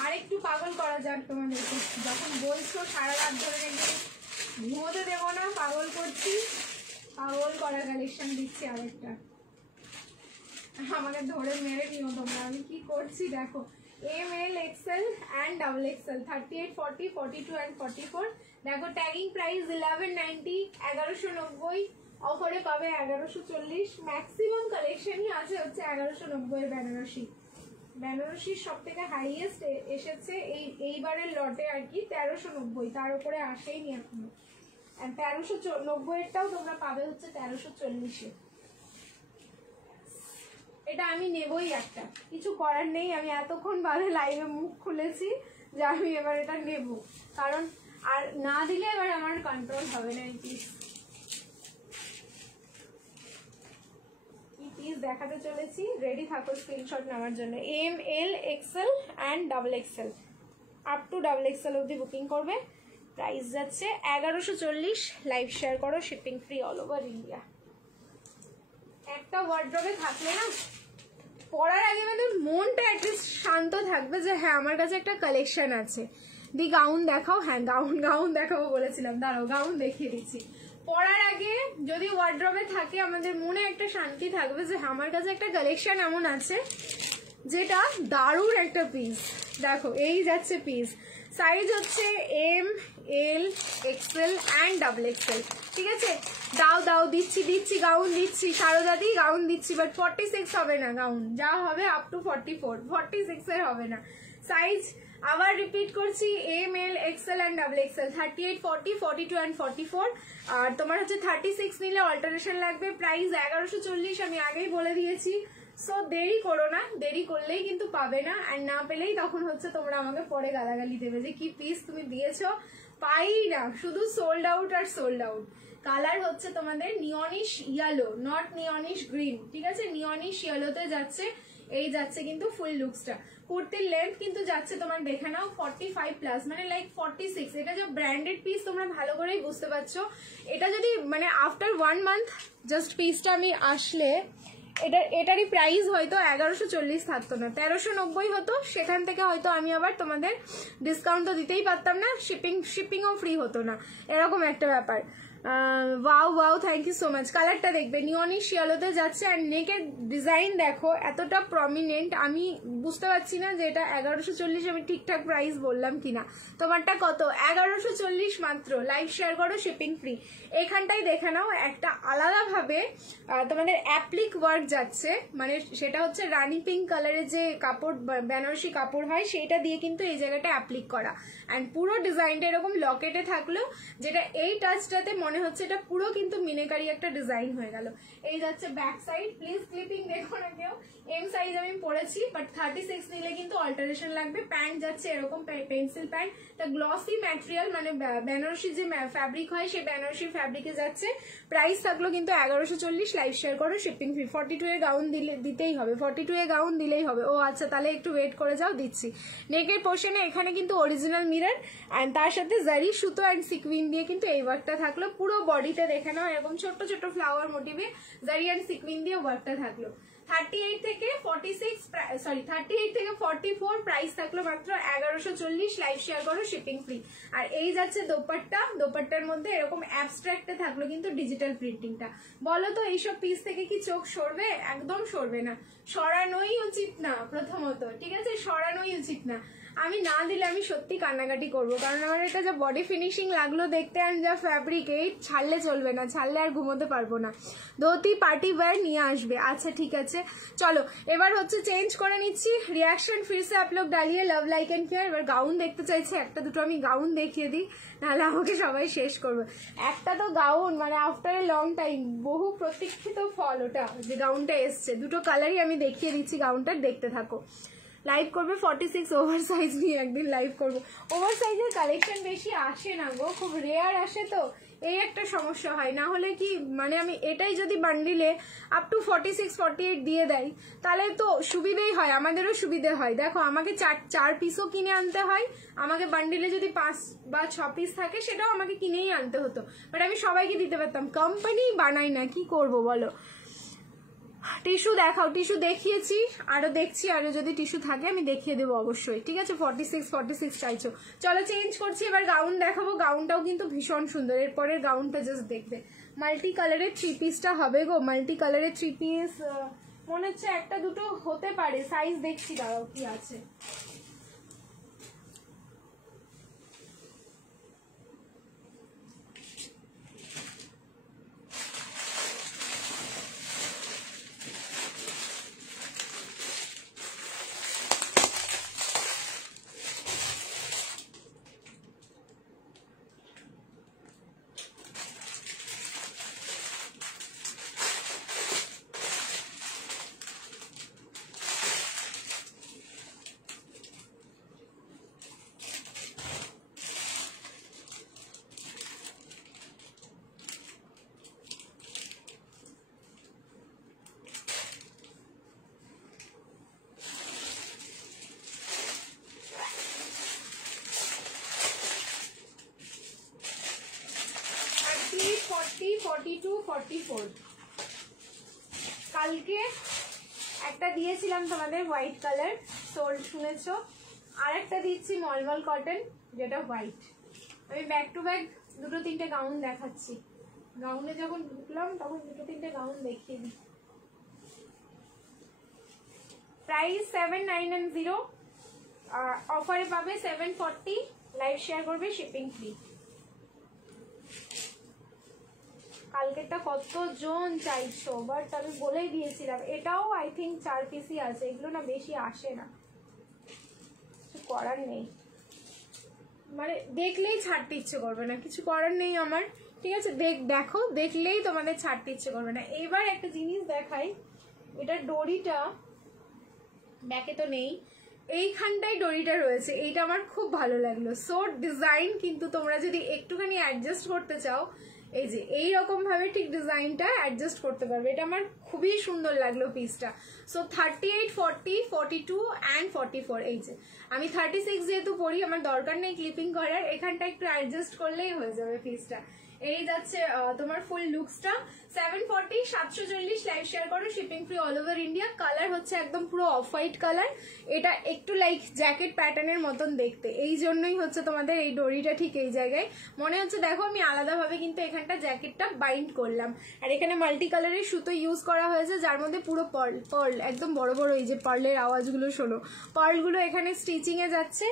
আরেকটু পাগল করা যাক তোমাদেরকে, যখন বলছো সারা রাত ধরে নাকি ঘুমোতে দেবো না, পাগল করছি, পাগল করা কালেকশন দিচ্ছি আরেকটা। আমাকে ধরে মেরে নিও তোমরা, আমি কি করছি দেখো। M L XL and double XL, 38, 40, 42 and 44। দেখো ট্যাগিং প্রাইস 1190, 1190। অফারে পাবে 1140। ম্যাক্সিমাম কালেকশনই আছে হচ্ছে 1190 বেনারসি। বেনারসির সব থেকে হাইয়েস্ট এসেছে এইবারের লটে আর কি 1390, তার উপরে আসেইনি এখনো। 1390-এরটাও তোমরা পাবে হচ্ছে 1340-এ। এটা আমি নেবই একটা, কিছু করার নেই, আমি এতক্ষণ বাদে লাইভে মুখ খুলেছি যে আমি এবার এটা নেব, কারণ আর না দিলে এবার আমার কন্ট্রোল হবে না। এই পিস দেখাতে চলেছি, রেডি থাকো স্ক্রিনশট নেওয়ার জন্য। M L XL and double XL, up to double XL অবধি বুকিং করবে। প্রাইস যাচ্ছে 1140। লাইভ শেয়ার করো, shipping free all over India. একটা ওয়ার্ড্রবে থাকলে না পরার আগে মানে মনটা অ্যাটলিস্ট শান্ত থাকবে যে হ্যাঁ আমার কাছে একটা কালেকশন আছে। দি গাউন দেখাও। হ্যাঁ গাউন দেখাবো বলেছিলাম, দাঁড়াও গাউন দেখিয়ে দিচ্ছি। পরার আগে যদি ওয়ার্ড্রবে থাকে আমাদের মনে একটা শান্তি থাকবে যে আমার কাছে একটা কালেকশন এমন আছে যেটা দারুণ একটা পিস। দেখো এই যাচ্ছে পিস, সাইজ হচ্ছে M, L, XL and double XL. ঠিক আছে, দাও দিচ্ছি গাউন দিচ্ছি, সারদাদি গাউন দিচ্ছি, বাট 46 হবে না গাউন, যা হবে আপ টু 44, 46 এর হবে না। সাইজ আবার রিপিট করছি, M, L, XL and double XL, 38, 40, 42 and 44। আর তোমার হচ্ছে 36 নিলে অল্টারেশন লাগবে। প্রাইস 1140, আমি আগেই বলে দিয়েছি। সো দেরি করো না, দেরি করলেই কিন্তু পাবে না, আর না পেলেই তখন হচ্ছে তোমরা আমাকে পরে গালাগালি দেবে যে কি পিস তুমি দিয়েছো, পাই না, শুধু sold out are sold out. Colour হচ্ছে তোমাদের নিয়নিশ ইয়েলো, নট নিয়নিশ গ্রিন। ঠিক আছে, নিয়নিশ ইয়েলোতে যাচ্ছে, এই যাচ্ছে কিন্তু ফুল লুকসটা। কুর্তির লেন্থ কিন্তু যাচ্ছে তোমার দেখে নাও 45 প্লাস, মানে লাইক 46। এটা যে ব্র্যান্ডেড পিস তোমরা ভালো করেই বুঝতে পারছো। এটা যদি মানে আফটার 1 মান্থ জাস্ট পিসটা আমি আসলে এটারই প্রাইস হয়তো 1140 থাকতো না, 1390 হতো। সেখান থেকে হয়তো আমি আবার তোমাদের ডিসকাউন্ট তো দিতেই পারতাম না, শিপিংও ফ্রি হতো না, এরকম একটা ব্যাপার। Wow thank you so much. কালারটা দেখবে নিয়নিশ ইয়েলোতে যাচ্ছে, আর নেকের ডিজাইন দেখো এতটা প্রমিনেন্ট, আমি বুঝতে পারছি না যে এটা 1140 আমি ঠিকঠাক প্রাইস বললাম কিনা। তোমারটা কত? 1140 মাত্র। লাইভ শেয়ার করো, শিপিং ফ্রি। এখানটাই দেখে নাও একটা আলাদাভাবে তোমাদের অ্যাপ্লিক ওয়ার্ক যাচ্ছে, মানে সেটা হচ্ছে রানি পিঙ্ক কালারের যে কাপড়, বেনারসি কাপড় হয়, সেটা দিয়ে কিন্তু এই জায়গাটা অ্যাপ্লিক করা। অ্যান্ড পুরো ডিজাইনটা এরকম লকেটে থাকলো, যেটা এই টাচটাতে মনে হচ্ছে এটা পুরো কিন্তু মিনেকারি একটা ডিজাইন হয়ে গেল। এই যাচ্ছে ব্যাক সাইড, প্লিজ ক্লিপিং দেখো না কেউ। এম সাইজ আমি পরেছি, বাট 36 নিলে কিন্তু অল্টারেশন লাগবে। প্যান্ট যাচ্ছে এরকম পেন্সিল প্যান্ট, তা গ্লসি ম্যাটেরিয়াল, মানে বেনারসি যে ফ্যাব্রিক হয় সেই বেনারসি ফ্যাব্রিকে যাচ্ছে। প্রাইস থাকলো কিন্তু 1140। লাইভ শেয়ার করো, শিপিং ফ্রি। 42 এর গাউন দিতেই হবে, 42 এর গাউন দিলেই হবে। ও আচ্ছা, তাহলে একটু ওয়েট করে যাও, দিচ্ছি। নেকের পোর্শনে এখানে কিন্তু অরিজিনাল মিরর অ্যান্ড তার সাথে জারি সুতো অ্যান্ড সিকুইন দিয়ে কিন্তু এই ওয়ার্কটা থাকলো। পুরো বডিতে দেখে নাও এরকম ছোট্ট ছোট্ট ফ্লাওয়ার মোটিভে জারি অ্যান্ড সিকুইন দিয়ে ওয়ার্কটা থাকলো। 38 থেকে 44 প্রাইস থাকলো মাত্র 1140। লাইভ শেয়ার করো, শিপিং ফ্রি। আর এই যাচ্ছে দোপাট্টার মধ্যে এরকম অ্যাবস্ট্রাক্টে থাকলো কিন্তু ডিজিটাল প্রিন্টিংটা। বলো তো এইসব পিস থেকে কি চোখ সরবে? একদম সরবে না, সরানোই উচিত না প্রথমত। ঠিক আছে, সরানোই উচিত না। আমি না দিলে আমি সত্যি কান্নাকাটি করবো, কারণ আমার এটা যা বডি ফিনিশিং লাগলো দেখতে, আর যা ফ্যাব্রিক, এই ছাড়লে চলবে না, ছাড়লে আর ঘুমোতে পারবো না। ধুতি পার্টি ওয়্যার নিয়ে আসবে। আচ্ছা ঠিক আছে, চলো এবার হচ্ছে চেঞ্জ করে নিচ্ছি। রিয়াকশন ফিরসে আপ লোক ডালিয়ে, লাভ লাইক এন্ড কেয়ার। এবার গাউন দেখতে চাইছে, একটা দুটো আমি গাউন দেখিয়ে দিই, নাহলে আমাকে সবাই শেষ করবে। একটা তো গাউন, মানে আফটার এ লং টাইম, বহু প্রতীক্ষিত ফল ওটা, যে গাউনটা এসছে। দুটো কালারই আমি দেখিয়ে দিচ্ছি, গাউনটার দেখতে থাকো। লাইভ করবে 46 ওভার সাইজ নিয়ে, একদিন লাইভ করবো। ওভার সাইজের কালেকশন বেশি আসে না গো, খুব রেয়ার আসে, তো এই একটা সমস্যা হয়। না হলে কি মানে আমি এটাই যদি বান্ডিলে আপ টু 46, 48 দিয়ে দেয়, তাহলে তো সুবিধেই হয়, আমাদেরও সুবিধে হয়। দেখো আমাকে চার পিসও কিনে আনতে হয়, আমাকে বান্ডিলে যদি 5 বা 6 পিস থাকে সেটাও আমাকে কিনেই আনতে হতো, বাট আমি সবাইকে দিতে পারতাম। কোম্পানি বানাই না, কি করব বলো। টিস্যু দেখাও, টিস্যু দেখিয়েছি, আরো দেখছি, আরো যদি টিস্যু থাকে আমি দেখিয়ে দেবো অবশ্যই। ঠিক আছে, 46 চাইছো। চলো চেঞ্জ করছি, এবার গাউন দেখাবো। গাউনটাও কিন্তু ভীষণ সুন্দর, এরপরের গাউনটা জাস্ট দেখবে। মাল্টি কালারের 3 পিসটা হবে গো, মাল্টি কালারের 3 পিস মনে হচ্ছে একটা দুটো হতে পারে। সাইজ দেখছি, দাঁড়াও কি আছে। কালকে একটা দিয়েছিলাম তোমাদের হোয়াইট কালার, সোল শুনেছো, আর একটা দিচ্ছি মলমল কটন। যেটা হোয়াইট। আমি ব্যাক টু ব্যাক দুটো তিনটে গাউন দেখাচ্ছি, গাউনে যখন ঢুকলাম তখন দুটো তিনটে গাউন দেখিয়ে দিই। প্রাইস 790, অফারে পাবে 740, লাইভ শেয়ার করবে, শিপিং ফ্রি। কালকেরটা কতজন চাইছো, বাট আমি বলেই দিয়েছিলাম। এটাও আই থিঙ্ক 4 পিসই আছে, এগুলো না বেশি আসে না, কিছু করার নেই, মানে দেখলেই ছাড়তে ইচ্ছে করবে না, কিছু করার নেই আমার, ঠিক আছে। দেখো দেখলেই তোমাদের ছাড়তে ইচ্ছে করবে না। এবার একটা জিনিস দেখাই, এটা ডোরিটা ব্যাকে তো নেই, এইখানটাই ডোরিটা রয়েছে, এইটা আমার খুব ভালো লাগলো। সো ডিজাইন কিন্তু তোমরা যদি একটুখানি অ্যাডজাস্ট করতে চাও, এই যে এইরকম ভাবে ঠিক ডিজাইনটা অ্যাডজাস্ট করতে পারবে, এটা আমার খুবই সুন্দর লাগলো পিসটা। সো 38, 40, 42 অ্যান্ড 44, এই যে আমি 36 যেহেতু পরি, আমার দরকার নেই ক্লিপিং করার, এখানটা একটু অ্যাডজাস্ট করলেই হয়ে যাবে পিসটা। এই যাচ্ছে তোমার ফুল লুকসটা। 740, 740, লাইভ শেয়ার করো, shipping free all over India. Colour হচ্ছে একদম পুরো অফ হোয়াইট কালার, এটা একটু লাইক জ্যাকেট প্যাটার্নের মতন দেখতে, এই জন্যই হচ্ছে তোমাদের এই ডোরিটা ঠিক এই জায়গায় মনে হচ্ছে। দেখো আমি আলাদাভাবে কিন্তু এখানটা জ্যাকেটটা বাইন্ড করলাম, আর এখানে মাল্টি কালারের সুতো ইউজ করা হয়েছে, যার মধ্যে পুরো পার্ল একদম বড় বড়, এই যে পার্লের আওয়াজগুলো শোনো, পার্লগুলো এখানে স্টিচিং এ যাচ্ছে।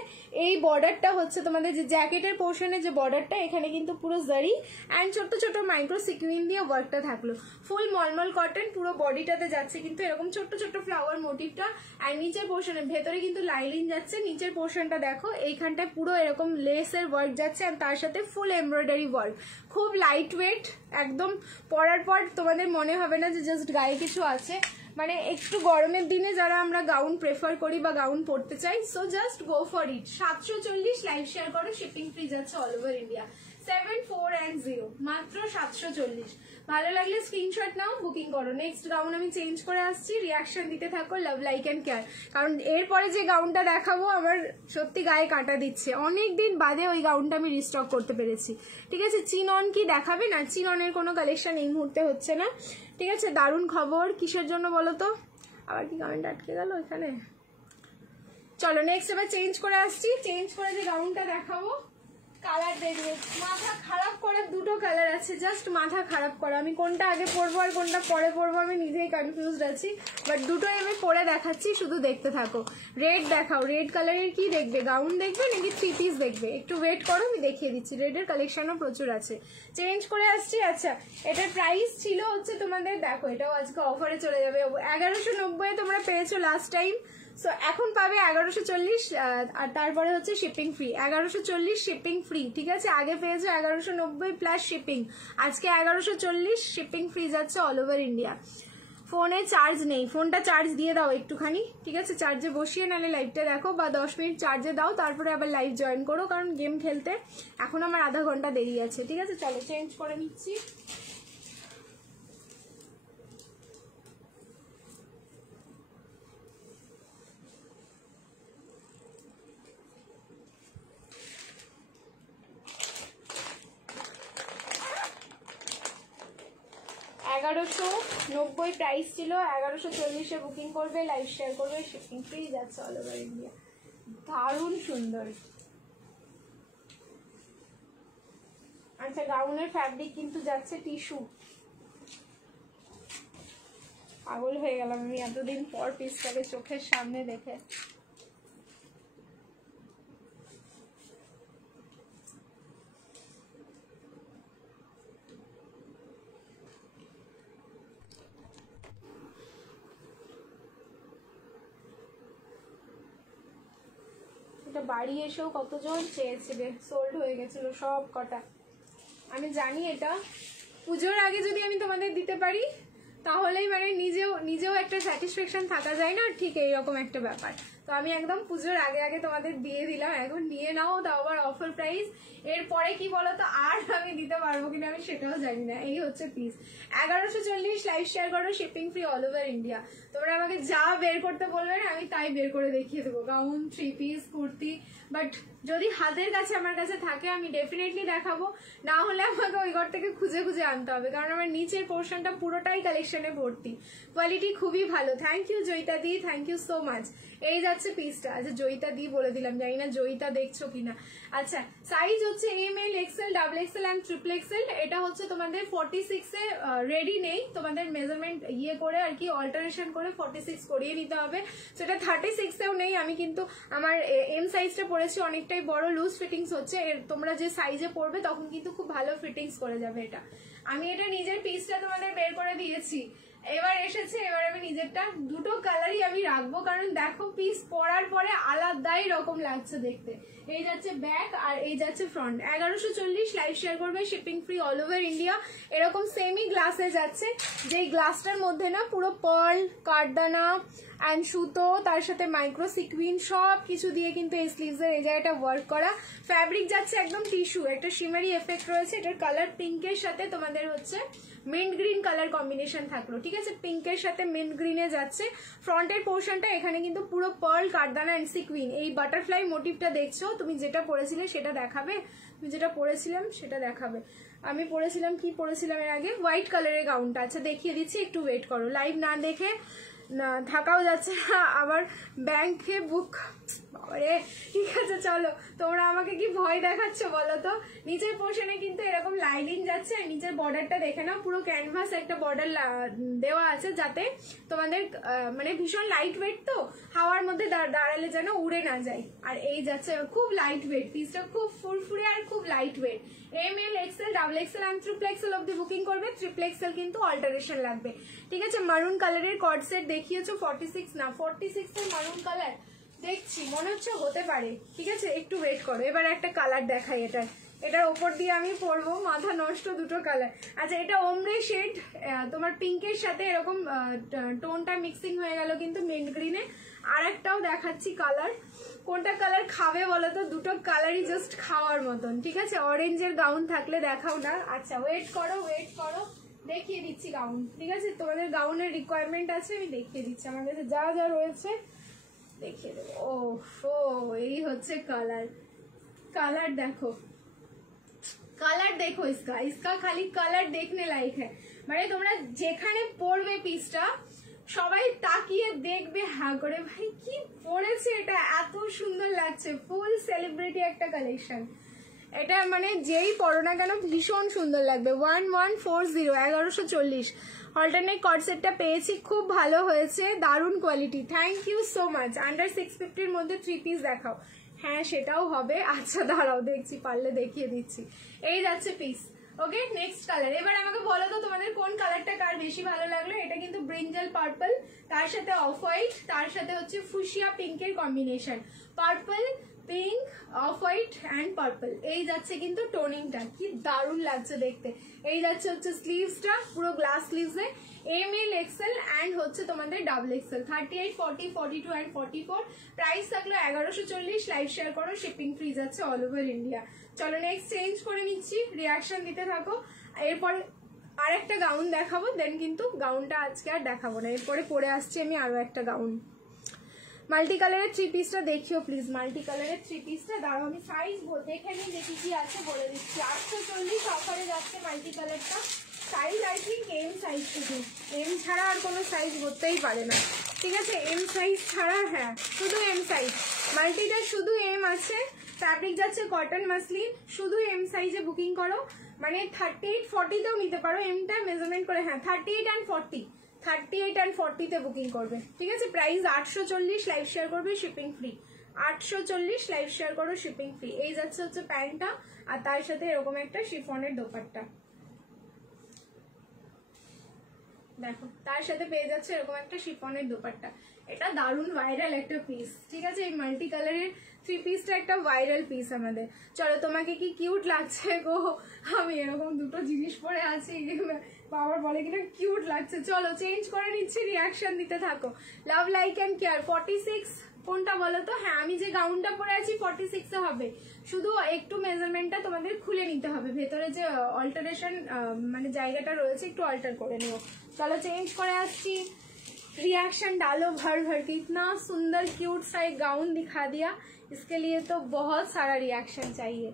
এই বর্ডারটা হচ্ছে তোমাদের যে জ্যাকেটের পোর্শনের যে বর্ডারটা, এখানে কিন্তু পুরো জারি অ্যান্ড ছোট ছোট মাইক্রো সিকুইন দিয়ে ওয়ার্কটা থাকলো। ফুল মলমল কটন পুরো বডিটাতে যাচ্ছে, কিন্তু এরকম ছোট্ট ছোট্ট ফ্লাওয়ার মোটিভটা। আর নিচের পোর্শনের ভেতরে কিন্তু লাইলিন যাচ্ছে, নিচের পোর্শনটা দেখো এইখানটায় পুরো এরকম লেসের ওয়ার্ক যাচ্ছে, আর তার সাথে ফুল এমব্রয়ডারি ওয়ার্ক। খুব লাইট ওয়েট, একদম পরার পর তোমাদের মনে হবে না যে জাস্ট গায়ে কিছু আছে। মানে একটু গরমের দিনে যারা আমরা গাউন প্রেফার করি বা গাউন পরতে চাই, so just go for it. 740, live share করো, শিপিং ফ্রি যাচ্ছে অল ওভার ইন্ডিয়া। 740, মাত্র 740। ভালো লাগলে স্ক্রিনশট নাও, বুকিং করো। নেক্সট গাউন আমি চেঞ্জ করে আসছি, রিয়াকশন দিতে থাকো, লাভ লাইক অ্যান্ড কেয়ার। কারণ এরপরে যে গাউনটা দেখাবো আমার সত্যি গায়ে কাঁটা দিচ্ছে, অনেকদিন বাদে ওই গাউনটা আমি রিস্টক করতে পেরেছি, ঠিক আছে। চিনন কি দেখাবে না, চিননের কোনো কালেকশন এই মুহূর্তে হচ্ছে না, ঠিক আছে। দারুণ খবর, কিসের জন্য বলো তো, আবার কি কমেন্ট আটকে গেল এখানে। চলো নেক্সট এবার চেঞ্জ করে আসছি, চেঞ্জ করে যে গাউনটা দেখাবো, কালার দেখবে, মাথা খারাপ করে দুটো কালার আছে, জাস্ট মাথা খারাপ করা। আমি কোনটা আগে পরবো আর কোনটা পরে পরবো আমি নিজেই কনফিউজড আছি, বাট দুটোই আমি পরে দেখাচ্ছি, শুধু দেখতে থাকো। রেড দেখাও, রেড কালারের কি দেখবে, গাউন দেখবে নাকি 3 পিস দেখবে, একটু ওয়েট করো, আমি দেখিয়ে দিচ্ছি। রেডের কালেকশনও প্রচুর আছে। চেঞ্জ করে আসছি। আচ্ছা, এটার প্রাইস ছিল হচ্ছে তোমাদের, দেখো এটাও আজকে অফারে চলে যাবে, 1190 তোমরা পেয়েছো লাস্ট টাইম। সো এখন পাবে 1140, আর তারপরে হচ্ছে শিপিং ফ্রি। 1140 শিপিং ফ্রি, ঠিক আছে। আগে পেয়েছো 1190 প্লাস শিপিং, আজকে 1140 শিপিং ফ্রি যাচ্ছে অল ওভার ইন্ডিয়া। ফোনে চার্জ নেই, ফোনটা চার্জ দিয়ে দাও একটুখানি, ঠিক আছে। চার্জে বসিয়ে নাহলে লাইভটা দেখো, বা 10 মিনিট চার্জে দাও, তারপরে আবার লাইভ জয়েন করো, কারণ গেম খেলতে এখন আমার আধা ঘন্টা দেরি আছে, ঠিক আছে। চলো চেঞ্জ করে নিচ্ছি। $1190 প্রাইস ছিল, 1140-এ বুকিং করবে, লাইভ শেয়ার করবে, শিপিং ফ্রি যাচ্ছে অল ওভার ইন্ডিয়া। দারুণ সুন্দর। আচ্ছা, গাউনের ফ্যাব্রিক কিন্তু যাচ্ছে টিস্যু। পাগল হয়ে গেলাম আমি এতদিন পর পিসটাকে চোখের সামনে দেখে। এটা বাড়ি এসেও কতজন চেয়েছিল, সোল্ড হয়ে গেছিল সব কটা। আমি জানি এটা পুজোর আগে যদি আমি তোমাদের দিতে পারি তাহলেই মানে নিজেও একটা স্যাটিসফ্যাকশন থাকা যায় না, ঠিক এইরকম একটা ব্যাপার। তো আমি একদম পুজোর আগে আগে তোমাদের দিয়ে দিলাম, এখন নিয়ে নাও, তাও আবার অফার প্রাইস। এরপরে কি বলতো, আর আমি দিতে পারবো কিনা আমি সেটাও জানি না। এই হচ্ছে পিস 1140, লাইভ শেয়ার করো, shipping free all over India. তোমরা আমাকে যা বের করতে বলবে না আমি তাই বের করে দেখিয়ে দেবো, গাউন, 3 পিস, কুর্তি। বাট যদি হাতের কাছে আমার কাছে থাকে আমি ডেফিনেটলি দেখাবো, না হলে আমাকে ওই ঘর থেকে খুঁজে খুঁজে আনতে হবে, কারণ আমার নিচের পোর্শনটা পুরোটাই কালেকশনে ভর্তি। কোয়ালিটি খুবই ভালো। থ্যাংক ইউ জয়িতা দি, থ্যাংক ইউ সো মাচ। এই যাচ্ছে যাচ্ছে পিসটা। আচ্ছা জয়িতা দি বলে দিলাম, জানি না জয়িতা দেখছো কিনা। আচ্ছা সাইজ হচ্ছে M L XL double XL and triple XL. এটা হচ্ছে তোমাদের 46 এ রেডি নেই, তোমাদের মেজারমেন্ট ইয়ে করে আর কি অল্টারেশন করে 46 করিয়ে নিতে হবে। সেটা 36 এও নেই, আমি কিন্তু আমার এম সাইজটা পরেছি, অনেকটাই বড় লুজ ফিটিংস হচ্ছে। তোমরা যে সাইজে পরবে তখন কিন্তু খুব ভালো ফিটিংস করে যাবে এটা। আমি এটা নিজের পিসটা তোমাদের বের করে দিয়েছি, এবার এসেছে, এবার আমি নিজেরটা দুটো কালারই আমি রাখবো, কারণ দেখো পিস পরার পরে আলাদাই রকম লাগছে দেখতে। এই যাচ্ছে ব্যাক আর এই যাচ্ছে ফ্রন্ট। 1140 লাইভ শেয়ার করবে, shipping free all over India. এরকম সেমি গ্লাসে যাচ্ছে, যেই গ্লাসটার মধ্যে না পুরো পার্ল, কাঠদানা অ্যান্ড সুতো, তার সাথে মাইক্রো সিকুইন সব কিছু দিয়ে কিন্তু এই স্লিভসের এই জায়গাটা ওয়ার্ক করা। ফ্যাব্রিক যাচ্ছে একদম টিস্যু, একটা শিমারি এফেক্ট রয়েছে। এটার কালার পিঙ্কের সাথে তোমাদের হচ্ছে মিন্ট গ্রিন কালার কম্বিনেশন থাকলো, ঠিক আছে, পিঙ্কের সাথে মিন্ট গ্রিনে যাচ্ছে। ফ্রন্টের পোর্শনটা এখানে কিন্তু পুরো পার্ল, কাঠদানা অ্যান্ড সিকুইন। এই বাটারফ্লাই মোটিভটা দেখছো, তুমি যেটা পরেছিলে সেটা দেখাবে, তুমি যেটা পরেছিলাম সেটা দেখাবে। আমি পরেছিলাম, কি পরেছিলাম এর আগে, হোয়াইট কালারের গাউনটা। আচ্ছা দেখিয়ে দিচ্ছি, একটু ওয়েট করো, লাইভ না দেখে না থাকাও যাচ্ছে না, আবার ব্যাংকে বুক, বাবারে। ঠিক আছে চলো, তোমরা আমাকে কি ভয় দেখাচ্ছ বলো তো। নিচের পোর্শনে কিন্তু এরকম লাইনিং যাচ্ছে, আর নিচের বর্ডারটা দেখে নাও, পুরো ক্যানভাস একটা বর্ডার দেওয়া আছে, যাতে তোমাদের মানে ভীষণ লাইট ওয়েট, তো হাওয়ার মধ্যে দাঁড়ালে যেন উড়ে না যায়। আর এই যাচ্ছে খুব লাইট ওয়েট, পিসটা খুব ফুরফুরে আর খুব light weight. M L XL double XL and triple XL অব্দি বুকিং করবে, ট্রিপল এক্সেল কিন্তু অল্টারেশন লাগবে, ঠিক আছে। মারুন কালারের কর্ড সেট দেখিয়েছো, 46 না 46 এর মারুন কালার দেখছি, মনে হচ্ছে হতে পারে, ঠিক আছে, একটু ওয়েট করো। এবার একটা কালার দেখাই, এটার ওপর দিয়ে আমি পরবো, মাথা নষ্ট দুটো কালার। আচ্ছা এটা ওমরে শেড, তোমার পিঙ্কের সাথে এরকম টোনটা মিক্সিং হয়ে গেল কিন্তু মিন্ট গ্রিনে। আর একটাও দেখাচ্ছি কালার, কোনটা কালার খাবে বলো তো, দুটো কালারই জাস্ট খাওয়ার মতন, ঠিক আছে। অরেঞ্জের গাউন থাকলে দেখাও না। আচ্ছা ওয়েট করো, দেখিয়ে দিচ্ছি গাউন, ঠিক আছে। তোমাদের গাউনের রিকোয়ারমেন্ট আছে, আমি দেখিয়ে দিচ্ছি, আমার কাছে যা যা রয়েছে দেখিয়ে দেবো। ও এই হচ্ছে কালার দেখো, इसका খালি কালার দেখনে লাইক হ্যাঁ, মানে তোমরা যেখানে পরবে পিসটা সবাই তাকিয়ে দেখবে হ্যাঁ করে, ভাই কি পরেছে এটা, এত সুন্দর লাগছে, ফুল সেলিব্রিটি একটা কালেকশন এটা, মানে যেই পরো না কেন ভীষণ সুন্দর লাগবে। 1140 1140 অল্টারনেট কর্ড সেটটা পেয়েছি, খুব ভালো হয়েছে, দারুণ quality, thank you so much. Under 650 মধ্যে 3 পিস দেখাও, হ্যাঁ সেটাও হবে। আচ্ছা দাঁড়াও দেখছি, পারলে দেখিয়ে দিচ্ছি। এই যাচ্ছে পিস, ওকে। নেক্সট কালার, এবার আমাকে বলো তো তোমাদের কোন কালারটা কার বেশি ভালো লাগলো। এটা কিন্তু ব্রিঞ্জাল পার্পল, তার সাথে অফ হোয়াইট, তার সাথে হচ্ছে ফুশিয়া পিঙ্কের combination, purple pink off white and purple. এই যাচ্ছে কিন্তু টোনিংটা, কি দারুণ লাগছে দেখতে। এই যাচ্ছে হচ্ছে স্লিভসটা, পুরো গ্লাস স্লিভসে, এম এল এক্সেল অ্যান্ড হচ্ছে তোমাদের ডাবল এক্সেল, 38 40 42 অ্যান্ড 44। প্রাইস থাকলো 1140, লাইভ শেয়ার করো, শিপিং ফ্রি যাচ্ছে অল ওভার ইন্ডিয়া। চলো নেক্সট চেঞ্জ করে নিচ্ছি, রিয়াকশন দিতে থাকো। এরপর আর একটা গাউন দেখাবো, দেন কিন্তু গাউনটা আজকে আর দেখাবো না, এরপরে পরে আসছি আমি আরো একটা গাউন। মাল্টি কালারের 3 পিসটা দেখিও প্লিজ, মাল্টি কালারের 3 পিসটা দাঁড়াও, আমি সাইজ দেখে নিই, দেখি কি আছে বলে দিচ্ছি। 840 অফারে যাচ্ছে মাল্টি কালারটা, size I think M size, শুধু এম ছাড়া আর কোনো সাইজ হতেই পারে না, ঠিক আছে, এম সাইজ ছাড়া, হ্যাঁ শুধু এম সাইজ, মাল্টিটা শুধু এম আছে। ফ্যাব্রিক যাচ্ছে কটন মাসলিন, শুধু এম সাইজে বুকিং করো, মানে 38 40তেও নিতে পারো, এমটা মেজারমেন্ট করে, হ্যাঁ 38 অ্যান্ড 40 তে বুকিং করবে, ঠিক আছে। প্রাইস 840, লাইভ শেয়ার করবে, শিপিং ফ্রি, 840 লাইভ শেয়ার করো, শিপিং ফ্রি। এই যাচ্ছে হচ্ছে প্যান্টটা, আর তার সাথে এরকম একটা শিফনের দোপাট্টা, দেখো তার সাথে পেয়ে যাচ্ছে এরকম একটা শিফনের দোপাট্টা। এটা দারুণ ভাইরাল একটা পিস, ঠিক আছে। এই মাল্টি কালারের 3 পিসটা একটা ভাইরাল পিস আমাদের। চলো তোমাকে কি কিউট লাগছে গো, আমি এরকম দুটো জিনিস পরে আছি, বাবার বলে কিনা কিউট লাগছে। চলো চেঞ্জ করে নিচ্ছি, রিয়াকশন দিতে থাকো। লাভ লাইক অ্যান্ড কেয়ার 46 কোনটা বলো তো, হ্যাঁ আমি যে গাউনটা পরে আছি 46 এ হবে, শুধু একটু মেজারমেন্টটা তোমাদের খুলে নিতে হবে, ভেতরে যে অল্টারেশন মানে জায়গাটা রয়েছে একটু অল্টার করে নিও। चलो चेंज करे आसছি, रिएक्शन डालो भर भर के, इतना सुंदर क्यूट सा एक गाउन दिखा दिया, इसके लिए तो बहुत सारा रिएक्शन चाहिए।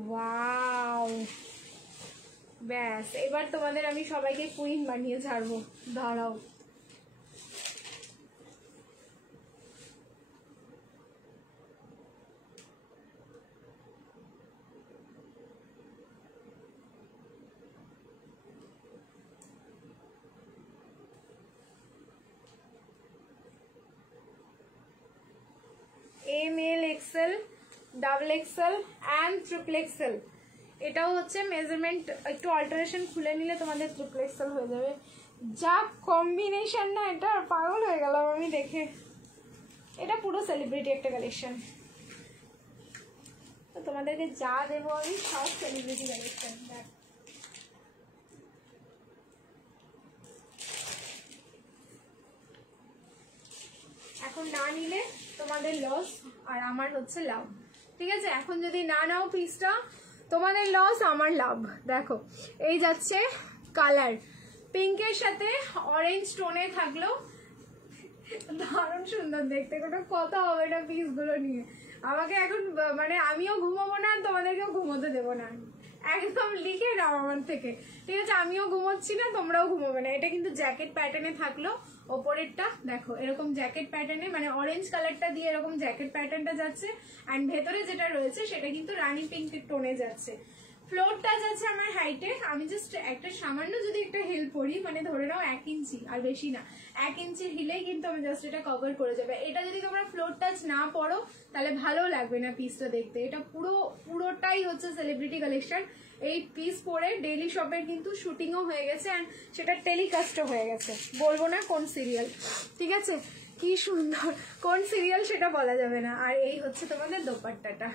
ওয়াও, ব্যাস এবার তোমাদের আমি সবাইকে কুইন বানিয়ে ছাড়বো, দাঁড়াও। M L XL, double XL and triple XL. এটাও হচ্ছে মেজারমেন্ট একটু অল্টারেশন খুলে নিলে তোমাদের ট্রিপল এক্সেল হয়ে যাবে। যা কম্বিনেশন না, এটা পাগল হয়ে গেলাম আমি দেখে। এটা পুরো সেলিব্রিটি একটা কালেকশন, তো তোমাদেরকে যা দেবো আমি সব সেলিব্রিটি কালেকশন। এখন না নিলে তোমাদের লস আর আমার হচ্ছে লাভ, ঠিক আছে? এখন যদি না নাও পিসটা, তোমাদের লস আমার লাভ। দেখো এই যাচ্ছে কালার, পিঙ্কের সাথে অরেঞ্জ টোনে থাকলো, দারুণ সুন্দর দেখতে, কোনো কথা হবে না পিসগুলো নিয়ে। আমাকে এখন মানে আমিও ঘুমাবো না, তোমাদেরকেও ঘুমোতে দেবো না, একদম লিখে নাও আমার থেকে, ঠিক আছে? আমিও ঘুমোচ্ছি না, তোমরাও ঘুমোবে না। এটা কিন্তু জ্যাকেট প্যাটার্নে থাকলো, ওপরেরটা দেখো এরকম জ্যাকেট প্যাটার্নে, মানে অরেঞ্জ কালারটা দিয়ে এরকম জ্যাকেট প্যাটার্নটা যাচ্ছে, অ্যান্ড ভেতরে যেটা রয়েছে সেটা কিন্তু রানী পিঙ্ক টোনে যাচ্ছে। ফ্লোরটা যাচ্ছে আমার হাইটে, আমি জাস্ট একটা সামান্য যদি একটা হিল পরি, মানে ধরে নাও 1 ইঞ্চি, আর বেশি না, 1 ইঞ্চির হিলেই কিন্তু আমি জাস্ট এটা কভার করে যাবে। এটা যদি তোমরা ফ্লোর টাচ না পড়ো তাহলে ভালো লাগবে না পিসটা দেখতে। এটা পুরোটাই হচ্ছে সেলিব্রিটি কালেকশন। এই পিস পরে ডেইলি শপের কিন্তু শুটিংও হয়ে গেছে, অ্যান্ড সেটা টেলিকাস্টও হয়ে গেছে। বলবো না কোন সিরিয়াল, ঠিক আছে? কি সুন্দর, কোন সিরিয়াল সেটা বলা যাবে না। আর এই হচ্ছে তোমাদের দোপাট্টাটা,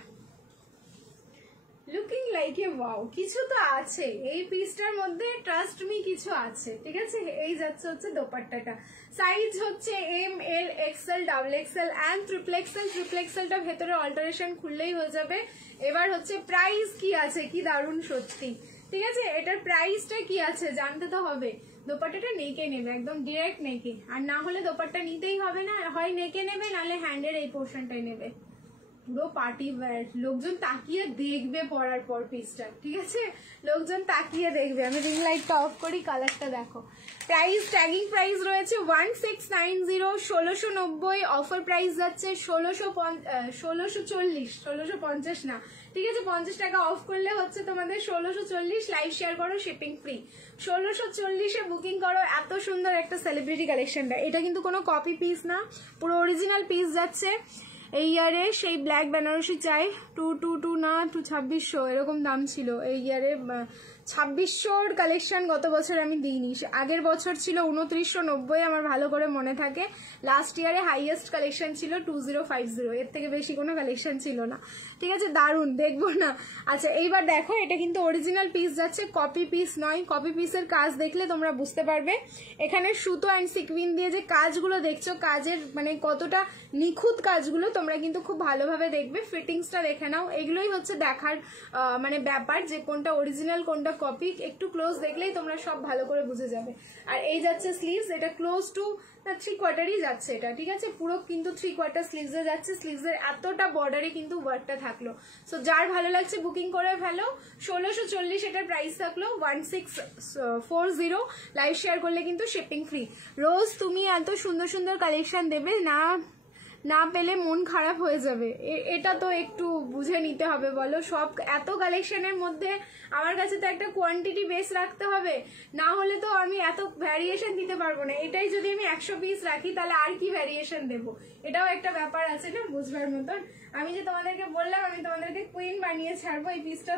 লুকিং লাইক এ ওয়াও। কিছু তো আছে এই পিসটার মধ্যে, ট্রাস্ট মি কিছু আছে, ঠিক আছে? এই যাচ্ছে হচ্ছে দোপাট্টাটা, সাইজ হচ্ছে M L XL, double XL and triple XL. Triple এক্সেলটা ভেতরে অল্টারেশন খুললেই হয়ে যাবে। এবার হচ্ছে প্রাইস কি আছে, কি দারুণ সত্যি, ঠিক আছে? এটার প্রাইসটা কি আছে জানতে তো হবে। দোপাট্টাটা নেকে নেবে, একদম ডিরেক্ট নেকে, আর না হলে দোপাট্টা নিতেই হবে না, হয় নেকে নেবে নাহলে হ্যান্ডের এই পোর্শনটাই নেবে। পুরো পার্টি ওয়্যার, লোকজন তাকিয়ে দেখবে পরার পর পিসটা, ঠিক আছে? লোকজন তাকিয়ে দেখবে। আমি রিং লাইটটা অফ করি, কালারটা দেখো। প্রাইস, ট্যাগিং প্রাইস রয়েছে 1690, 1690। অফার প্রাইস যাচ্ছে 1640, 1650 না, ঠিক আছে? 50 টাকা অফ করলে হচ্ছে তোমাদের 1640। লাইভ শেয়ার করো, শিপিং ফ্রি। 1640-এ বুকিং করো। এত সুন্দর একটা সেলিব্রিটি কালেকশনটা, এটা কিন্তু কোনো কপি পিস না, পুরো অরিজিনাল পিস যাচ্ছে। এই ইয়ারে সেই ব্ল্যাক বেনারসি চাই, 222 না 2600 এরকম দাম ছিল। এই ইয়ারে 2600-র কালেকশন গত বছর আমি দিইনি, আগের বছর ছিল 2990, আমার ভালো করে মনে থাকে। লাস্ট ইয়ারে হাইয়েস্ট কালেকশন ছিল 2050, এর থেকে বেশি কোনো কালেকশন ছিল না, ঠিক আছে? দারুণ, দেখবো না? আচ্ছা এইবার দেখো, এটা কিন্তু অরিজিনাল পিস যাচ্ছে, কপি পিস নয়। কপি পিসের কাজ দেখলে তোমরা বুঝতে পারবে। এখানে সুতো অ্যান্ড সিকুইন দিয়ে যে কাজগুলো দেখছো, কাজের মানে কতটা নিখুঁত কাজগুলো, তোমরা কিন্তু খুব ভালোভাবে দেখবে। ফিটিংসটা দেখে নাও, এগুলোই হচ্ছে দেখার মানে ব্যাপার, যে কোনটা অরিজিনাল কোনটা কপি। একটু ক্লোজ দেখলেই তোমরা সব ভালো করে বুঝে যাবে। আর এই যাচ্ছে স্লিভস, এটা ক্লোজ টু 3/4 যাচ্ছে এটা, ঠিক আছে? পুরো কিন্তু 3/4 স্লিভসে যাচ্ছে। স্লিভসের এতটা বর্ডারে কিন্তু ওয়ার্কটা থাকলো। সো যার ভালো লাগছে বুকিং করে ফেলো। 1640 এটার প্রাইস থাকলো, 1640। লাইভ শেয়ার করলে কিন্তু শিপিং ফ্রি। রোজ তুমি এত সুন্দর সুন্দর কালেকশন দেবে না, না পেলে মন খারাপ হয়ে যাবে। এটা তো একটু বুঝে নিতে হবে বলো। সব এত কালেকশনের মধ্যে আমার কাছে তো একটা কোয়ান্টিটি বেস রাখতে হবে, না হলে তো আমি এত ভ্যারিয়েশন দিতে পারবো না। এটাই যদি আমি 100 পিস রাখি তাহলে আর কি ভ্যারিয়েশন দেবো, এটাও একটা ব্যাপার আছে না বুঝবার মতন। আমি যে তোমাদেরকে বললাম আমি তোমাদেরকে কুইন বানিয়ে ছাড়বো, এই পিসটা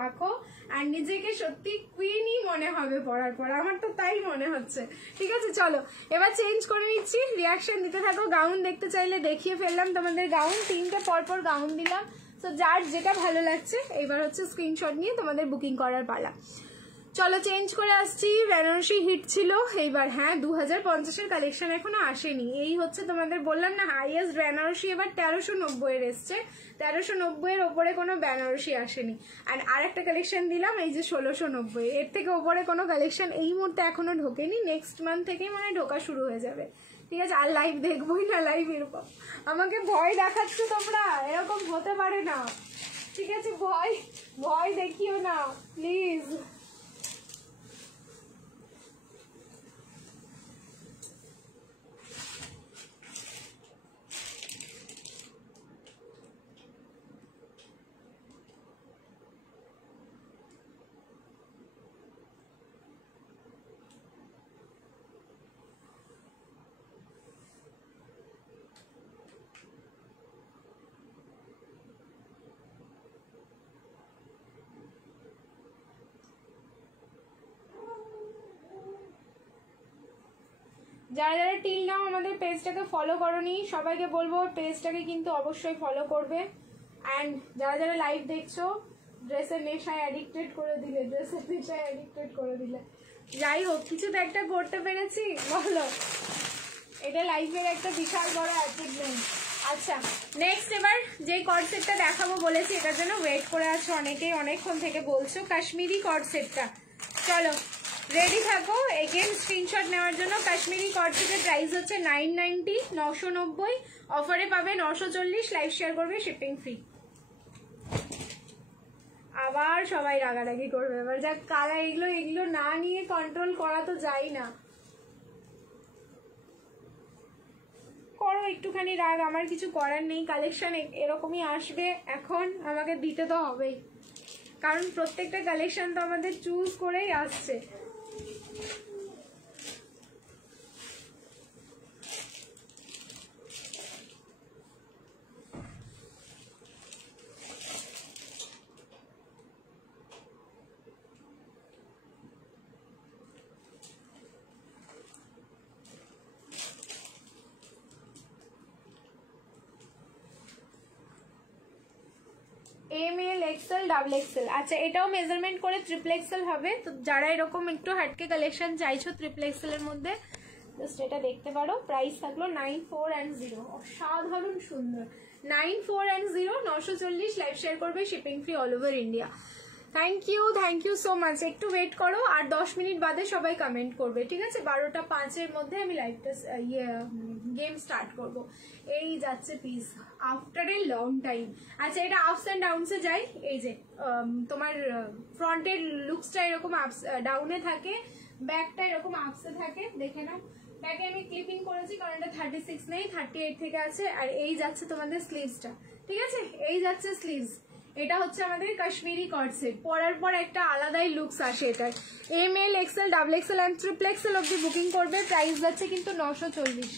রাখো আর নিজেকে সত্যি কুইনই মনে হবে পরার পর, আমার তো তাই মনে হচ্ছে। ঠিক আছে চলো এবার চেঞ্জ করে নিচ্ছি, রিয়াকশন দিতে থাকো। গাউন দেখতে চাইলে দেখিয়ে ফেললাম তোমাদের গাউন, 3টে পরপর গাউন দিলাম। তো যার যেটা ভালো লাগছে এইবার হচ্ছে স্ক্রিনশট নিয়ে তোমাদের বুকিং করার পালা। চলো চেঞ্জ করে আসছি। বেনারসি হিট ছিল এইবার, হ্যাঁ 2050-এর কালেকশন এখনো আসেনি। এই হচ্ছে তোমাদের বললাম না হাইয়েস্ট বেনারসি এবার 1390-এর এসছে, 1390-এর ওপরে কোনো বেনারসি আসেনি। আর একটা কালেকশন দিলাম এই যে 1690, এর থেকে ওপরে কোনো কালেকশন এই মুহূর্তে এখনো ঢোকেনি। নেক্সট মান্থ থেকেই মানে ঢোকা শুরু হয়ে যাবে। ঠিক আছে, আর লাইভ দেখবোই না, লাইভ এরকম আমাকে ভয় দেখাচ্ছ তোমরা, এরকম হতে পারে না। ঠিক আছে, ভয় ভয় দেখিও না প্লিজ। যারা যারা টিল নাও আমাদের পেজটাকে ফলো করোনি সবাইকে বলবো পেজটাকে কিন্তু অবশ্যই ফলো করবে। অ্যান্ড যারা যারা লাইভ দেখছো ড্রেসের নেশায় অ্যাডিক্টেড করে দিলে, ড্রেসের নেশায় অ্যাডিক্টেড করে দিলে। যাই হোক, কিছু তো একটা করতে পেরেছি বলো, এটা লাইফের একটা বিশাল বড় অ্যাচিভমেন্ট। আচ্ছা, নেক্সট এবার যে কর্ড সেটটা দেখাবো বলেছি এটার জন্য ওয়েট করে আছো অনেকেই, অনেকক্ষণ থেকে বলছো, কাশ্মীরি কর্ড সেটটা। চলো রেডি থাকো এগেন স্ক্রিনশট নেওয়ার জন্য। কাশ্মীরি কর্ড সেটের প্রাইস হচ্ছে 990, 990, অফারে পাবে 940, লাইভ শেয়ার করবে, শিপিং ফ্রি। আবার সবাই রাগারাগি করবে এবার, যা কারা এগুলো না নিয়ে কন্ট্রোল করা তো যায় না। করো একটুখানি রাগ, আমার কিছু করার নেই, কালেকশন এরকমই আসবে, এখন আমাকে দিতে তো হবেই, কারণ প্রত্যেকটা কালেকশন তো আমাদের চুজ করেই আসছে। ML XL double XL। আচ্ছা, এটাও মেজারমেন্ট করে ট্রিপল XL হবে। তো যারা এরকম একটু হাটকে কালেকশন চাইছো ট্রিপল XL এর মধ্যে, জাস্ট এটা দেখতে পারো। প্রাইস থাকলো 9410, অসাধারণ সুন্দর। 9410, 940, লাইভ শেয়ার করবে, shipping free all over India. Thank you so much. একটু ওয়েট করো, আর 10 মিনিট বাদে সবাই কমেন্ট করবে, ঠিক আছে? 12:05 মধ্যে আমি লাইভটা গেম স্টার্ট করব। এই যাচ্ছে piece after a long time. আচ্ছা, এটা আপস অ্যান্ড ডাউনসে যায়। এই যে তোমার ফ্রন্টের লুকসটা এরকম আপস ডাউনে থাকে, ব্যাকটা এরকম আপসে থাকে, দেখে নাও। ব্যাকে আমি ক্লিপিং করেছি কারণ এটা 36 নেই, 38 থেকে আছে। আর এই যাচ্ছে তোমাদের স্লিভসটা, ঠিক আছে? এই যাচ্ছে স্লিভস। এটা হচ্ছে আমাদের কাশ্মীরি কর্ড সেট। পরার পর একটা আলাদাই লুকস আসে এটার। ML XL double XL and triple XL অব্দি বুকিং করবে। প্রাইস যাচ্ছে কিন্তু 940,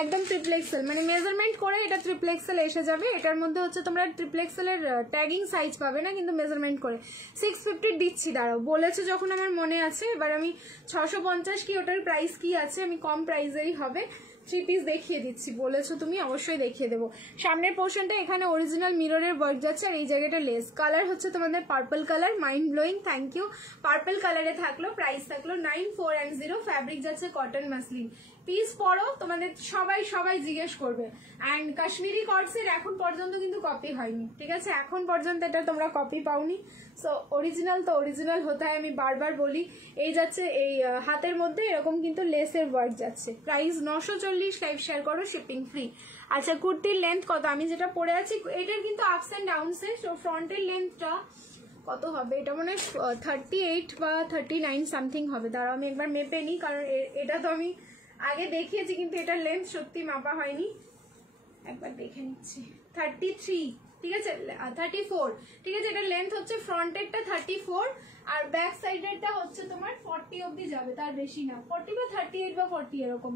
একদম ট্রিপল XL, মানে মেজারমেন্ট করে এটা ট্রিপল XL এসে যাবে। এটার মধ্যে হচ্ছে তোমরা ট্রিপল XL এর ট্যাগিং সাইজ পাবে না, কিন্তু মেজারমেন্ট করে 650 দিচ্ছি। দাঁড়াও, বলেছো যখন আমার মনে আছে। এবার আমি 650 কি ওটার প্রাইস কি আছে, আমি কম প্রাইসেরই হবে 3 পিস দেখিয়ে দিচ্ছি। বলেছো তুমি, অবশ্যই দেখিয়ে দেবো। সামনের পোর্শনটা এখানে অরিজিনাল মিররের ওয়ার্ক যাচ্ছে, আর এই জায়গাটা লেস। কালার হচ্ছে তোমাদের purple colour, mind blowing, thank you. Purple কালারে থাকলো, প্রাইস থাকলো 9410, ফ্যাব্রিক যাচ্ছে কটন মাসলিন। পিস পরো, তোমাদের সবাই জিজ্ঞেস করবে। অ্যান্ড কাশ্মীরি কর্ডসের এখন পর্যন্ত কিন্তু কপি হয়নি, ঠিক আছে? এখন পর্যন্ত এটা তোমরা কপি পাওনি। সো অরিজিনাল তো অরিজিনাল হতে হয়, আমি বারবার বলি। এই যাচ্ছে এই হাতের মধ্যে এরকম কিন্তু লেসের ওয়ার্ক যাচ্ছে। প্রাইস 940, লাইভ শেয়ার করো, শিপিং ফ্রি। আচ্ছা, কুর্তির লেন্থ কত? আমি যেটা পরে আছি এটার কিন্তু আপস অ্যান্ড ডাউনসে। সো ফ্রন্টের লেন্থটা কত হবে? এটা মনে হয় 38 বা 39 সামথিং হবে। দাঁড়াও আমি একবার মেপে নিই, কারণ এটা তো আমি আগে দেখিয়েছি, কিন্তু এটার লেন্থ সত্যি মাপা হয়নি। একবার দেখে নিচ্ছি। 33, ঠিক আছে? 34, ঠিক আছে? এটার লেন্থ হচ্ছে ফ্রন্টেরটা 34, আর ব্যাক সাইডেরটা হচ্ছে তোমার 40 অবধি যাবে, তার বেশি না। 40 বা 38 বা 40 এরকম।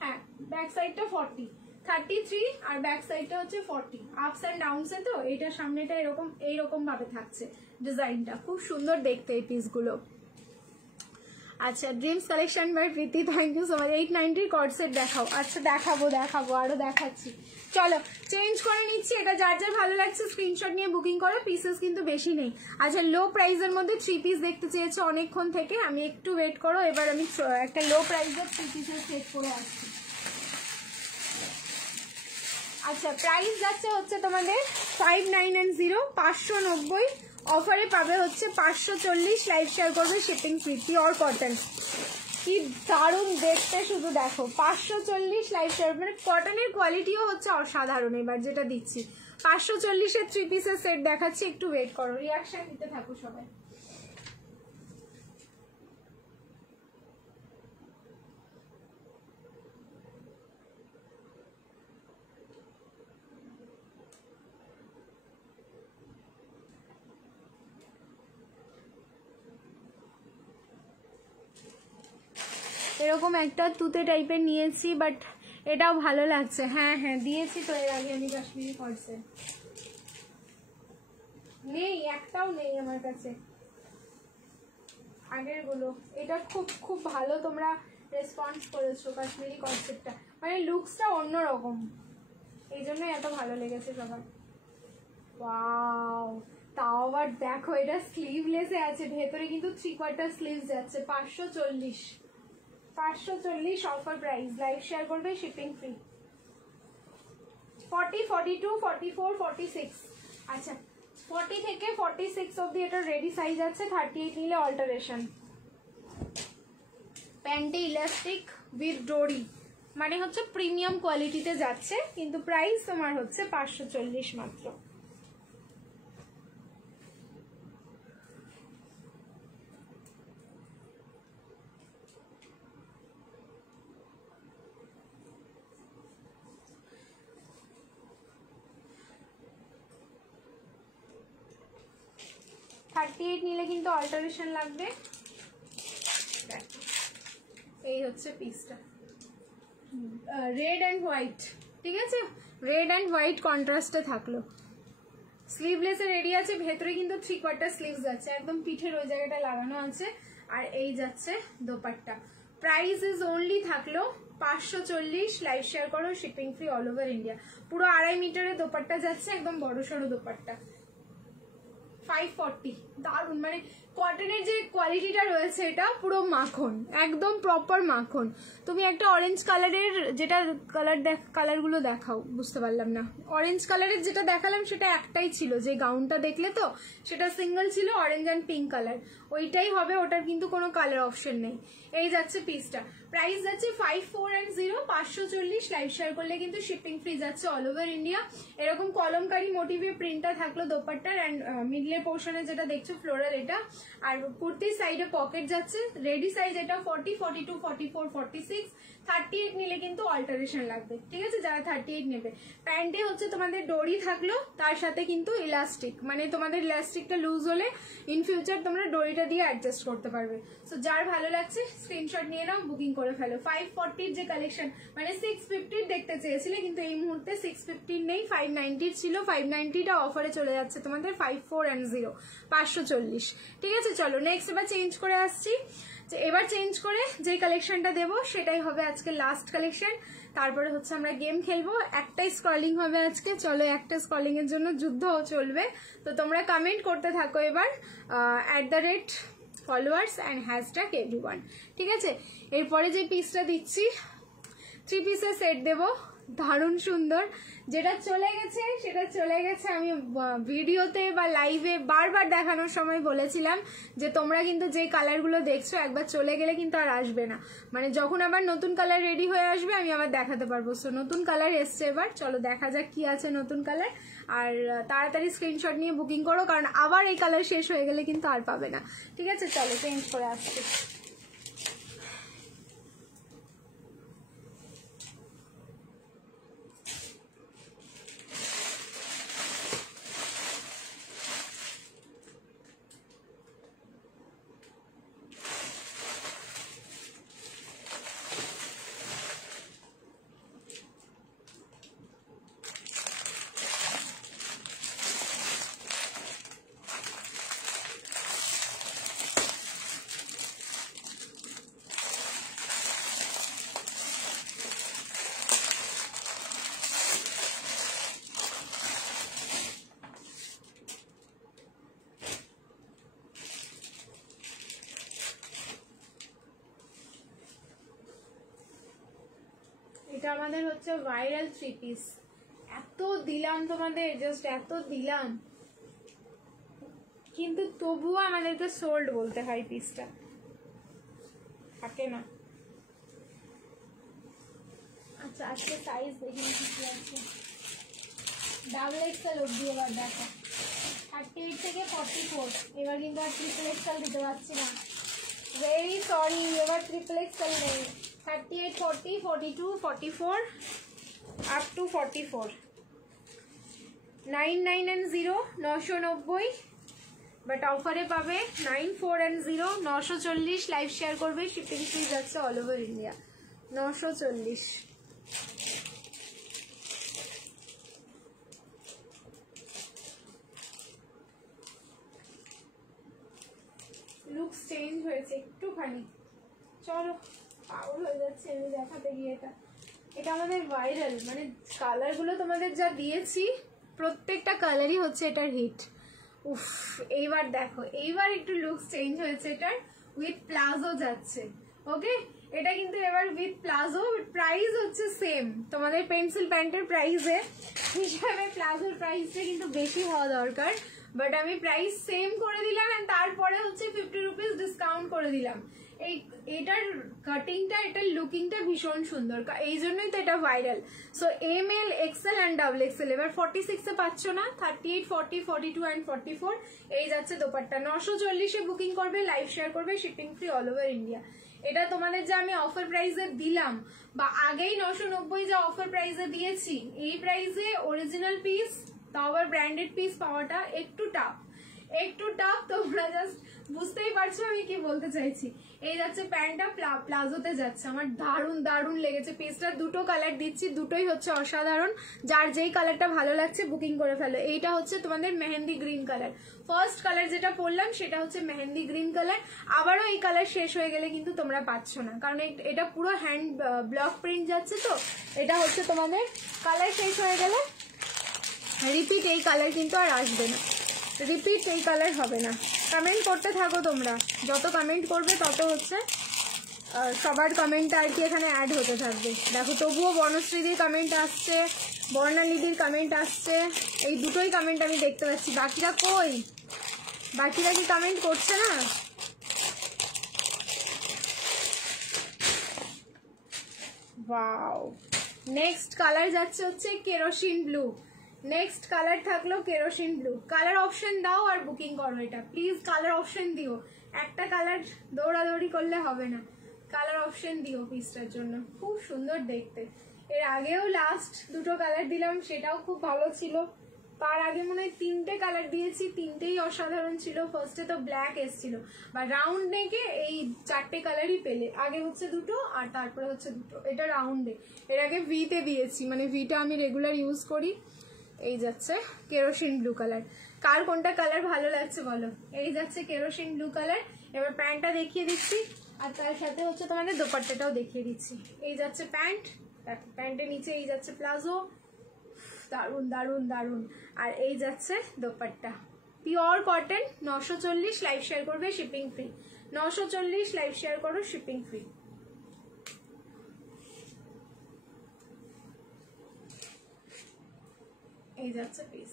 হ্যাঁ, ব্যাক সাইডটা 40, 33, আর ব্যাক সাইডটা হচ্ছে 40। আপস অ্যান্ড ডাউনসে তো এটা সামনেটা এইরকম ভাবে থাকছে ডিজাইনটা। খুব সুন্দর দেখতে এই পিসগুলো। আচ্ছা, Dreams Collection by Preeti, thank you so much. 890 cord set দেখাও। আচ্ছা, দেখাবো আরো দেখাচ্ছি। চলো চেঞ্জ করে নিচ্ছি। এটা যার যার ভালো লাগছে স্ক্রিনশট নিয়ে বুকিং করো, পিসেস কিন্তু বেশি নেই। আচ্ছা, লো প্রাইসের মধ্যে 3 পিস দেখতে চেয়েছো অনেকক্ষণ থেকে, আমি একটু ওয়েট করো। এবার আমি একটা লো প্রাইসের 3 পিসের সেট করে আসছি। আচ্ছা, প্রাইস যাচ্ছে হচ্ছে তোমাদের 5990, 590, অফারে পাবে হচ্ছে 540, লাইভ শেয়ার করবে, শিপিং ফ্রি, পিওর কটন। কি দারুণ দেখতে, শুধু দেখো। 540, লাইভ শেয়ার, মানে কটনের কোয়ালিটিও হচ্ছে অসাধারণ। এবার যেটা দিচ্ছি 540-এর 3 পিসের সেট দেখাচ্ছি, একটু ওয়েট করো, রিয়াকশন দিতে থাকো সবাই। এরকম একটা তুতে টাইপের নিয়েছি, বাট এটাও ভালো লাগছে। হ্যাঁ হ্যাঁ দিয়েছি তো এর আগে আমি কাশ্মীরি কর্সেট, নেই একটাও নেই আমার কাছে আগের গুলো। এটা খুব খুব ভালো তোমরা রেসপন্স করেছো কাশ্মীরি কর্সেটটা, মানে লুকসটা অন্যরকম, এই জন্য এত ভালো লেগেছে সবার। ওয়াও, তাও আবার দেখো এটা স্লিভলেসে আছে, ভেতরে কিন্তু 3/4 স্লিভ যাচ্ছে। 540 অফার প্রাইস, লাইভ শেয়ার করবে, শিপিং ফ্রি। 40, 42, 44, 46, আচ্ছা 40 থেকে 46 অবধি এটা রেডি সাইজ আছে। 38 নিলে অল্টারেশন। প্যান্টে ইলাস্টিক উইথ ডোরি, মানে হচ্ছে প্রিমিয়াম কোয়ালিটিতে যাচ্ছে, কিন্তু প্রাইস তোমার হচ্ছে 540 মাত্র। নিলে কিন্তু অল্টারেশন লাগবে। এই হচ্ছে পিসটা, রেড অ্যান্ড হোয়াইট, ঠিক আছে, রেড অ্যান্ড হোয়াইট কন্ট্রাস্টে থাকলো। স্লিভলেসে রেডি আছে, ভেতরে কিন্তু 3/4 স্লিভস যাচ্ছে, একদম পিঠের ওই জায়গাটা লাগানো আছে। আর এই যাচ্ছে দোপাট্টা। প্রাইস ইজ অনলি থাকলো 540, লাইভ শেয়ার করো, shipping free all over India. পুরো 2.5 মিটারের দোপাট্টা যাচ্ছে, একদম বড় সড়ো দোপাট্টা। 540, দারুন, মানে কটনের যে কোয়ালিটিটা রয়েছে এটা পুরো মাখন, একদম প্রপার মাখন। তুমি একটা অরেঞ্জ কালারের, যেটা কালারগুলো দেখাও, বুঝতে পারলাম না। অরেঞ্জ কালারের যেটা দেখালাম সেটা একটাই ছিল, যে গাউনটা দেখলে তো সেটা সিঙ্গেল ছিল, অরেঞ্জ অ্যান্ড পিঙ্ক কালার, ওইটাই হবে, ওটার কিন্তু কোনো কালার অপশন নেই। এই যাচ্ছে পিসটা, প্রাইস যাচ্ছে 540, 540, লাইভ শেয়ার করলে কিন্তু শিপিং ফ্রি যাচ্ছে অল ওভার ইন্ডিয়া। এরকম কলমকারি মোটিভের প্রিন্টটা থাকলো দোপাট্টার, অ্যান্ড মিডলের পোর্শনে যেটা দেখছো ফ্লোরাল এটা। আর কুর্তির সাইডে পকেট যাচ্ছে, রেডি সাইজ এটা 40, 42, 44, 46, 38 নিলে কিন্তু অল্টারেশন লাগবে, ঠিক আছে, যারা 38 নেবে। প্যান্টে হচ্ছে তোমাদের ডোরি থাকলো, তার সাথে কিন্তু ইলাস্টিক, মানে তোমাদের ইলাস্টিকটা লুজ হলে ইন ফিউচার তোমরা ডোরিটা দিয়ে অ্যাডজাস্ট করতে পারবে। সো যার ভালো লাগছে স্ক্রিনশট নিয়ে নাও, বুকিং করে ফেলো। 540 যে কালেকশন, মানে 650 দেখতে চেয়েছিলে, কিন্তু এই মুহূর্তে 650 নেই, 590 ছিল, 590টা অফারে চলে যাচ্ছে তোমাদের 540, 540, ঠিক আছে। চলো নেক্সট এবার চেঞ্জ করে আসছি। এবার চেঞ্জ করে যে কালেকশনটা দেবো সেটাই হবে আজকে লাস্ট কালেকশন, তারপরে হচ্ছে আমরা গেম খেলবো। একটাই স্ক্রলিং হবে আজকে, চলো একটা স্ক্রলিং এর জন্য যুদ্ধ চলবে। তো তোমরা কমেন্ট করতে থাকো এবার @followers and #everyone, ঠিক আছে। এরপরে যে পিসটা দিচ্ছি 3 পিসের সেট দেবো, দারুণ সুন্দর। যেটা চলে গেছে সেটা চলে গেছে, আমি ভিডিওতে বা লাইভে বারবার দেখানোর সময় বলেছিলাম যে তোমরা কিন্তু যে কালারগুলো দেখছো একবার চলে গেলে কিন্তু আর আসবে না, মানে যখন আবার নতুন কালার রেডি হয়ে আসবে আমি আবার দেখাতে পারবো। সো নতুন কালার এসছে এবার, চলো দেখা যাক কি আছে নতুন কালার। আর তাড়াতাড়ি স্ক্রিনশট নিয়ে বুকিং করো, কারণ আবার এই কালার শেষ হয়ে গেলে কিন্তু আর পাবে না, ঠিক আছে। চলো চেঞ্জ করে আসছি। এটা আমাদের হচ্ছে ভাইরাল 3 পিস, এত দিলাম তোমাদের, জাস্ট এত দিলাম, কিন্তু তবুও আমাদেরকে সোল্ড বলতে হয়, পিসটা থাকে না। আচ্ছা আজকে সাইজ দেখি কি আছে। ডাবল এক্সেল অব্দি এবার দেখো 38 থেকে 44। এবার কিন্তু আর ট্রিপল এক্সেল দিতে পারছি না, ভেরি সরি। এবার ট্রিপল এক্সেল নেই। 38, 40, 42, 44 আপ টু 44। 99 and 0 990, বাট অফারে পাবে 94 and 0 940। লাইভ শেয়ার করবে, শিপিং ফ্রি যাচ্ছে all over India 940। Looks change হয়েছে একটুখানি, চলো পাগল হয়ে যাচ্ছে আমি দেখাতে গিয়ে। এটা আমাদের ভাইরাল, মানে কালারগুলো তোমাদের যা দিয়েছি প্রত্যেকটা কালারই হচ্ছে এটার হিট। উফ, এইবার দেখো, এইবার একটু লুকস চেঞ্জ হয়েছে এটার, উইথ প্লাজো যাচ্ছে। ওকে, এটা কিন্তু এবার উইথ প্লাজো, প্রাইস হচ্ছে সেম তোমাদের পেন্সিল প্যান্টের প্রাইসে হিসাবে প্লাজোর প্রাইসটা কিন্তু বেশি হওয়া দরকার, বাট আমি প্রাইস সেম করে দিলাম, এন্ড তারপরে হচ্ছে 50 রুপিস ডিসকাউন্ট করে দিলাম। এটার কাটিংটা, এটার লুকিংটা ভীষণ সুন্দর, এই জন্যই তো এটা viral. So M L, XL and double XL এবার 46-এ পাচ্ছ না, 38, 40, 42 অ্যান্ড 44 এই যাচ্ছে দোপাট্টা। 940-এ বুকিং করবে, লাইভ শেয়ার করবে, shipping free all over India. এটা তোমাদের যে আমি অফার প্রাইসে দিলাম, বা আগেই 990 যে অফার প্রাইসে দিয়েছি, এই প্রাইসে অরিজিনাল পিস, তাও আবার ব্র্যান্ডেড পিস পাওয়াটা একটু টাফ, একটু টাফ। তোমরা জাস্ট বুঝতেই পারছো আমি কি বলতে চাইছি। এই যাচ্ছে প্যান্টটা, প্লাজোতে যাচ্ছে, আমার দারুণ দারুণ লেগেছে পিসটা। দুটো কালার দিচ্ছি, দুটোই হচ্ছে অসাধারণ। যার যেই কালারটা ভালো লাগছে বুকিং করে ফেলো। এইটা হচ্ছে তোমাদের mehndi green colour, first colour যেটা পরলাম সেটা হচ্ছে মেহেন্দি গ্রিন কালার। আবারও এই কালার শেষ হয়ে গেলে কিন্তু তোমরা পাচ্ছ না, কারণ এটা পুরো হ্যান্ড ব্লক প্রিন্ট যাচ্ছে, তো এটা হচ্ছে তোমাদের কালার শেষ হয়ে গেলে রিপিট এই কালার কিন্তু আর আসবে না, রিপিট এই কালার হবে না। কমেন্ট করতে থাকো তোমরা, যত কমেন্ট করবে তত হচ্ছে সবার কমেন্টটা আর কি এখানে অ্যাড হতে থাকবে। দেখো তবুও বনশ্রীদির কমেন্ট আসছে, বর্ণালীদির কমেন্ট আসছে, এই দুটোই কমেন্ট আমি দেখতে পাচ্ছি। বাকিরা কই? বাকিরা কি কমেন্ট করছে না? ওয়াও, নেক্সট কালার যাচ্ছে হচ্ছে কেরোসিন ব্লু। নেক্সট কালার থাকলো কেরোসিন ব্লু। কালার অপশন দাও আর বুকিং করো এটা, প্লিজ কালার অপশন দিও। একটা কালার দৌড়াদৌড়ি করলে হবে না, কালার অপশন দিও পিসটার জন্য, খুব সুন্দর দেখতে। এর আগেও লাস্ট দুটো কালার দিলাম, সেটাও খুব ভালো ছিল। তার আগে মনে হয় 3টে কালার দিয়েছি, 3টেই অসাধারণ ছিল। ফার্স্টে তো ব্ল্যাক এসছিল, বা রাউন্ড নেকে এই 4টে কালারই পেলে। আগে হচ্ছে দুটো আর তারপরে হচ্ছে দুটো, এটা রাউন্ডে। এর আগে ভিতে দিয়েছি, মানে ভিটা আমি রেগুলার ইউজ করি। এই যাচ্ছে কেরোসিন ব্লু কালার। কার কোনটা কালার ভালো লাগছে বলো? এই যাচ্ছে কেরোসিন ব্লু কালার। এবার প্যান্টটা দেখিয়ে দিচ্ছি, আর তার সাথে হচ্ছে তোমাদের দোপাট্টাটাও দেখিয়ে দিচ্ছি। এই যাচ্ছে প্যান্ট, প্যান্টের নিচে এই যাচ্ছে প্লাজো, দারুন দারুন দারুন। আর এই যাচ্ছে dupatta, pure cotton. 940, live share করবে, শিপিং ফ্রি। 940, লাইভ শেয়ার করো, শিপিং ফ্রি। এই যাচ্ছে পিস।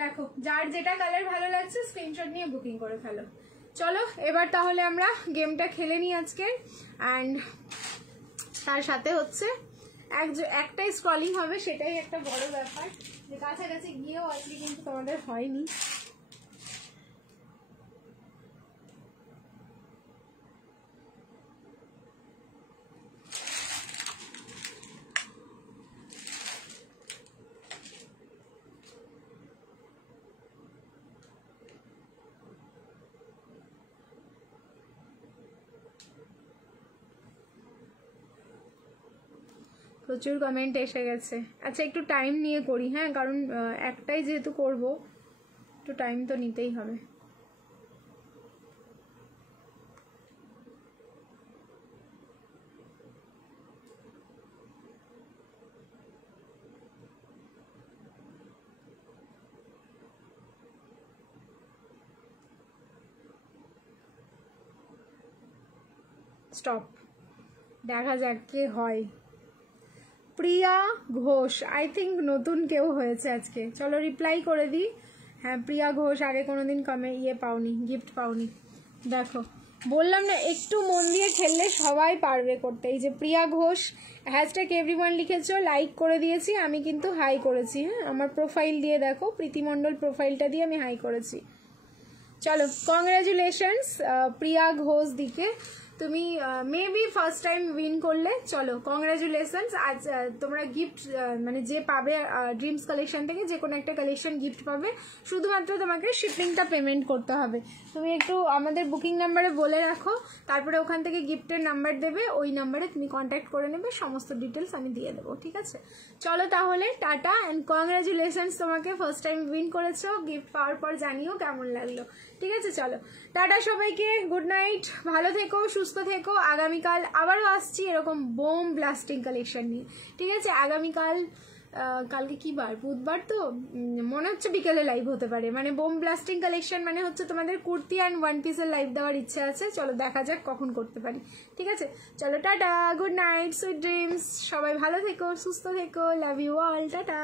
দেখো যার যেটা কালার ভালো লাগছে স্ক্রিনশট নিয়ে বুকিং করে ফেলো। চলো এবার তাহলে আমরা গেমটা খেলে নিই আজকে, অ্যান্ড তার সাথে হচ্ছে একটাই স্ক্রলিং হবে, সেটাই একটা বড় ব্যাপার, যে কাছাকাছি গিয়েও আসলে কিন্তু তোমাদের হয়নি। প্রচুর কমেন্ট এসে গেছে। আচ্ছা একটু টাইম নিয়ে করি, হ্যাঁ, কারণ একটাই যেহেতু করব, একটু টাইম তো নিতেই হবে। স্টপ, দেখা যাক কে হয়। প্রিয়া ঘোষ, আই থিঙ্ক নতুন কেউ হয়েছে আজকে। চলো রিপ্লাই করে দিই। হ্যাঁ প্রিয়া ঘোষ, আগে কোনোদিন পাওনি, গিফট পাওনি। দেখো বললাম না একটু মন দিয়ে খেললে সবাই পারবে করতে। এই যে প্রিয়া ঘোষ হ্যাশট্যাগ এভরিওয়ান লিখেছো, লাইক করে দিয়েছি, আমি কিন্তু হাই করেছি। হ্যাঁ, আমার প্রোফাইল দিয়ে দেখো, প্রীতিমণ্ডল প্রোফাইলটা দিয়ে আমি হাই করেছি। চলো কংগ্রাচুলেশনস প্রিয়া ঘোষ দিকে, তুমি মেবি ফার্স্ট টাইম উইন করলে। চলো কংগ্রাচুলেশনস। আজ তোমরা গিফট মানে যে পাবে ড্রিমস কালেকশন থেকে যে কোনো একটা কালেকশন গিফট পাবে, শুধুমাত্র তোমাকে শিপিংটা পেমেন্ট করতে হবে। তুমি একটু আমাদের বুকিং নাম্বারে বলে রাখো, তারপরে ওখান থেকে গিফটের নাম্বার দেবে, ওই নাম্বারে তুমি কন্ট্যাক্ট করে নেবে, সমস্ত ডিটেলস আমি দিয়ে দেবো, ঠিক আছে? চলো তাহলে টাটা অ্যান্ড কংগ্রাচুলেশনস, তোমাকে ফার্স্ট টাইম উইন করেছো। গিফট পাওয়ার পর জানিও কেমন লাগলো, ঠিক আছে? চলো টাটা সবাইকে, গুড নাইট, ভালো থেকো, সুস্থ থেকো। আগামীকাল আবারও আসছি এরকম বোম ব্লাস্টিং কালেকশন নিয়ে, ঠিক আছে? আগামীকাল কালকে কি বার? বুধবার তো, মনে হচ্ছে বিকেলে লাইভ হতে পারে। মানে বোম ব্লাস্টিং কালেকশন মানে হচ্ছে তোমাদের কুর্তি অ্যান্ড ওয়ান পিসের লাইভ দেওয়ার ইচ্ছা আছে। চলো দেখা যাক কখন করতে পারি, ঠিক আছে? চলো tata, good night, sweet dreams, সবাই ভালো থেকো, সুস্থ থেকো, লাভ ইউ অল, টাটা।